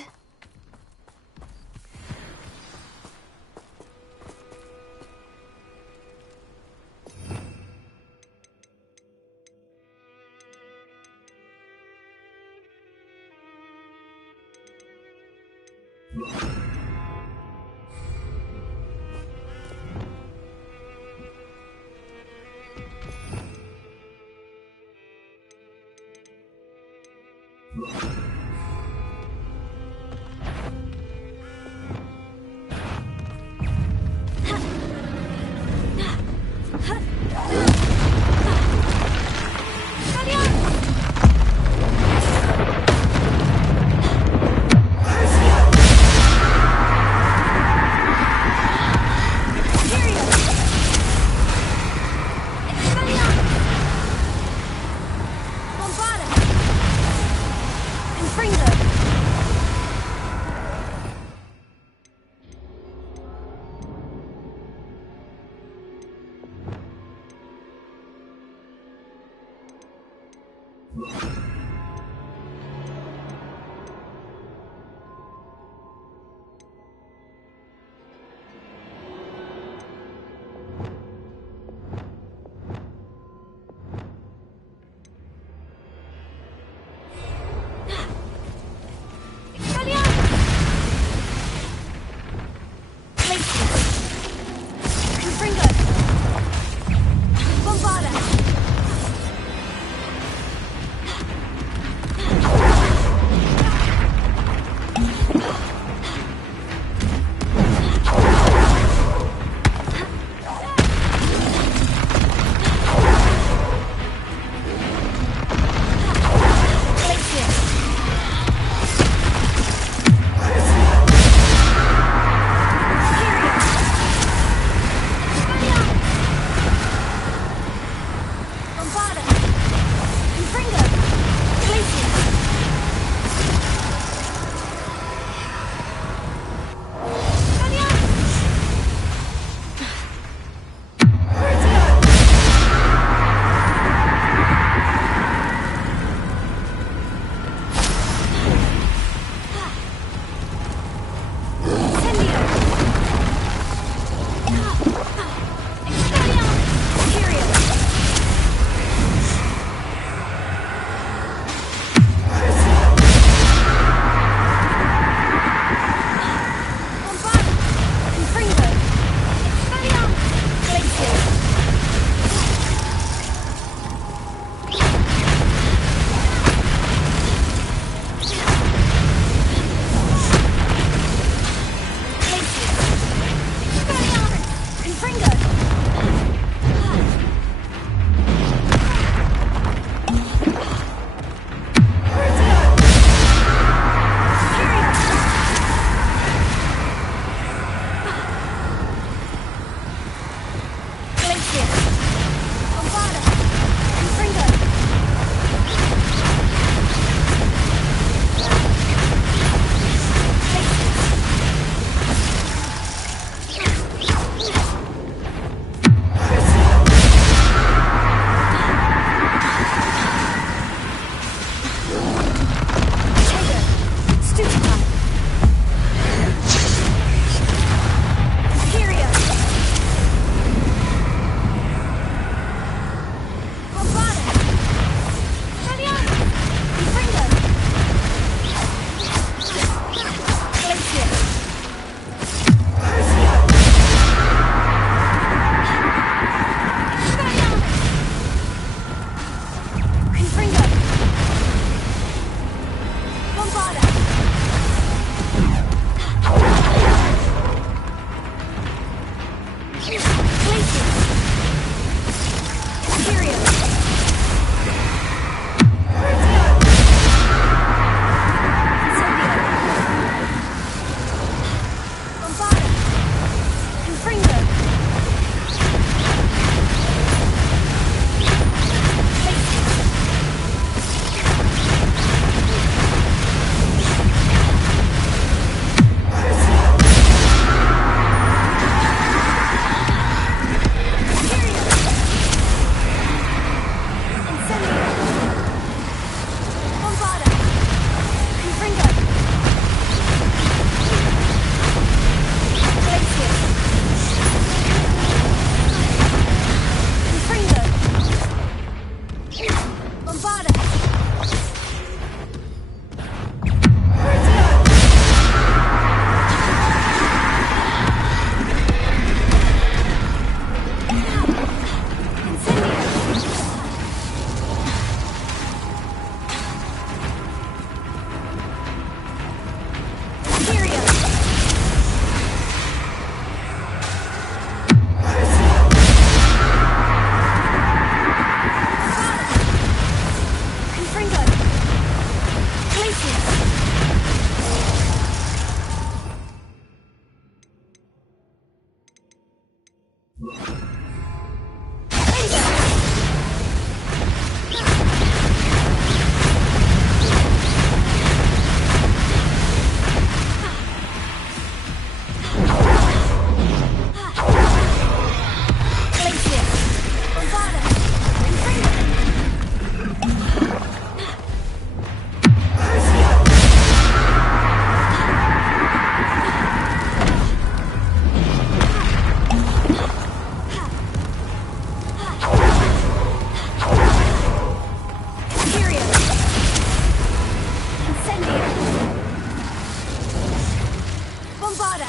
Bombarda!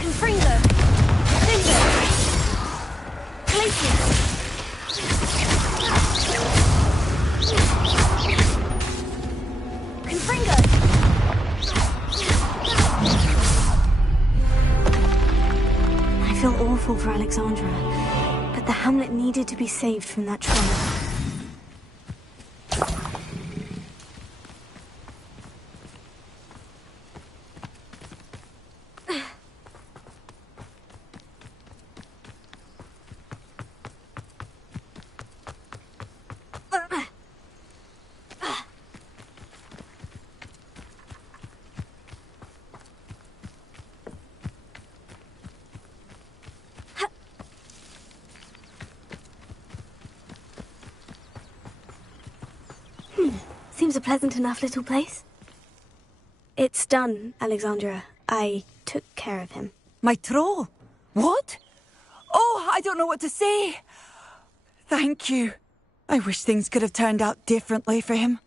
Confringo! Cinder! Glacier! Confringo! I feel awful for Alexandra, but the hamlet needed to be saved from that troll. Seems a pleasant enough little place. It's done, Alexandra. I took care of him. My troll? What? Oh, I don't know what to say. Thank you. I wish things could have turned out differently for him.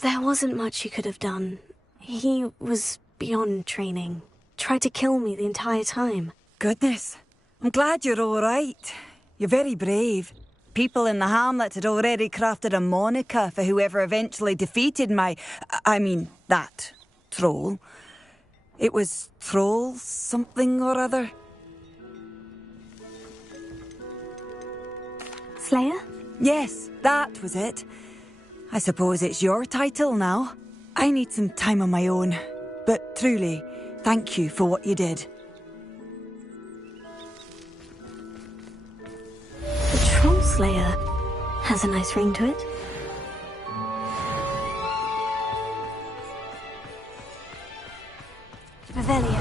There wasn't much you could have done. He was beyond training. Tried to kill me the entire time. Goodness. I'm glad you're all right. You're very brave. People in the hamlet had already crafted a moniker for whoever eventually defeated that troll. It was Troll something or other. Slayer? Yes, that was it. I suppose it's your title now. I need some time on my own. But truly, thank you for what you did. The Troll Slayer has a nice ring to it. Revelio.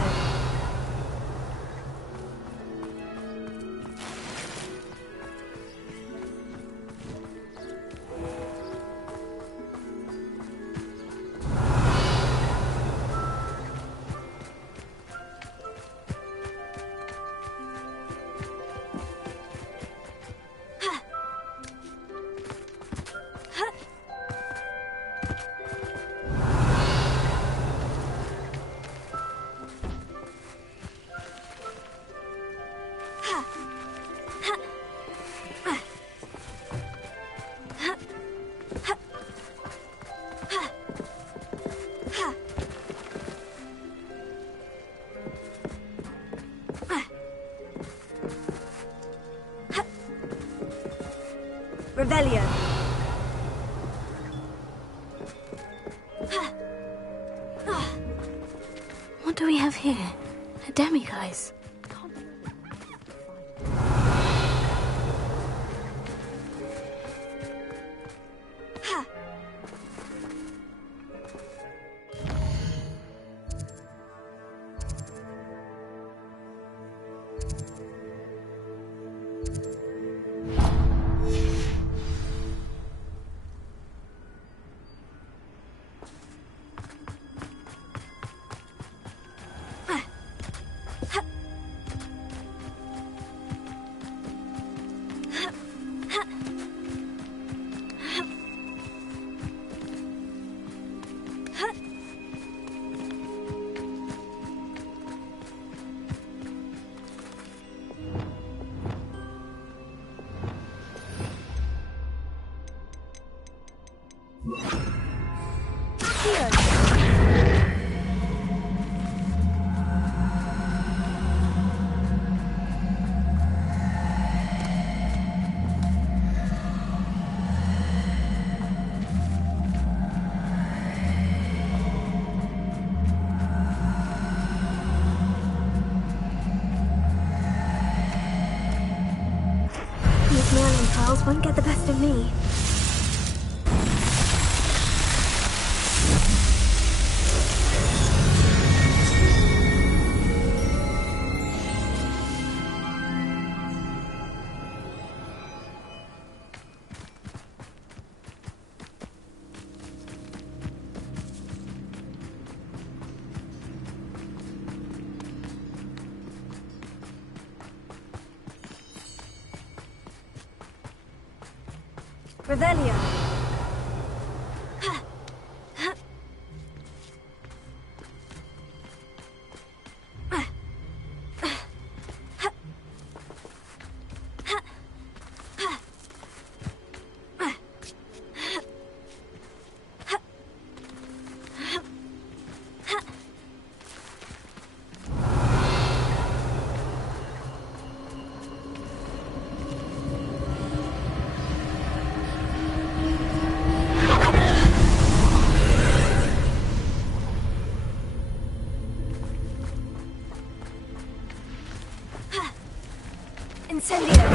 Revelio. What do we have here? A demiguise. Won't get the best of me. Revelio. Incendio!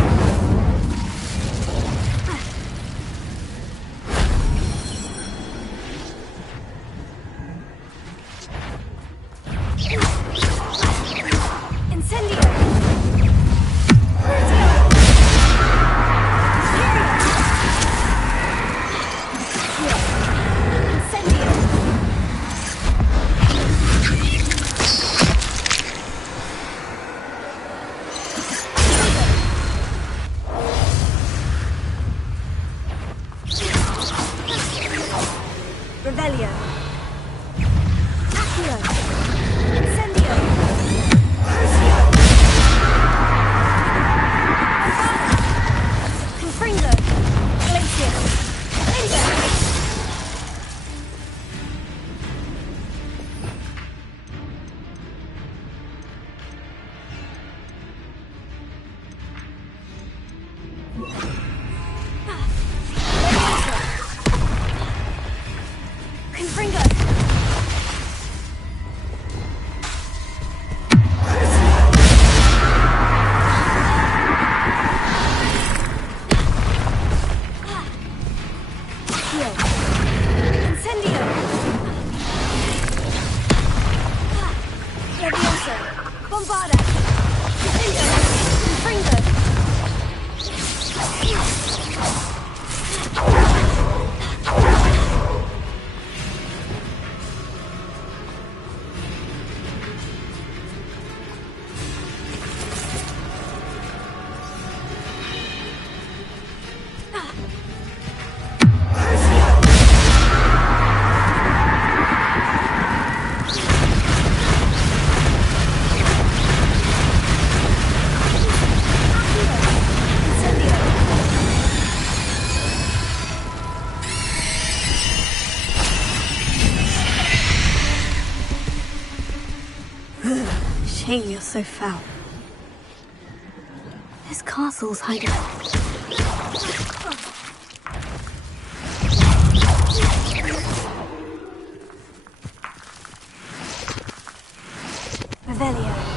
Shame you're so foul. This castle's hiding. Revelio.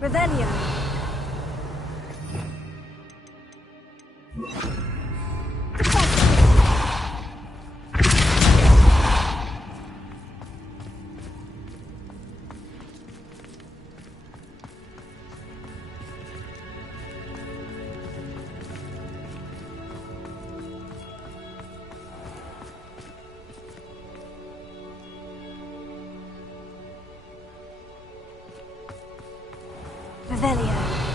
Revelio. Revelio.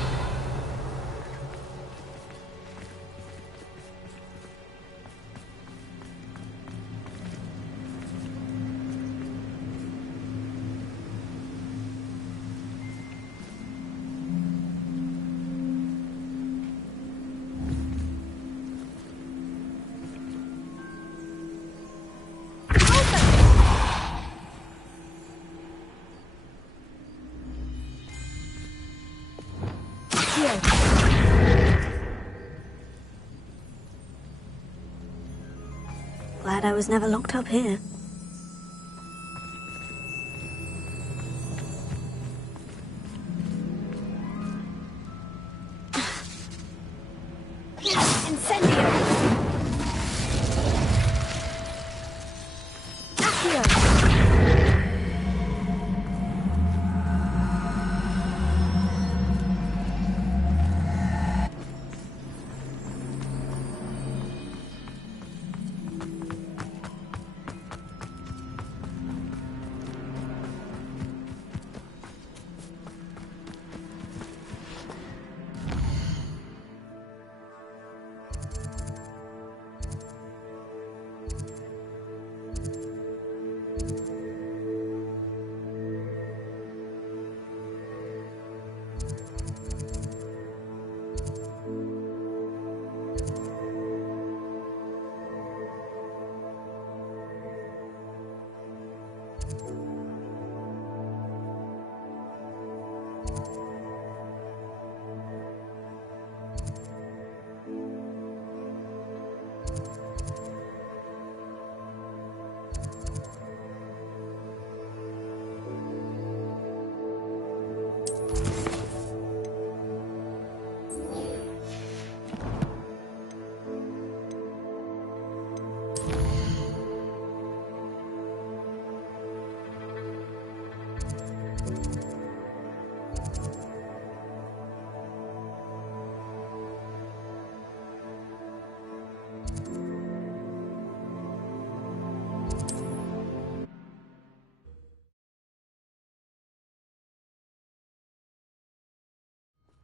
Glad I was never locked up here.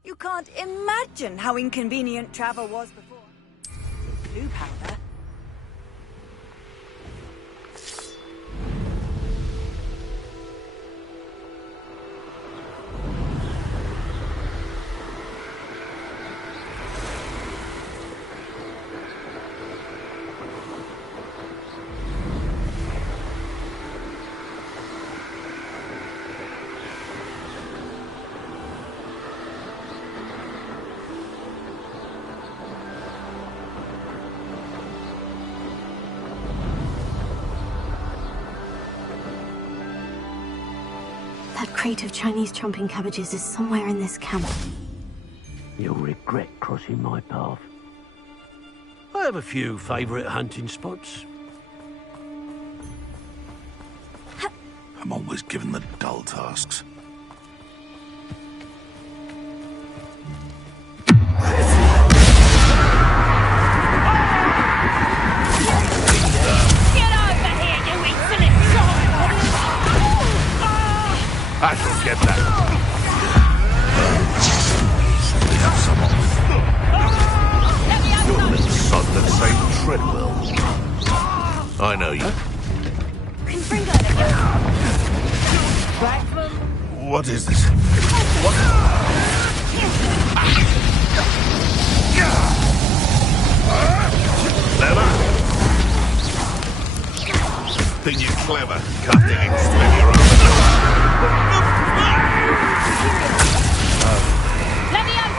You can't imagine how inconvenient travel was before. Blue powder. That crate of Chinese chomping cabbages is somewhere in this camp. You'll regret crossing my path. I have a few favourite hunting spots. I'm always given the dull tasks. I shall get that. You're a little sod that saved Treadwell. I know you. What is this? What? Clever? Think you're clever, cutting instead of your own. Let me out,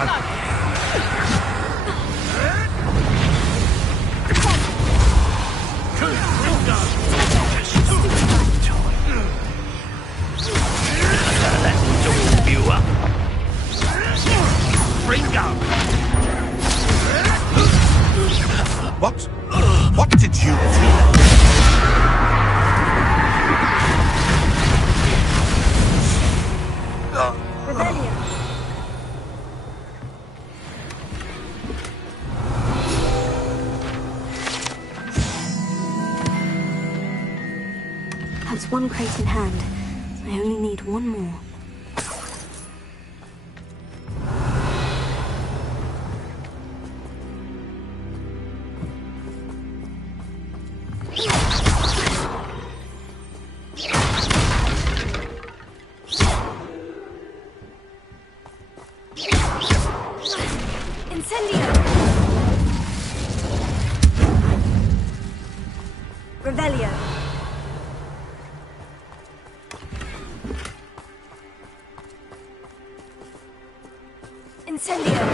What? What did you do? That's one crate in hand. I only need one more. Incendio! Revelio. Incendio.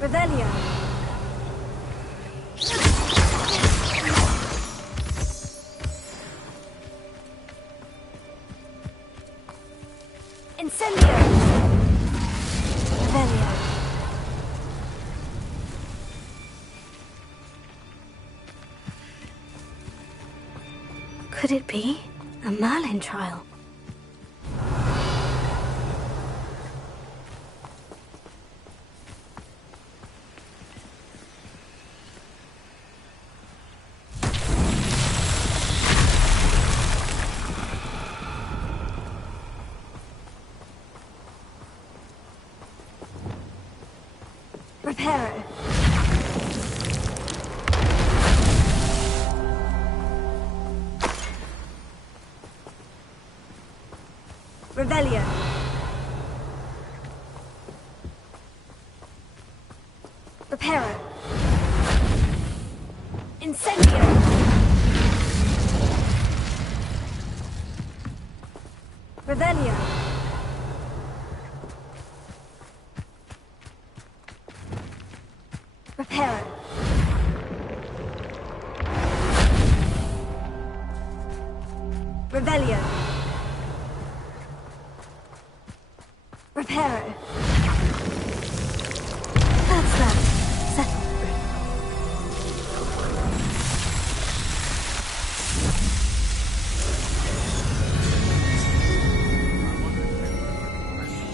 Revelio. Incendio. Revelio. Could it be a Merlin trial? Reparo. Revelio. Reparo. Incendio! Revelio! Reparo! Revelio! Reparo! That's that. Settle.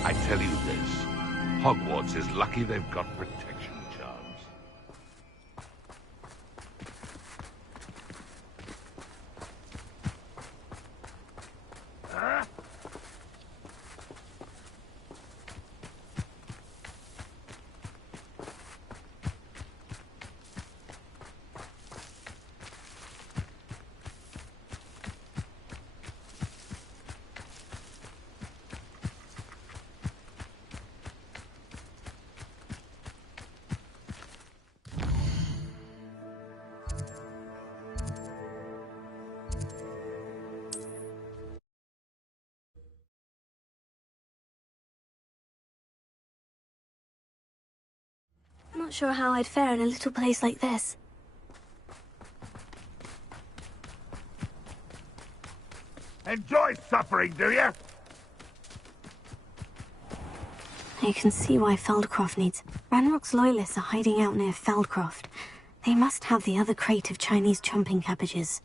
I tell you this, Hogwarts is lucky they've got protection charms. Not sure how I'd fare in a little place like this. Enjoy suffering, do you? I can see why Feldcroft needs... Ranrock's loyalists are hiding out near Feldcroft. They must have the other crate of Chinese chomping cabbages.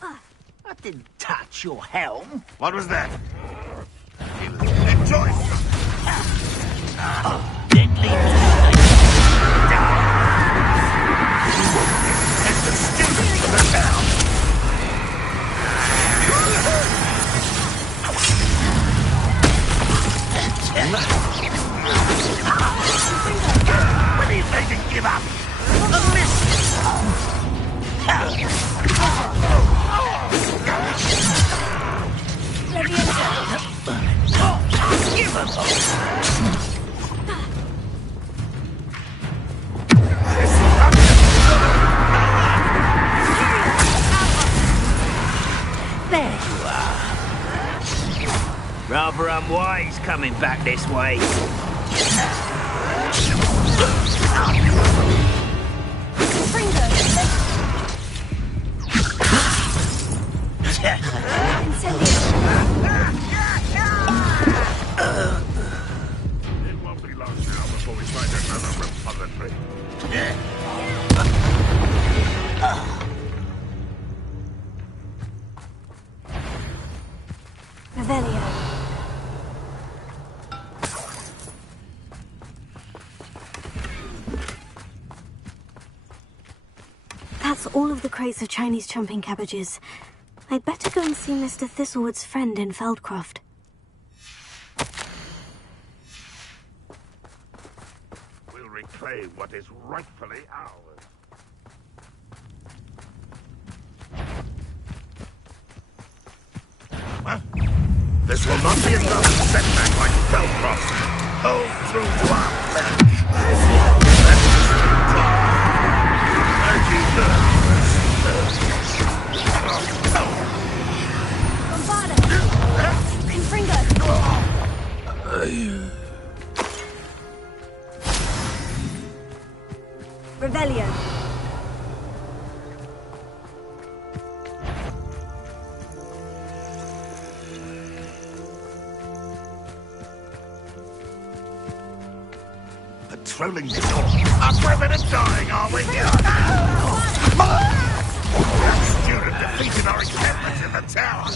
I didn't touch your helm. What was that? Enjoy Deadly. It's the students of the town. When are you ready to give up? A miss. Give up. There you are. Rather unwise coming back this way. It won't be long now before we find another repository. Revelio. That's all of the crates of Chinese chomping cabbages. I'd better go and see Mr. Thistlewood's friend in Feldcroft. We'll reclaim what is rightfully ours. Huh? This will not be another setback like Feldcroft. Hold true to our pledge. Let's just drop. As you Revelio. Patrolling the door. Up women and dying, are we? That student defeated our encampment in the tower.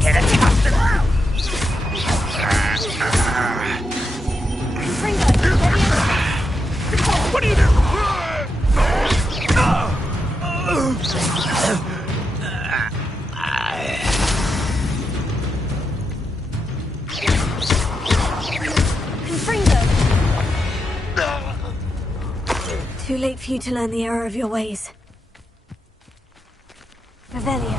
Get a custard. What are you doing? Too late for you to learn the error of your ways. Revelio.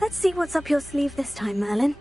Let's see what's up your sleeve this time, Merlin.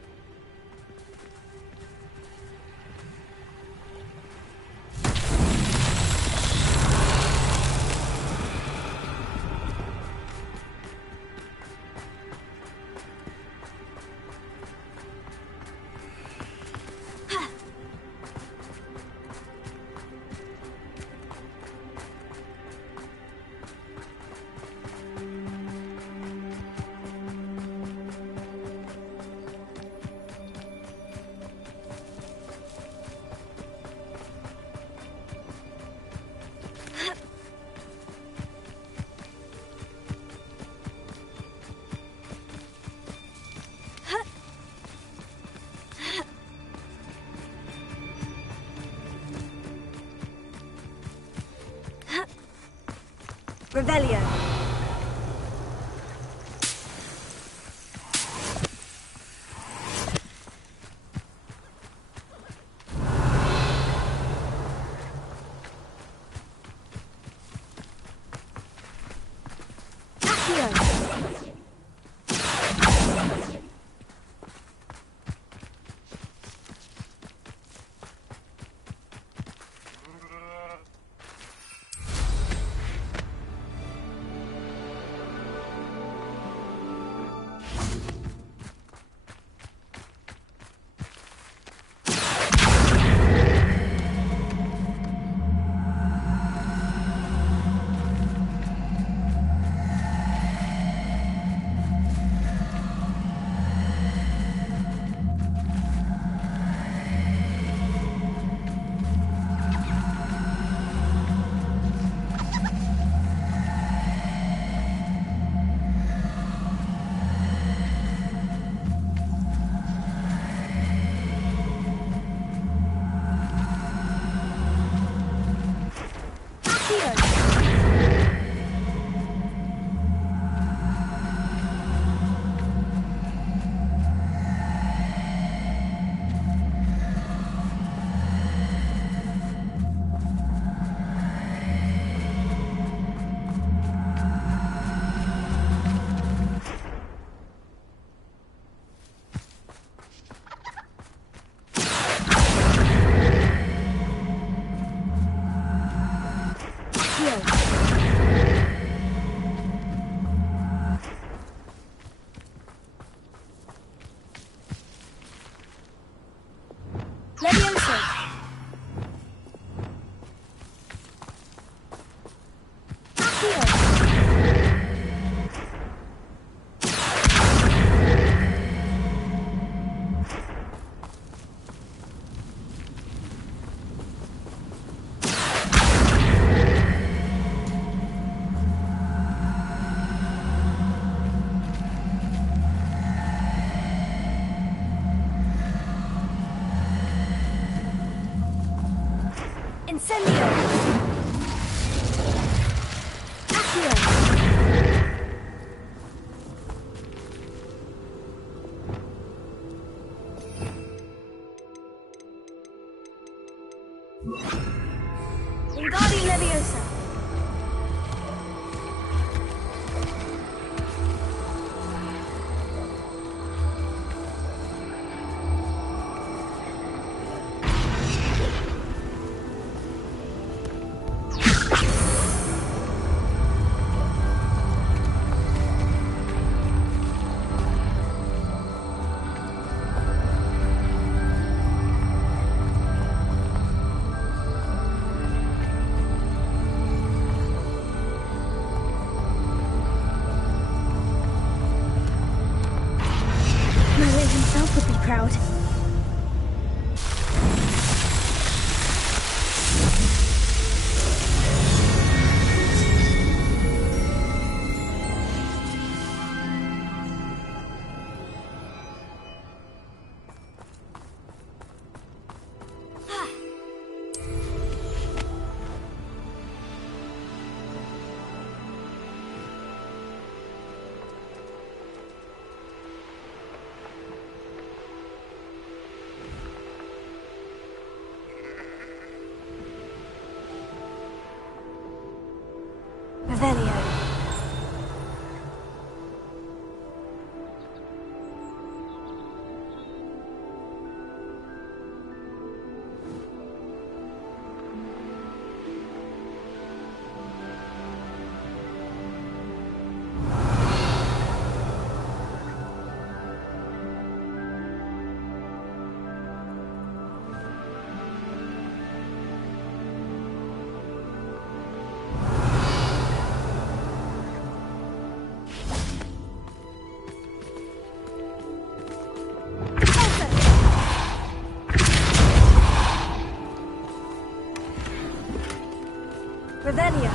Revelio. crowd. Revelio. Revelio.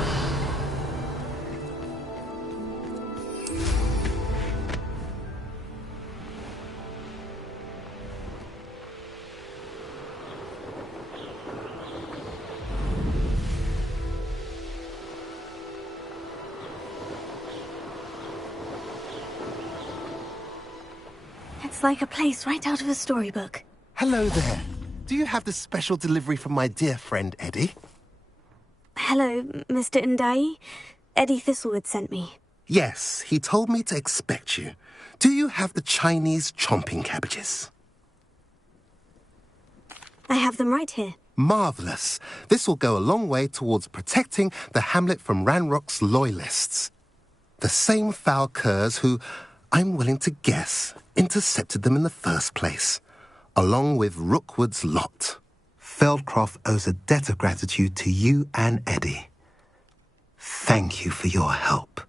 It's like a place right out of a storybook. Hello there. Do you have the special delivery from my dear friend Eddie? Hello, Mr. Ndai. Eddie Thistlewood sent me. Yes, he told me to expect you. Do you have the Chinese chomping cabbages? I have them right here. Marvellous. This will go a long way towards protecting the hamlet from Ranrock's loyalists. The same foul curs who, I'm willing to guess, intercepted them in the first place, along with Rookwood's lot. Feldcroft owes a debt of gratitude to you and Eddie. Thank you for your help.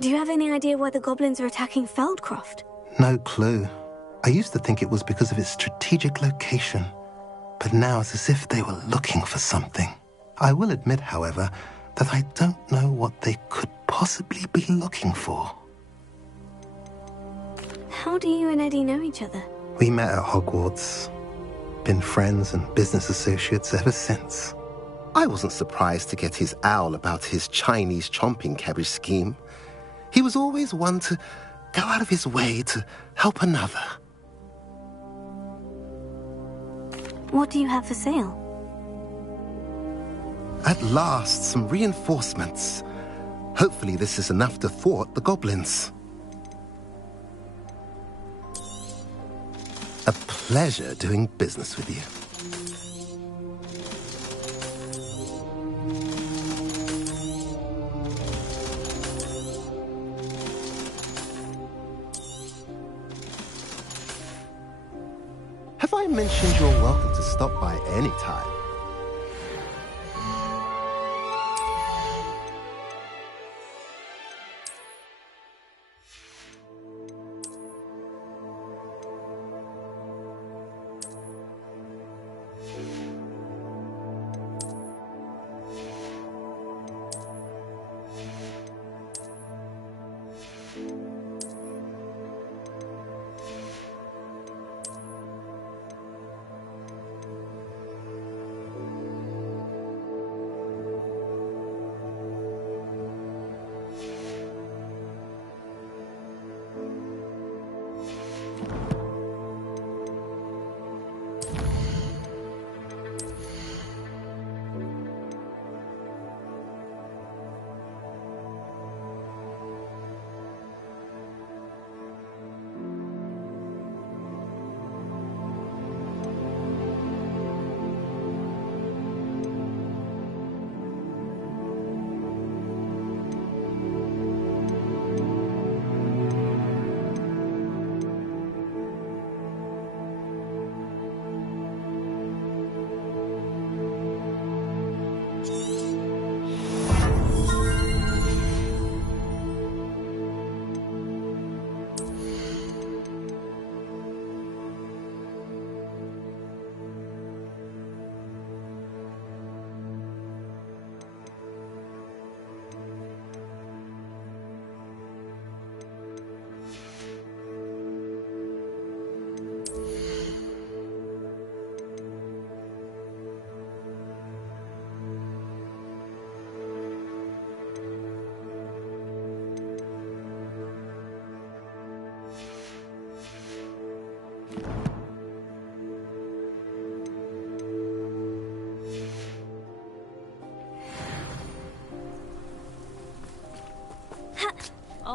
Do you have any idea why the goblins are attacking Feldcroft? No clue. I used to think it was because of its strategic location, but now it's as if they were looking for something. I will admit, however, that I don't know what they could possibly be looking for. How do you and Eddie know each other? We met at Hogwarts. Been friends and business associates ever since. I wasn't surprised to get his owl about his Chinese chomping cabbage scheme. He was always one to go out of his way to help another. What do you have for sale? At last, some reinforcements. Hopefully this is enough to thwart the goblins. A pleasure doing business with you. Have I mentioned you're welcome to stop by any time?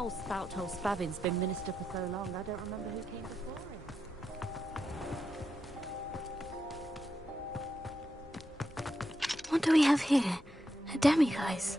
old spout-hole Spavin's been minister for so long, I don't remember who came before him. What do we have here? A demiguise.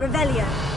Revelio.